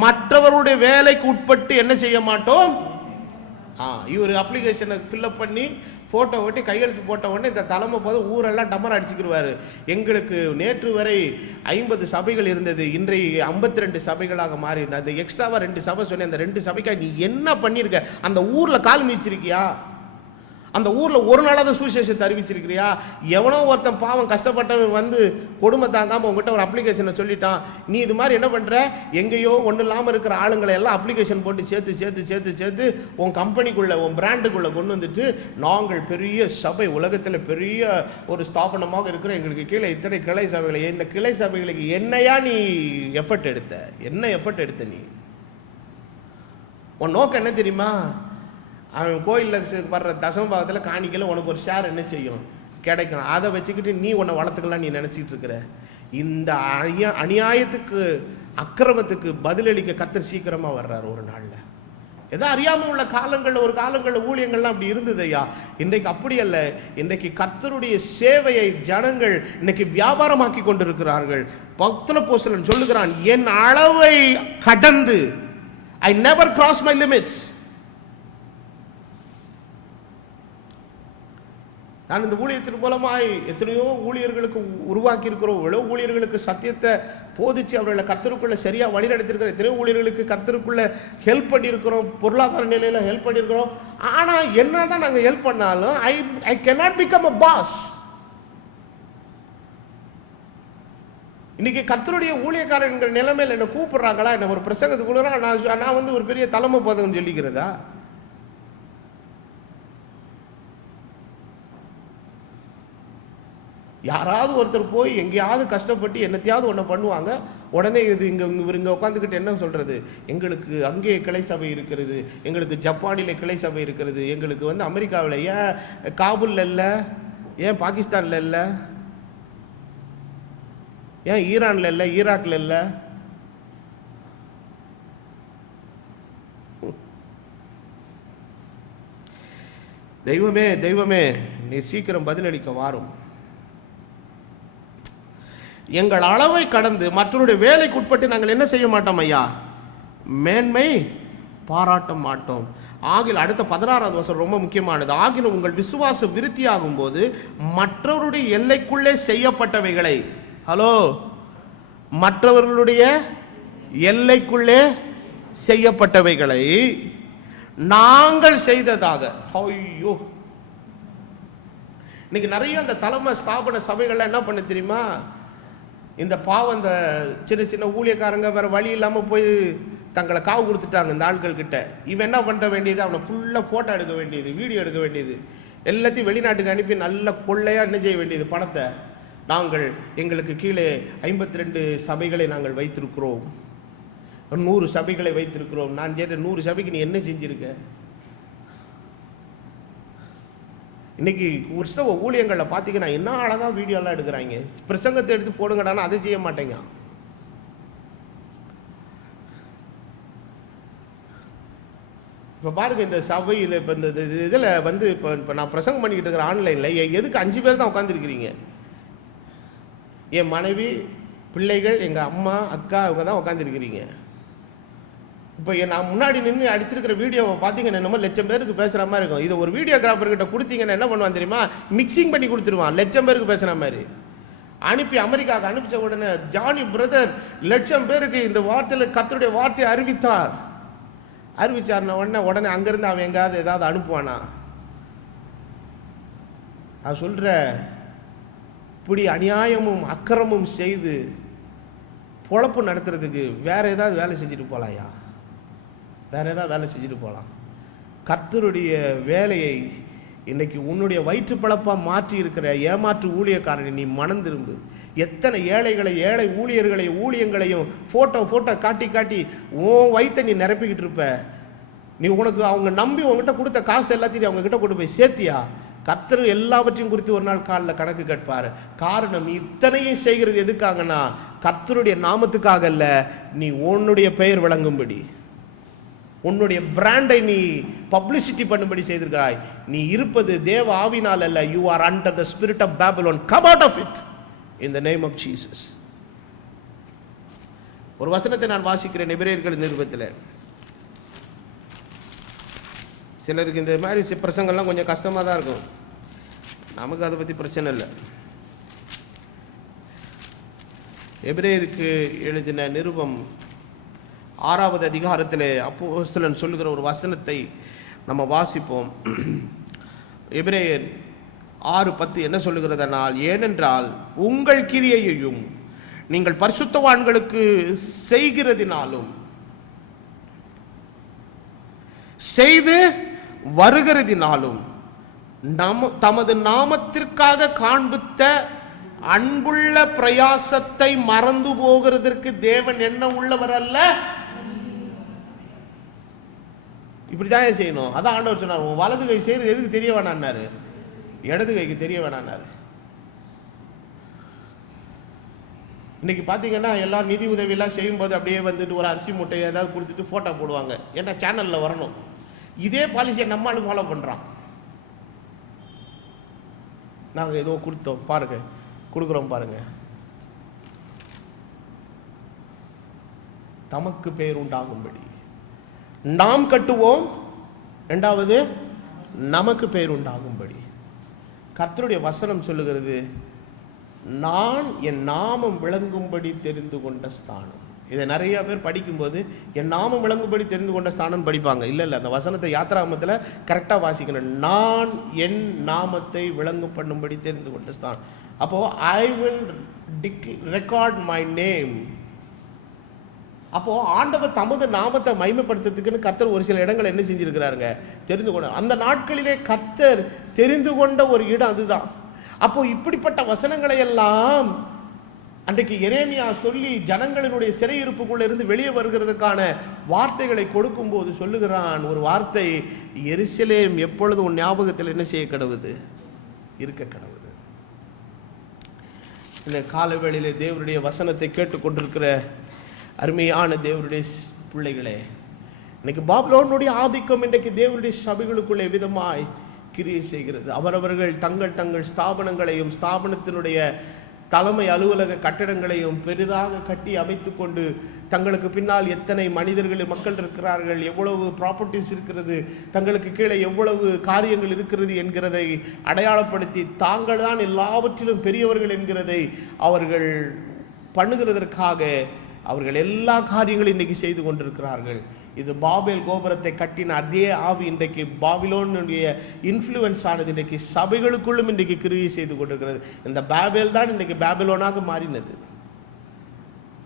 மற்றவருடைய வேலைக்கு உட்பட்டு என்ன செய்ய மாட்டோம். இவர் அப்ளிகேஷனை ஃபில்அப் பண்ணி ஃபோட்டோ ஒட்டி கையெழுத்து போட்ட உடனே இந்த தலைமை போது ஊரெல்லாம் டம்மர் அடிச்சுக்கிடுவார். எங்களுக்கு நேற்று வரை 50 சபைகள் இருந்தது, இன்றைக்கு 52 சபைகளாக மாறி இருந்தது. அந்த எக்ஸ்ட்ராவாக 2 சபை சொன்னேன், அந்த 2 சபைக்காக நீ என்ன பண்ணியிருக்க? அந்த ஊரில் கால் மீச்சிருக்கியா? அந்த ஊரில் ஒரு நாளாவது சுவிசேஷத்தை அறிவிச்சிருக்கிறியா? எவனோ ஒருத்தன் பாவம் கஷ்டப்பட்டவன் வந்து கொடுமை தாங்காமல் உங்ககிட்ட ஒரு அப்ளிகேஷனை சொல்லிட்டான், நீ இது மாதிரி என்ன பண்ணுற? எங்கேயோ ஒன்றும் இல்லாமல் இருக்கிற ஆளுங்களை எல்லாம் அப்ளிகேஷன் போட்டு சேர்த்து உன் கம்பெனிக்குள்ளே உன் பிராண்டுக்குள்ளே கொண்டு வந்துட்டு, நாங்கள் பெரிய சபை, உலகத்தில் பெரிய ஒரு ஸ்தாபனமாக இருக்கிற, எங்களுக்கு கீழே இத்தனை கிளை சபைகளை, இந்த கிளை சபைகளுக்கு என்னையா நீ எஃபர்ட் எடுத்த? என்ன எஃபர்ட் எடுத்த நீ? உன் நோக்கம் என்ன தெரியுமா? அவன் கோயிலில் வர்ற தசம பாகத்தில் காணிக்கல உனக்கு ஒரு ஷேர் என்ன செய்யும், கிடைக்கும். அதை வச்சுக்கிட்டு நீ உன்னை வளர்த்துக்கலாம் நீ நினச்சிக்கிட்டு இருக்கிற. இந்த அநியாயத்துக்கு அக்கிரமத்துக்கு பதிலளிக்க கர்த்தர் சீக்கிரமாக வர்றார் ஒரு நாளில். ஏதோ அறியாமல் உள்ள காலங்களில் ஒரு காலங்களில் ஊழியங்கள்லாம் அப்படி இருந்தது ஐயா. இன்றைக்கு அப்படி அல்ல. இன்றைக்கு கர்த்தருடைய சேவையை ஜனங்கள் இன்னைக்கு வியாபாரமாக்கி கொண்டிருக்கிறார்கள். பவுல் சொல்லுகிறான், என் அளவை கடந்து, I never cross my limits. நான் இந்த ஊழியத்தின் மூலமாய் எத்தனையோ ஊழியர்களுக்கு உருவாக்கி இருக்கிறோம், எவ்வளோ ஊழியர்களுக்கு சத்தியத்தை போதிச்சு அவர்களை கர்த்தருக்குள்ளே சரியாக வழி நடத்திருக்கிறோம், எத்தனையோ ஊழியர்களுக்கு கர்த்தருக்குள்ளே ஹெல்ப் பண்ணியிருக்கிறோம், பொருளாதார நிலையில் ஹெல்ப் பண்ணியிருக்கிறோம். ஆனால் என்ன தான் நாங்கள் ஹெல்ப் பண்ணாலும் I cannot become a boss. இன்னைக்கு கர்த்தருடைய ஊழியக்காரங்கிற நிலைமையில் என்னை கூப்பிடுறாங்களா, என்ன ஒரு பிரசங்கத்துக்குள்ள நான் வந்து ஒரு பெரிய தலைமை போதகன்னு சொல்லிக்கிறதா? யாராவது ஒருத்தர் போய் எங்கேயாவது கஷ்டப்பட்டு என்னத்தையாவது ஒன்று பண்ணுவாங்க, உடனே இது இங்கே உட்காந்துக்கிட்டு என்ன சொல்கிறது, எங்களுக்கு அங்கே கிளை சபை இருக்கிறது, எங்களுக்கு ஜப்பானில் கிளை சபை இருக்கிறது, எங்களுக்கு வந்து அமெரிக்காவில், ஏன் காபூலில் இல்லை, ஏன் பாகிஸ்தானில் இல்லை, ஏன் ஈரானில் இல்லை, ஈராக்கில் இல்லை? தெய்வமே தெய்வமே, நீ சீக்கிரம் பதிலளிக்க வாரும். எங்கள் அளவை கடந்து மற்றவருடைய வேலைக்கு உட்பட்டு நாங்கள் என்ன செய்ய மாட்டோம் ஐயா, மேன்மை பாராட்ட மாட்டோம். ஆகில் அடுத்த 16வது வசனம் ரொம்ப முக்கியமானது. ஆகிலும் உங்கள் விசுவாசம் விருத்தியாகும் போது மற்றவருடைய எல்லைக்குள்ளே செய்யப்பட்டவைகளை, ஹலோ, மற்றவர்களுடைய எல்லைக்குள்ளே செய்யப்பட்டவைகளை நாங்கள் செய்ததாக. ஐயோ, இன்னைக்கு நிறைய அந்த தலைமை ஸ்தாபன சபைகள்லாம் என்ன பண்ண தெரியுமா, இந்த பாவம் இந்த சின்ன சின்ன ஊழியக்காரங்க வேறு வழி இல்லாமல் போய் தங்களை காவு கொடுத்துட்டாங்க இந்த ஆட்கள் கிட்ட. இவன் என்ன பண்ண வேண்டியது, அவனை ஃபுல்லாக ஃபோட்டோ எடுக்க வேண்டியது, வீடியோ எடுக்க வேண்டியது. எல்லாத்தையும் வெளிநாட்டுக்கு அனுப்பி நல்ல கொள்ளையாக என்ன செய்ய வேண்டியது பணத்தை. நாங்கள் எங்களுக்கு கீழே 52 சபைகளை நாங்கள் வைத்திருக்கிறோம், 100 சபைகளை வைத்திருக்கிறோம். நான் கேட்ட 100 சபைக்கு நீ என்ன செஞ்சிருக்க? இன்னைக்கு கிறிஸ்தவ ஊழியங்களில் பார்த்தீங்கன்னா என்ன அழகாக வீடியோலாம் எடுக்கிறாங்க, பிரசங்கத்தை எடுத்து போடுங்கடானா அதை செய்ய மாட்டேங்க. இப்போ பாருங்கள், இந்த சபையில் இப்போ இந்த இதில் வந்து இப்போ நான் பிரசங்கம் பண்ணிக்கிட்டு இருக்கிற ஆன்லைனில் எதுக்கு 5 பேர் தான் உட்காந்துருக்கிறீங்க? என் மனைவி, பிள்ளைகள், எங்கள் அம்மா, அக்கா, இவங்க தான் உட்காந்துருக்கிறீங்க. இப்போ நான் முன்னாடி நின்று அடிச்சிருக்கிற வீடியோவை பார்த்தீங்கன்னா என்னமோ 1,00,000 பேருக்கு பேசுகிற மாதிரி இருக்கும். இதை ஒரு வீடியோகிராஃபர்கிட்ட கொடுத்தீங்கன்னா என்ன பண்ணுவான் தெரியுமா? மிக்சிங் பண்ணி கொடுத்துருவான். 1,00,000 பேருக்கு பேசுகிற மாதிரி அனுப்பி அமெரிக்காவுக்கு அனுப்பிச்ச உடனே ஜானி பிரதர் 1,00,000 பேருக்கு இந்த வார்த்தையில் கர்த்தருடைய வார்த்தையை அறிவிச்சார்ன உடனே அங்கேருந்து அவன் எங்காவது ஏதாவது அனுப்புவானா? நான் சொல்கிற இப்படி அநியாயமும் அக்கிரமும் செய்து பொழப்பு நடத்துறதுக்கு வேற ஏதாவது வேலை செஞ்சுட்டு போகலாயா? வேற ஏதாவது வேலை செஞ்சுட்டு போகலாம். கர்த்தருடைய வேலையை இன்னைக்கு உன்னுடைய வயிற்று பழப்பாக மாற்றி இருக்கிற ஏமாற்று ஊழியக்காரனை நீ மனம் திரும்பு. எத்தனை ஏழைகளை, ஏழை ஊழியர்களை, ஊழியங்களையும் ஃபோட்டோ காட்டி உன் வயிற்றை நீ நிரப்பிக்கிட்டு இருப்ப. நீ உனக்கு அவங்க நம்பி உங்ககிட்ட கொடுத்த காசு எல்லாத்தையும் அவங்க கிட்ட கொண்டு போய் சேர்த்தியா? கர்த்தர் எல்லாவற்றையும் குறித்து ஒரு நாள் காலில் கணக்கு கேட்பார். காரணம், இத்தனையும் செய்கிறது எதுக்காகனா கர்த்தருடைய நாமத்துக்காக அல்ல, நீ உன்னுடைய பெயர் விளங்கும்படி, உன்னுடைய பிராண்டை நீ பப்ளிசிட்டி பண்ணும்படி செய்திருக்கிறாய். நீ இருப்பது தேவ ஆவினால் அல்ல. You are under the spirit of Babylon. Come out of it in the name of Jesus. ஒரு வசனத்தை நான் வாசிக்கிறேன் எபிரேயர்கள் நிருபத்தில். சிலருக்கு இந்த மாதிரி பிரசங்கள்லாம் கொஞ்சம் கஷ்டமாக தான் இருக்கும். நமக்கு அதை பற்றி பிரச்சனை இல்லை. எபிரேயருக்கு எழுதின நிருபம் 6வது அதிகாரத்தில் அப்போஸ்தலன் சொல்லுகிற ஒரு வசனத்தை நம்ம வாசிப்போம். எபிரேயர் 6:10 என்ன சொல்லுகிறதனால், ஏனென்றால் உங்கள் கிரியையையும் நீங்கள் பரிசுத்தவான்களுக்கு செய்கிறதினாலும் செய்து வருகிறதினாலும் தமது நாமத்திற்காக காண்பித்த அன்புள்ள பிரயாசத்தை மறந்து போகிறதற்கு தேவன் என்ன உள்ளவர் அல்ல. இப்படிதான் செய்யணும். அதான் ஆண்டவர் சொன்னார், உன் வலது கை செய்யறது எதுக்கு தெரிய வேணான்னாரு, இடது கைக்கு தெரிய வேணான்னாரு. இன்னைக்கு பார்த்தீங்கன்னா எல்லாரும் நிதி உதவியெல்லாம் செய்யும்போது அப்படியே வந்துட்டு ஒரு அரிசி மூட்டையை ஏதாவது கொடுத்துட்டு ஃபோட்டோ போடுவாங்க. ஏன்னா சேனலில் வரணும். இதே பாலிசியை நம்மளும் ஃபாலோ பண்ணுறான். நாங்கள் ஏதோ கொடுத்தோம் பாருங்க, கொடுக்குறோம் பாருங்க. தமக்கு பேர் உண்டாகும்படி நாம் கட்டுவோம். 2வது நமக்கு பேர் உண்டாகும்படி. கர்த்தருடைய வசனம் சொல்லுகிறது, நான் என் நாமம் விளங்கும்படி தெரிந்து கொண்ட ஸ்தானம். இதை நிறைய பேர் படிக்கும்போது என் நாமம் விளங்கும்படி தெரிந்து கொண்ட ஸ்தானம் படிப்பாங்க. இல்லை, அந்த வசனத்தை யாத்ராகமத்தில் கரெக்டாக வாசிக்கணும். நான் என் நாமத்தை விளங்கு பண்ணும்படி தெரிந்து கொண்ட ஸ்தானம். அப்போது I will record my name. அப்போது ஆண்டவர் தமது நாமத்தை மகிமைப்படுத்துறதுக்குன்னு கர்த்தர் ஒரு சில இடங்களை என்ன செஞ்சுருக்கிறாருங்க, தெரிந்து கொண்டார். அந்த நாட்களிலே கர்த்தர் தெரிந்து கொண்ட ஒரு இடம் அதுதான். அப்போ இப்படிப்பட்ட வசனங்களை எல்லாம் அன்றைக்கு எரேமியா சொல்லி ஜனங்களினுடைய சிறையிருப்புக்குள்ள இருந்து வெளியே வருகிறதுக்கான வார்த்தைகளை கொடுக்கும்போது சொல்லுகிறான் ஒரு வார்த்தை, எருசலேம் எப்பொழுது உன் ஞாபகத்தில் என்ன செய்ய கடவுது, இருக்க கடவுது. இந்த காலவேளையிலே தேவனுடைய வசனத்தை கேட்டுக்கொண்டிருக்கிற அருமையான தேவனுடைய பிள்ளைகளே, இன்னைக்கு பாபிலோனுடைய ஆதிக்கம் இன்றைக்கு தேவனுடைய சபைகளுக்குள்ளே விதமாய் கிரியை செய்கிறது. அவரவர்கள் தங்கள் ஸ்தாபனங்களையும் ஸ்தாபனத்தினுடைய தலைமை அலுவலக கட்டிடங்களையும் பெரிதாக கட்டி அமைத்து கொண்டு தங்களுக்கு பின்னால் எத்தனை மனிதர்கள் மக்கள் இருக்கிறார்கள், எவ்வளவு ப்ராப்பர்ட்டிஸ் இருக்கிறது, தங்களுக்கு கீழே எவ்வளவு காரியங்கள் இருக்கிறது என்கிறதை அடையாளப்படுத்தி தாங்கள் தான் எல்லாவற்றிலும் பெரியவர்கள் என்கிறதை அவர்கள் பண்ணுகிறதற்காக அவர்கள் எல்லா காரியங்களும் இன்றைக்கி செய்து கொண்டிருக்கிறார்கள். இது பாபேல் கோபுரத்தை கட்டின அதே ஆவி இன்றைக்கு பாபிலோனுடைய இன்ஃப்ளூயன்ஸ் ஆனது இன்றைக்கு சபைகளுக்குள்ளும் இன்றைக்கு கிரியை செய்து கொண்டிருக்கிறது. இந்த பாபேல் தான் இன்றைக்கு பாபிலோனாக மாறினது.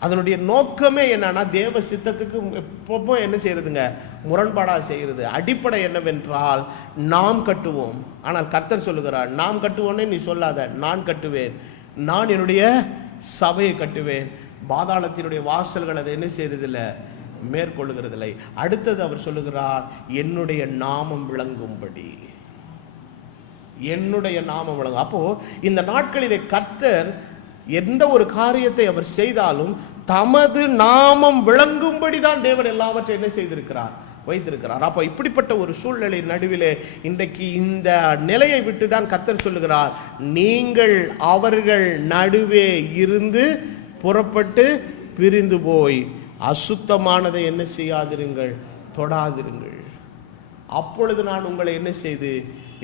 அதனுடைய நோக்கமே என்னன்னா தேவ சித்தத்துக்கு எப்பப்போ என்ன செய்யறதுங்க, முரண்பாடாக செய்கிறது. அடிப்படை என்னவென்றால் நாம் கட்டுவோம். ஆனால் கர்த்தர் சொல்லுகிறார், நாம் கட்டுவோன்னே நீ சொல்லாத, நான் கட்டுவேன், நான் என்னுடைய சபையை கட்டுவேன். பாதாளத்தினுடைய வாசல்கள் அதை என்ன செய்யறதில்லை, மேற்கொள்ளுகிறதில்லை. அடுத்தது அவர் சொல்லுகிறார், என்னுடைய நாமம் விளங்கும்படி, என்னுடைய நாமம் விளங்கும். அப்போ இந்த நாட்களிலே கர்த்தர் எந்த ஒரு காரியத்தை அவர் செய்தாலும் தமது நாமம் விளங்கும்படி தான் தேவன் எல்லாவற்றையும் என்ன செய்திருக்கிறார், வைத்திருக்கிறார். அப்போ இப்படிப்பட்ட ஒரு சூழ்நிலை நடுவிலே இன்றைக்கு இந்த நிலையை விட்டு தான் கர்த்தர் சொல்லுகிறார், நீங்கள் அவர்கள் நடுவே இருந்து புறப்பட்டு பிரிந்து போய் அசுத்தமானதை என்ன செய்யாதிருங்கள், தொடாதிருங்கள், அப்பொழுது நான் உங்களை என்ன செய்து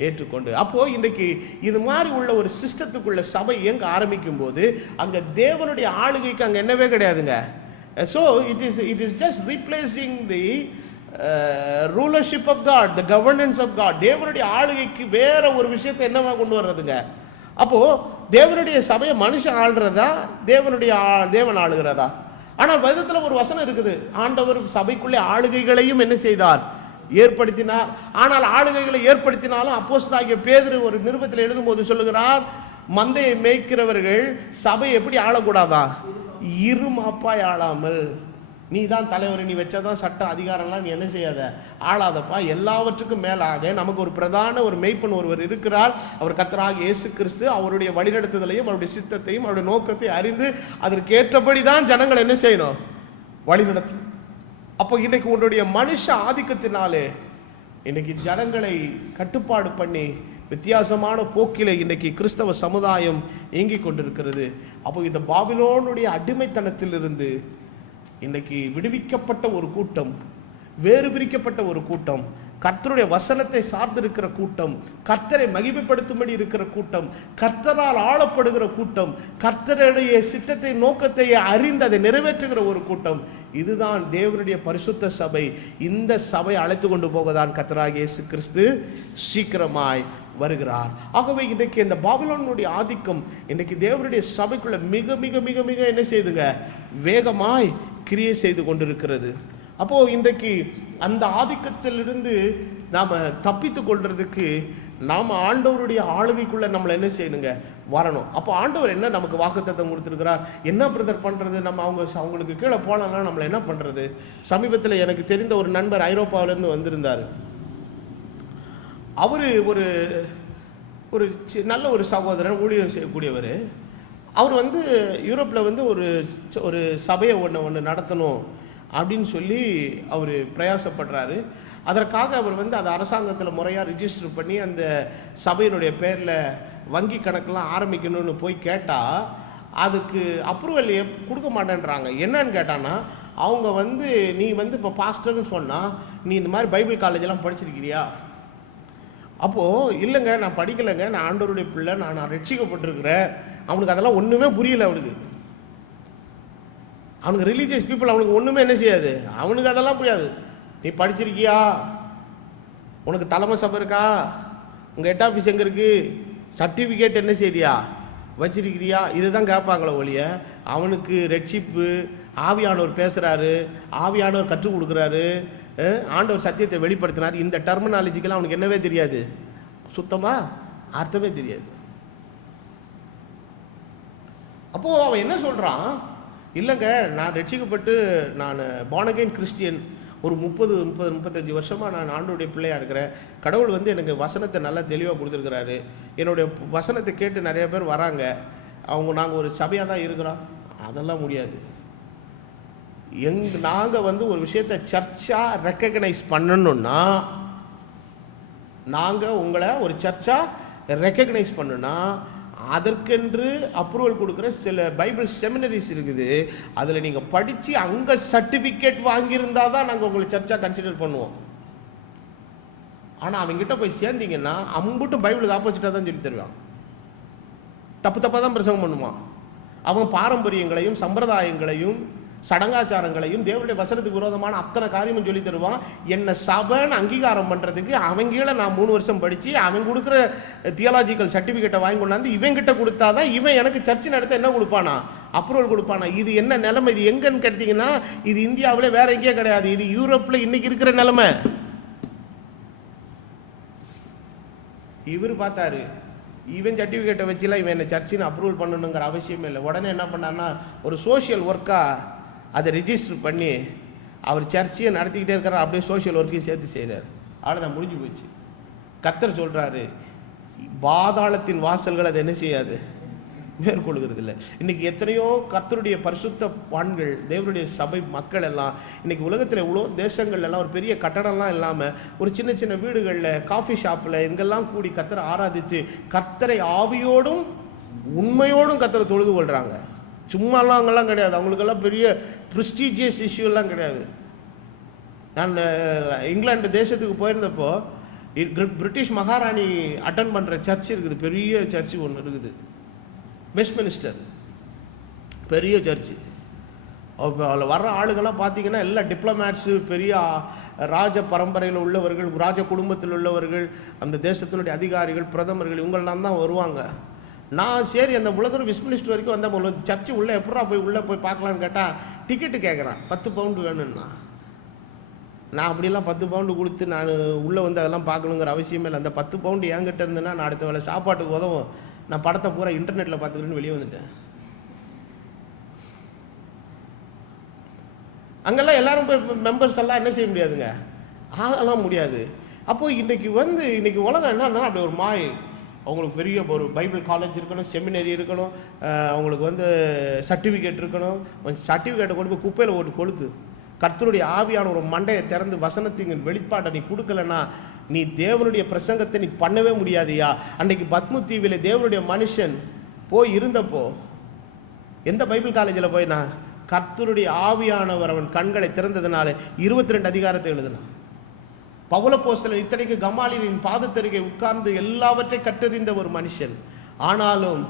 ஏற்றுக்கொண்டு. அப்போ இன்றைக்கு இது மாதிரி உள்ள ஒரு சிஸ்டத்துக்குள்ள சபை எங்க ஆரம்பிக்கும் போது அங்க தேவனுடைய ஆளுகைக்கு அங்க என்னவே கிடையாதுங்க. So it is just replacing the rulership of God, the governance of God. தேவனுடைய ஆளுகைக்கு வேற ஒரு விஷயத்தை என்னவா கொண்டு வர்றதுங்க. அப்போ தேவனுடைய சபையை மனுஷன் ஆளுறதா, தேவன் ஆளுகிறாரா? ஆனால் வேதத்தில் ஒரு வசனம் இருக்குது, ஆண்டவர் சபைக்குள்ளே ஆளுகைகளையும் என்ன செய்தார், ஏற்படுத்தினார். ஆனால் ஆளுகைகளை ஏற்படுத்தினாலும் அப்போஸ்தலனாகிய பேதுரு ஒரு நிருபத்தில் எழுதும்போது சொல்லுகிறார், மந்தையை மேய்க்கிறவர்கள் சபை எப்படி ஆளக்கூடாதா, இருமாப்பாய் ஆளாமல். நீ தான் தலைவர், நீ வச்சதான் சட்டம் அதிகாரம்லாம் நீ என்ன செய்யாத, ஆளாதப்பா. எல்லாவற்றுக்கும் மேலாக நமக்கு ஒரு பிரதான ஒரு மெய்ப்பன் ஒருவர் இருக்கிறார். அவர் கர்த்தராகிய இயேசு கிறிஸ்து. அவருடைய வழிநடத்துதலையும் அவருடைய சித்தத்தையும் அவருடைய நோக்கத்தை அறிந்து அதற்கு ஏற்றபடி தான் ஜனங்கள் என்ன செய்யணும், வழிநடத்தணும். அப்போ இன்னைக்கு உன்னுடைய மனுஷ ஆதிக்கத்தினாலே இன்னைக்கு ஜனங்களை கட்டுப்பாடு பண்ணி வித்தியாசமான போக்கிலே இன்னைக்கு கிறிஸ்தவ சமுதாயம் இயங்கிக் கொண்டிருக்கிறது. அப்போ இந்த பாபிலோனுடைய அடிமைத்தனத்திலிருந்து இன்னைக்கு விடுவிக்கப்பட்ட ஒரு கூட்டம், வேறு பிரிக்கப்பட்ட ஒரு கூட்டம், கர்த்தருடைய வசனத்தை சார்ந்திருக்கிற கூட்டம், கர்த்தரை மகிமைப்படுத்தும்படி இருக்கிற கூட்டம், கர்த்தரால் ஆளப்படுகிற கூட்டம், கர்த்தருடைய சித்தத்தை நோக்கத்தை அறிந்து அதை நிறைவேற்றுகிற ஒரு கூட்டம். இதுதான் தேவனுடைய பரிசுத்த சபை. இந்த சபை அழைத்து கொண்டு போகதான் கர்த்தராகிய இயேசு கிறிஸ்து சீக்கிரமாய் வருகிறார். ஆகவே இன்றைக்கு இந்த பாபிலோனுடைய ஆதிக்கம் இன்றைக்கு தேவனுடைய சபைக்குள்ள மிக மிக மிக மிக என்ன செய்துங்க, வேகமாய் கிரியை செய்து கொண்டிருக்கிறது. அப்போது இன்றைக்கு அந்த ஆதிக்கத்திலிருந்து நாம் தப்பித்து கொள்றதுக்கு நாம் ஆண்டவருடைய ஆளுகைக்குள்ளே நம்மளை என்ன செய்யணுங்க, வரணும். அப்போ ஆண்டவர் என்ன நமக்கு வாக்குத்தத்தம் கொடுத்துருக்கிறார், என்ன பிரதர் பண்ணுறது, நம்ம அவங்களுக்கு கீழே போனோம்னா நம்மளை என்ன பண்ணுறது. சமீபத்தில் எனக்கு தெரிந்த ஒரு நண்பர் ஐரோப்பாவிலேருந்து வந்திருந்தார். அவர் ஒரு நல்ல ஒரு சகோதரன், ஊழியர் செய்யக்கூடியவர். அவர் யூரோப்பில் ஒரு சபையை ஒன்று நடத்தணும் அப்படின்னு சொல்லி அவர் பிரயாசப்படுறாரு. அதற்காக அவர் அதை அரசாங்கத்தில் முறையாக ரிஜிஸ்டர் பண்ணி அந்த சபையினுடைய பேரில் வங்கி கணக்கெல்லாம் ஆரம்பிக்கணும்னு போய் கேட்டால் அதுக்கு அப்ரூவல் கொடுக்க மாட்டேன்றாங்க. என்னன்னு கேட்டான்னா, அவங்க நீ இப்போ பாஸ்டர்னு சொன்னால் நீ இந்த மாதிரி பைபிள் காலேஜெல்லாம் படிச்சிருக்கிறியா? அப்போது இல்லைங்க, நான் படிக்கலைங்க, நான் ஆண்டவருடைய பிள்ளை, நான் ரட்சிக்கப்பட்டிருக்கிறேன். அவனுக்கு அதெல்லாம் ஒன்றுமே புரியல. அவனுக்கு ரிலீஜியஸ் பீப்புள் அவனுக்கு ஒன்றுமே என்ன செய்யாது, அவனுக்கு அதெல்லாம் புரியாது. நீ படிச்சிருக்கியா, உனக்கு தலைமை சபை இருக்கா, உங்கள் ஹெட் ஆஃபீஸ் எங்கே இருக்குது, சர்டிஃபிகேட் என்ன செய்யறியா, வச்சிருக்கிறியா, இதுதான் கேட்பாங்களே ஒழிய அவனுக்கு ரட்சிப்பு, ஆவியானவர் பேசுகிறாரு, ஆவியானவர் கற்றுக் கொடுக்குறாரு, ஆண்டவர் சத்தியத்தை வெளிப்படுத்தினார், இந்த டெர்மினாலஜிக்கெல்லாம் அவனுக்கு என்னவே தெரியாது, சுத்தமாக அர்த்தமே தெரியாது. அப்போது அவன் என்ன சொல்கிறான், இல்லைங்க நான் ரட்சிக்கப்பட்டு நான் பார்ன் அகைன் கிறிஸ்டியன், ஒரு 30-35 வருஷமாக நான் ஆண்டவருடைய பிள்ளையாக இருக்கிறேன். கடவுள் எனக்கு வசனத்தை நல்லா தெளிவாக கொடுத்துருக்கிறாரு. என்னுடைய வசனத்தை கேட்டு நிறைய பேர் வராங்க. நாங்கள் ஒரு சபையாக தான் இருக்கிறோம். அதெல்லாம் முடியாது. நாங்கள் ஒரு விஷயத்தை சர்ச்சாக ரெக்கக்னைஸ் பண்ணணுன்னா, நாங்கள் உங்களை ஒரு சர்ச்சாக ரெக்கக்னைஸ் பண்ணணுன்னா அதற்கென்று அப்ரூவல் கொடுக்குற சில பைபிள் செமினரிஸ் இருக்குது. அதில் நீங்கள் படித்து அங்கே சர்டிஃபிகேட் வாங்கியிருந்தால் தான் நாங்கள் உங்களை சர்ச்சாக கன்சிடர் பண்ணுவோம். ஆனால் அவங்ககிட்ட போய் சேர்ந்தீங்கன்னா அம்புட்டும் பைபிளுக்கு ஆப்போசிட்டாக தான் சொல்லி தருவான். தப்பு தப்பாக தான் பிரசங்கம் பண்ணுவான். அவன் பாரம்பரியங்களையும் சம்பிரதாயங்களையும் சடங்காச்சாரங்களையும் தேவனுடைய வசனத்துக்கு விரோதமான அத்தனை காரியமும் சொல்லி தருவான். என்னை சபைன்னு அங்கீகாரம் பண்ணுறதுக்கு அவங்கள நான் 3 வருஷம் படித்து அவன் கொடுக்குற தியாலஜிக்கல் சர்டிஃபிகேட்டை வாங்கி கொண்டாந்து இவங்கிட்ட கொடுத்தாதான் இவன் எனக்கு சர்ச்சு நடத்த என்ன கொடுப்பானா, அப்ரூவல் கொடுப்பானா. இது என்ன நிலைமை? இது எங்கன்னு கேட்டிங்கன்னா இது இந்தியாவில் வேற எங்கேயே கிடையாது. இது யூரோப்பில் இன்னைக்கு இருக்கிற நிலைமை. இவர் பார்த்தாரு, இவன் சர்டிஃபிகேட்டை வச்சுலாம் இவன் என்ன சர்ச்சின்னு அப்ரூவல் பண்ணணுங்கிற அவசியமே இல்லை. உடனே என்ன பண்ணான்னா ஒரு சோஷியல் ஒர்க்காக அதை ரிஜிஸ்டர் பண்ணி அவர் சர்ச்சையை நடத்திக்கிட்டே இருக்கிறார். அப்படியே சோஷியல் ஒர்க்கையும் சேர்த்து செய்கிறார். அவ்வளோதான், முடிஞ்சு போச்சு. கர்த்தர் சொல்கிறாரு, பாதாளத்தின் வாசல்கள் அதை என்ன செய்யாது, மேற்கொள்கிறது இல்லை. இன்றைக்கி எத்தனையோ கர்த்தருடைய பரிசுத்த பான்கள், தேவனுடைய சபை மக்கள் எல்லாம் இன்றைக்கி உலகத்தில் எவ்வளோ தேசங்கள்லாம் ஒரு பெரிய கட்டடம்லாம் இல்லாமல் ஒரு சின்ன சின்ன வீடுகளில், காஃபி ஷாப்பில் இங்கெல்லாம் கூடி கர்த்தரை ஆராதித்து கர்த்தரை ஆவியோடும் உண்மையோடும் கர்த்தரை தொழுது கொள்கிறாங்க. சும்மாலாம் அங்கெல்லாம் கிடையாது. அவங்களுக்கெல்லாம் பெரிய ப்ரெஸ்டீஜியஸ் இஷ்யூலாம் கிடையாது. நான் இங்கிலாந்து தேசத்துக்கு போயிருந்தப்போ பிரிட்டிஷ் மகாராணி அட்டன் பண்ணுற சர்ச் இருக்குது, பெரிய சர்ச்சு ஒன்று இருக்குது, வெஸ்ட்மினிஸ்டர், பெரிய சர்ச்சு. அதில் வர்ற ஆளுகள்லாம் பார்த்தீங்கன்னா எல்லாம் டிப்ளமேட்ஸு, பெரிய ராஜ பரம்பரையில் உள்ளவர்கள், ராஜ குடும்பத்தில் உள்ளவர்கள், அந்த தேசத்தினுடைய அதிகாரிகள், பிரதமர்கள், இவங்கெல்லாம் தான் வருவாங்க. நான் சரி அந்த உலகம் வெஸ்ட்மினிஸ்டர் வரைக்கும் வந்த சர்ச்சு உள்ளே எப்படா உள்ளே போய் பார்க்கலான்னு கேட்டால் டிக்கெட்டு கேட்குறான், 10 பவுண்டு வேணும்னா. நான் அப்படிலாம் 10 பவுண்டு கொடுத்து நான் உள்ளே வந்து அதெல்லாம் பார்க்கணுங்கிற அவசியமே இல்லை. அந்த 10 பவுண்டு என்கிட்ட இருந்துன்னா நான் அடுத்த வேலை சாப்பாட்டுக்கு உதவும். நான் படத்தை பூரா இன்டர்நெட்டில் பார்த்துக்கிறேன்னு வெளியே வந்துட்டேன். அங்கெல்லாம் எல்லாரும் போய் மெம்பர்ஸ் எல்லாம் என்ன செய்ய முடியாதுங்க, ஆகலாம் முடியாது. அப்போது இன்றைக்கி உலகம் என்னன்னா அப்படி ஒரு மாய். அவங்களுக்கு பெரிய ஒரு பைபிள் காலேஜ் இருக்கணும், செமினரி இருக்கணும், அவங்களுக்கு சர்டிஃபிகேட் இருக்கணும். சர்டிஃபிகேட்டை கொண்டு போய் குப்பையில் ஓட்டு கொளுத்து. கர்த்தருடைய ஆவியான ஒரு மண்டையை திறந்து வசனத்தின் வெளிப்பாட்டை நீ கொடுக்கலன்னா நீ தேவனுடைய பிரசங்கத்தை நீ பண்ணவே முடியாதியா. அன்றைக்கு பத்மு தீவில் தேவனுடைய மனுஷன் போய் இருந்தப்போ எந்த பைபிள் காலேஜில் போய் நான் கர்த்தருடைய ஆவியானவர் அவன் கண்களை திறந்ததுனால 22 அதிகாரத்தை எழுதினான். பவுலப்போஸ்தலன் இத்தனைக்கு கமாலியலின் பாதத்தருகே உட்கார்ந்து எல்லாவற்றையும் கற்றறிந்த ஒரு மனுஷன். ஆனாலும்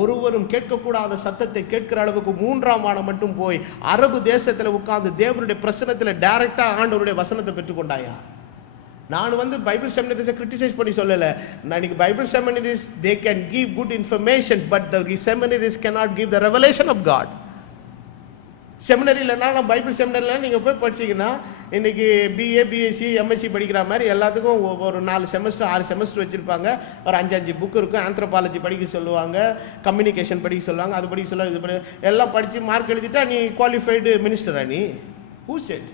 ஒருவரும் கேட்கக்கூடாத சத்தத்தை கேட்கிற அளவுக்கு 3ஆம் வானம் மட்டும் போய் அரபு தேசத்தில் உட்கார்ந்து தேவனுடைய பிரசனத்தில் டைரக்டாக ஆண்டவருடைய வசனத்தை பெற்றுக்கொண்டாயா. நான் பைபிள் செமினரிஸை கிரிட்டிசைஸ் பண்ணி சொல்லலை. நான் இன்னைக்கு Bible seminaries they can give good information, but the seminaries cannot give the revelation of God. செமினரியிலனா நான் பைபிள் செமினரியில் நீங்கள் போய் படிச்சிங்கன்னா இன்றைக்கி பிஏ, பிஎஸ்சி, எம்எஸ்சி படிக்கிற மாதிரி எல்லாத்துக்கும் ஒரு 4 செமஸ்டர் 6 செமஸ்டர் வச்சுருப்பாங்க. ஒரு 5 புக்கு இருக்கும். ஆந்த்ரோபாலஜி படிக்க சொல்லுவாங்க, கம்யூனிகேஷன் படிக்க சொல்லுவாங்க, அது படிக்க சொல்லுவாங்க, இது எல்லாம் படித்து மார்க் எழுதிட்டா நீ குவாலிஃபைடு மினிஸ்டரா? நீ ஹூ செட்?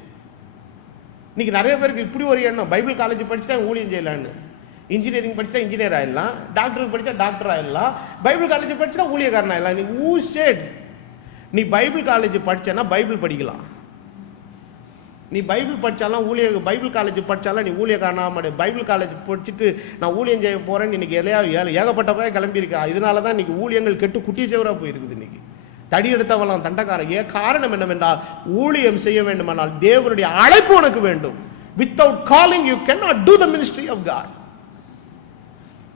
இன்றைக்கி நிறைய பேருக்கு இப்படி ஒரு எண்ணம், பைபிள் காலேஜ் படிச்சுட்டா ஊழியம் செய்யலான்னு, இன்ஜினியரிங் படிச்சுட்டா இன்ஜினியர் ஆகிடலாம், டாக்டருக்கு படித்தா டாக்டர் ஆகிடலாம், பைபிள் காலேஜ் படிச்சுட்டா ஊழியக்காரன் ஆகிடலாம். நீ ஹூ செட்? நீ பைபிள் காலேஜ் படித்தேன்னா பைபிள் படிக்கலாம். நீ பைபிள் படித்தாலாம் பைபிள் காலேஜ் படித்தாலாம் நீ ஊழியக்காரனாக. பைபிள் காலேஜ் படிச்சுட்டு நான் ஊழியம் செய்ய போகிறேன்னு இன்றைக்கி ஏகப்பட்டப்போ கிளம்பியிருக்கா. இதனால தான் இன்றைக்கி ஊழியங்கள் கெட்டு குட்டி சேவராக போயிருக்குது. இன்றைக்கி தடி எடுத்தவெல்லாம் தண்டக்காரன். காரணம் என்னவென்றால் ஊழியம் செய்ய வேண்டுமானால் தேவனுடைய அழைப்பு உனக்கு வேண்டும். Without calling you cannot do the ministry of God.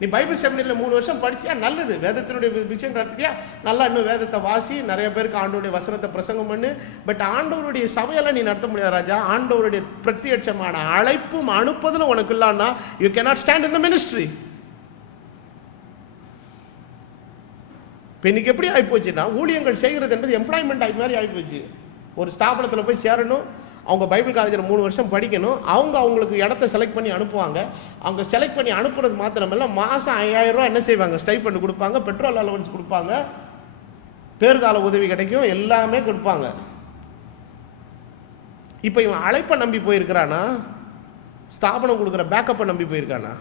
நீ பைபிள் செமினரியில் 3 வருஷம் படிச்சியா, நல்லது. வேதத்தினுடைய விஷயம் கற்றுக்கியா, நல்லா இன்னும் வேதத்தை வாசி, நிறைய பேருக்கு ஆண்டவருடைய வசனத்தை பிரசங்கம் பண்ணு. பட் ஆண்டவருடைய சபையெல்லாம் நீ நடத்த முடியாது ராஜா. ஆண்டவருடைய பிரத்யட்சமான அழைப்பும் அனுப்புதலும் உனக்கு இல்லைன்னா you cannot stand in the ministry. இப்போ இன்றைக்கி எப்படி ஆகிப்போச்சுன்னா ஊழியங்கள் செய்கிறது என்பது எம்ப்ளாய்மெண்ட் ஆகி மாதிரி ஆகிப்போச்சு. ஒரு ஸ்தாபனத்தில் போய் சேரணும், அவங்க பைபிள் காலேஜில் 3 வருஷம் படிக்கணும், அவங்களுக்கு இடத்த செலக்ட் பண்ணி அனுப்புவாங்க. அவங்க செலக்ட் பண்ணி அனுப்புறது மாத்திரமில்ல, மாதம் 5000 ரூபா என்ன செய்வாங்க, ஸ்டைஃபண்ட் கொடுப்பாங்க, பெட்ரோல் அலவன்ஸ் கொடுப்பாங்க, பேர்கால உதவி கிடைக்கும், எல்லாமே கொடுப்பாங்க. இப்போ இவன் அழைப்பை நம்பி போயிருக்கிறானா, ஸ்தாபனம் கொடுக்குற பேக்கப்பை நம்பி போயிருக்கானா?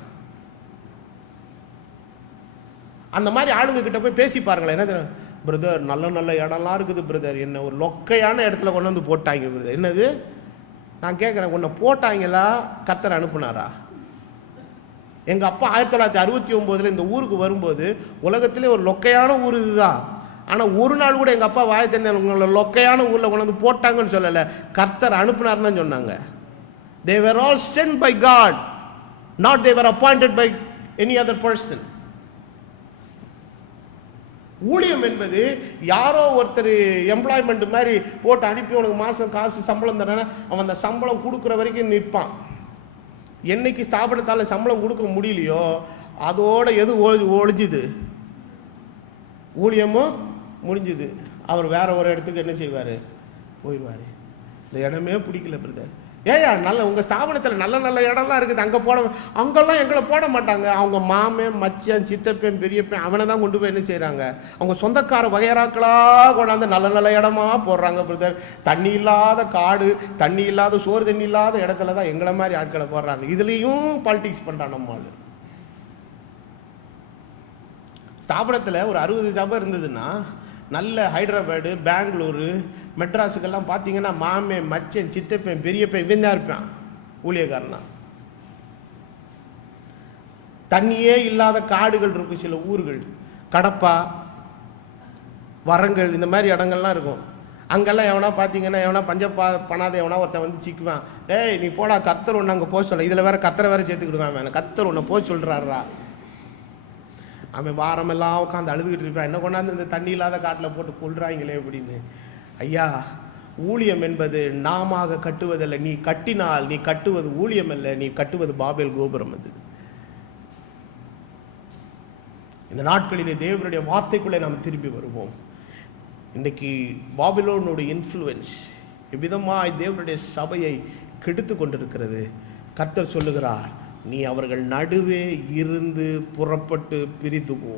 அந்த மாதிரி ஆளுங்க கிட்ட போய் பேசி பாருங்களேன். என்ன தெரியும், பிரதர் நல்ல நல்ல இடம்லாம் இருக்குது பிரதர், என்ன ஒரு லொக்கையான இடத்துல கொண்டு வந்து போட்டாங்க பிரதர். என்னது? நான் கேட்குறேன், உன்னை போட்டாங்களா கர்த்தர் அனுப்புனாரா? எங்கள் அப்பா 1969 இந்த ஊருக்கு வரும்போது உலகத்திலே ஒரு லொக்கையான ஊர் இதுதான். ஆனால் ஒரு நாள் கூட எங்கள் அப்பா வாயை தெரிஞ்ச உங்களை லொக்கையான ஊரில் கொண்டு வந்து போட்டாங்கன்னு சொல்லலை, கர்த்தர் அனுப்புனாருன்னு சொன்னாங்க. They were all sent by God, not they were appointed by any other person. ஊழியம் என்பது யாரோ ஒருத்தர் எம்ப்ளாய்மெண்ட் மாதிரி போட்டு அனுப்பி உனக்கு மாதம் காசு சம்பளம் தரேன்னா அவன் அந்த சம்பளம் கொடுக்குற வரைக்கும் நிற்பான். என்னைக்கு ஸ்தாபனத்தால் சம்பளம் கொடுக்க முடியலையோ அதோட எது ஒழிஞ்சுது? ஊழியமும் முடிஞ்சுது. அவர் வேற ஒரு இடத்துக்கு என்ன செய்வார்? போயிடுவார். இந்த இடமே பிடிக்கல பிரதர். ஏயா நல்ல உங்கள் ஸ்தாபனத்தில் நல்ல நல்ல இடம்லாம் இருக்குது, அங்கே அங்கெல்லாம் எங்களை போட மாட்டாங்க. அவங்க மாமன் மச்சான் சித்தப்பேன் பெரியப்பேன் அவனை தான் கொண்டு போய் என்ன செய்கிறாங்க? அவங்க சொந்தக்கார வகையறாக்களாக கொண்டாந்து நல்ல நல்ல இடமா போடுறாங்க பிரதர். தண்ணி இல்லாத காடு, தண்ணி இல்லாத சோறு தண்ணி இல்லாத இடத்துல தான் எங்களை மாதிரி ஆட்களை போடுறாங்க. இதுலேயும் பாலிடிக்ஸ் பண்ணுறான் நம்மால். ஸ்தாபனத்தில் ஒரு 60 சபை இருந்ததுன்னா நல்ல ஹைதராபாடு, பெங்களூரு, மெட்ராஸுக்கெல்லாம் பார்த்தீங்கன்னா மாமே மச்சன் சித்தப்பேன் பெரியப்பேன் இவன் தான் இருப்பான் ஊழியக்காரனா. தண்ணியே இல்லாத காடுகள் இருக்கும், சில ஊர்கள் கடப்பா வரங்கள் இந்த மாதிரி இடங்கள்லாம் இருக்கும். அங்கெல்லாம் எவனா பார்த்தீங்கன்னா எவனா பண்ணாத எவனா ஒருத்தன் வந்து சிக்குவான். டேய் நீ போடா, கர்த்தர் ஒன்று அங்கே போக சொல்ல. இதில் வேற கர்த்தரை வேற சேர்த்துக்கிடுவான். வேணும் கர்த்தர் ஒன்று போக சொல்கிறாரா? அவன் வாரமெல்லாம் உட்காந்து அழுதுகிட்டு இருப்பான், என்ன கொண்டாந்து இந்த தண்ணி இல்லாத காட்டில் போட்டு கொள்றாங்களே அப்படின்னு. ஐயா, ஊழியம் என்பது நாம கட்டுவதல்ல. நீ கட்டினால் நீ கட்டுவது ஊழியம் அல்ல, நீ கட்டுவது பாபேல் கோபுரம். அது இந்த நாட்களிலே தேவனுடைய வார்த்தைக்குள்ளே நாம் திரும்பி வருவோம். இன்றைக்கு பாபிலோனுடைய இன்ஃப்ளூயன்ஸ் எவ்விதமாய் தேவனுடைய சபையை கெடுத்து கொண்டிருக்கிறது. கர்த்தர் சொல்லுகிறார், நீ அவர்கள் நடுவே இருந்து புறப்பட்டு பிரித்து போ,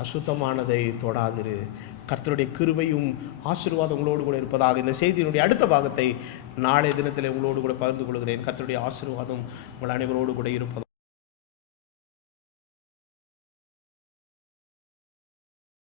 அசுத்தமானதை தொடாதிரு. கர்த்தருடைய கிருபையும் ஆசீர்வாதம் உங்களோடு கூட இருப்பதாக. இந்த செய்தியினுடைய அடுத்த பாகத்தை நாளைய தினத்தில் உங்களோடு கூட பகிர்ந்து கொள்கிறேன். கர்த்தருடைய ஆசீர்வாதம் உங்கள் அனைவரோடு கூட இருப்பதாக.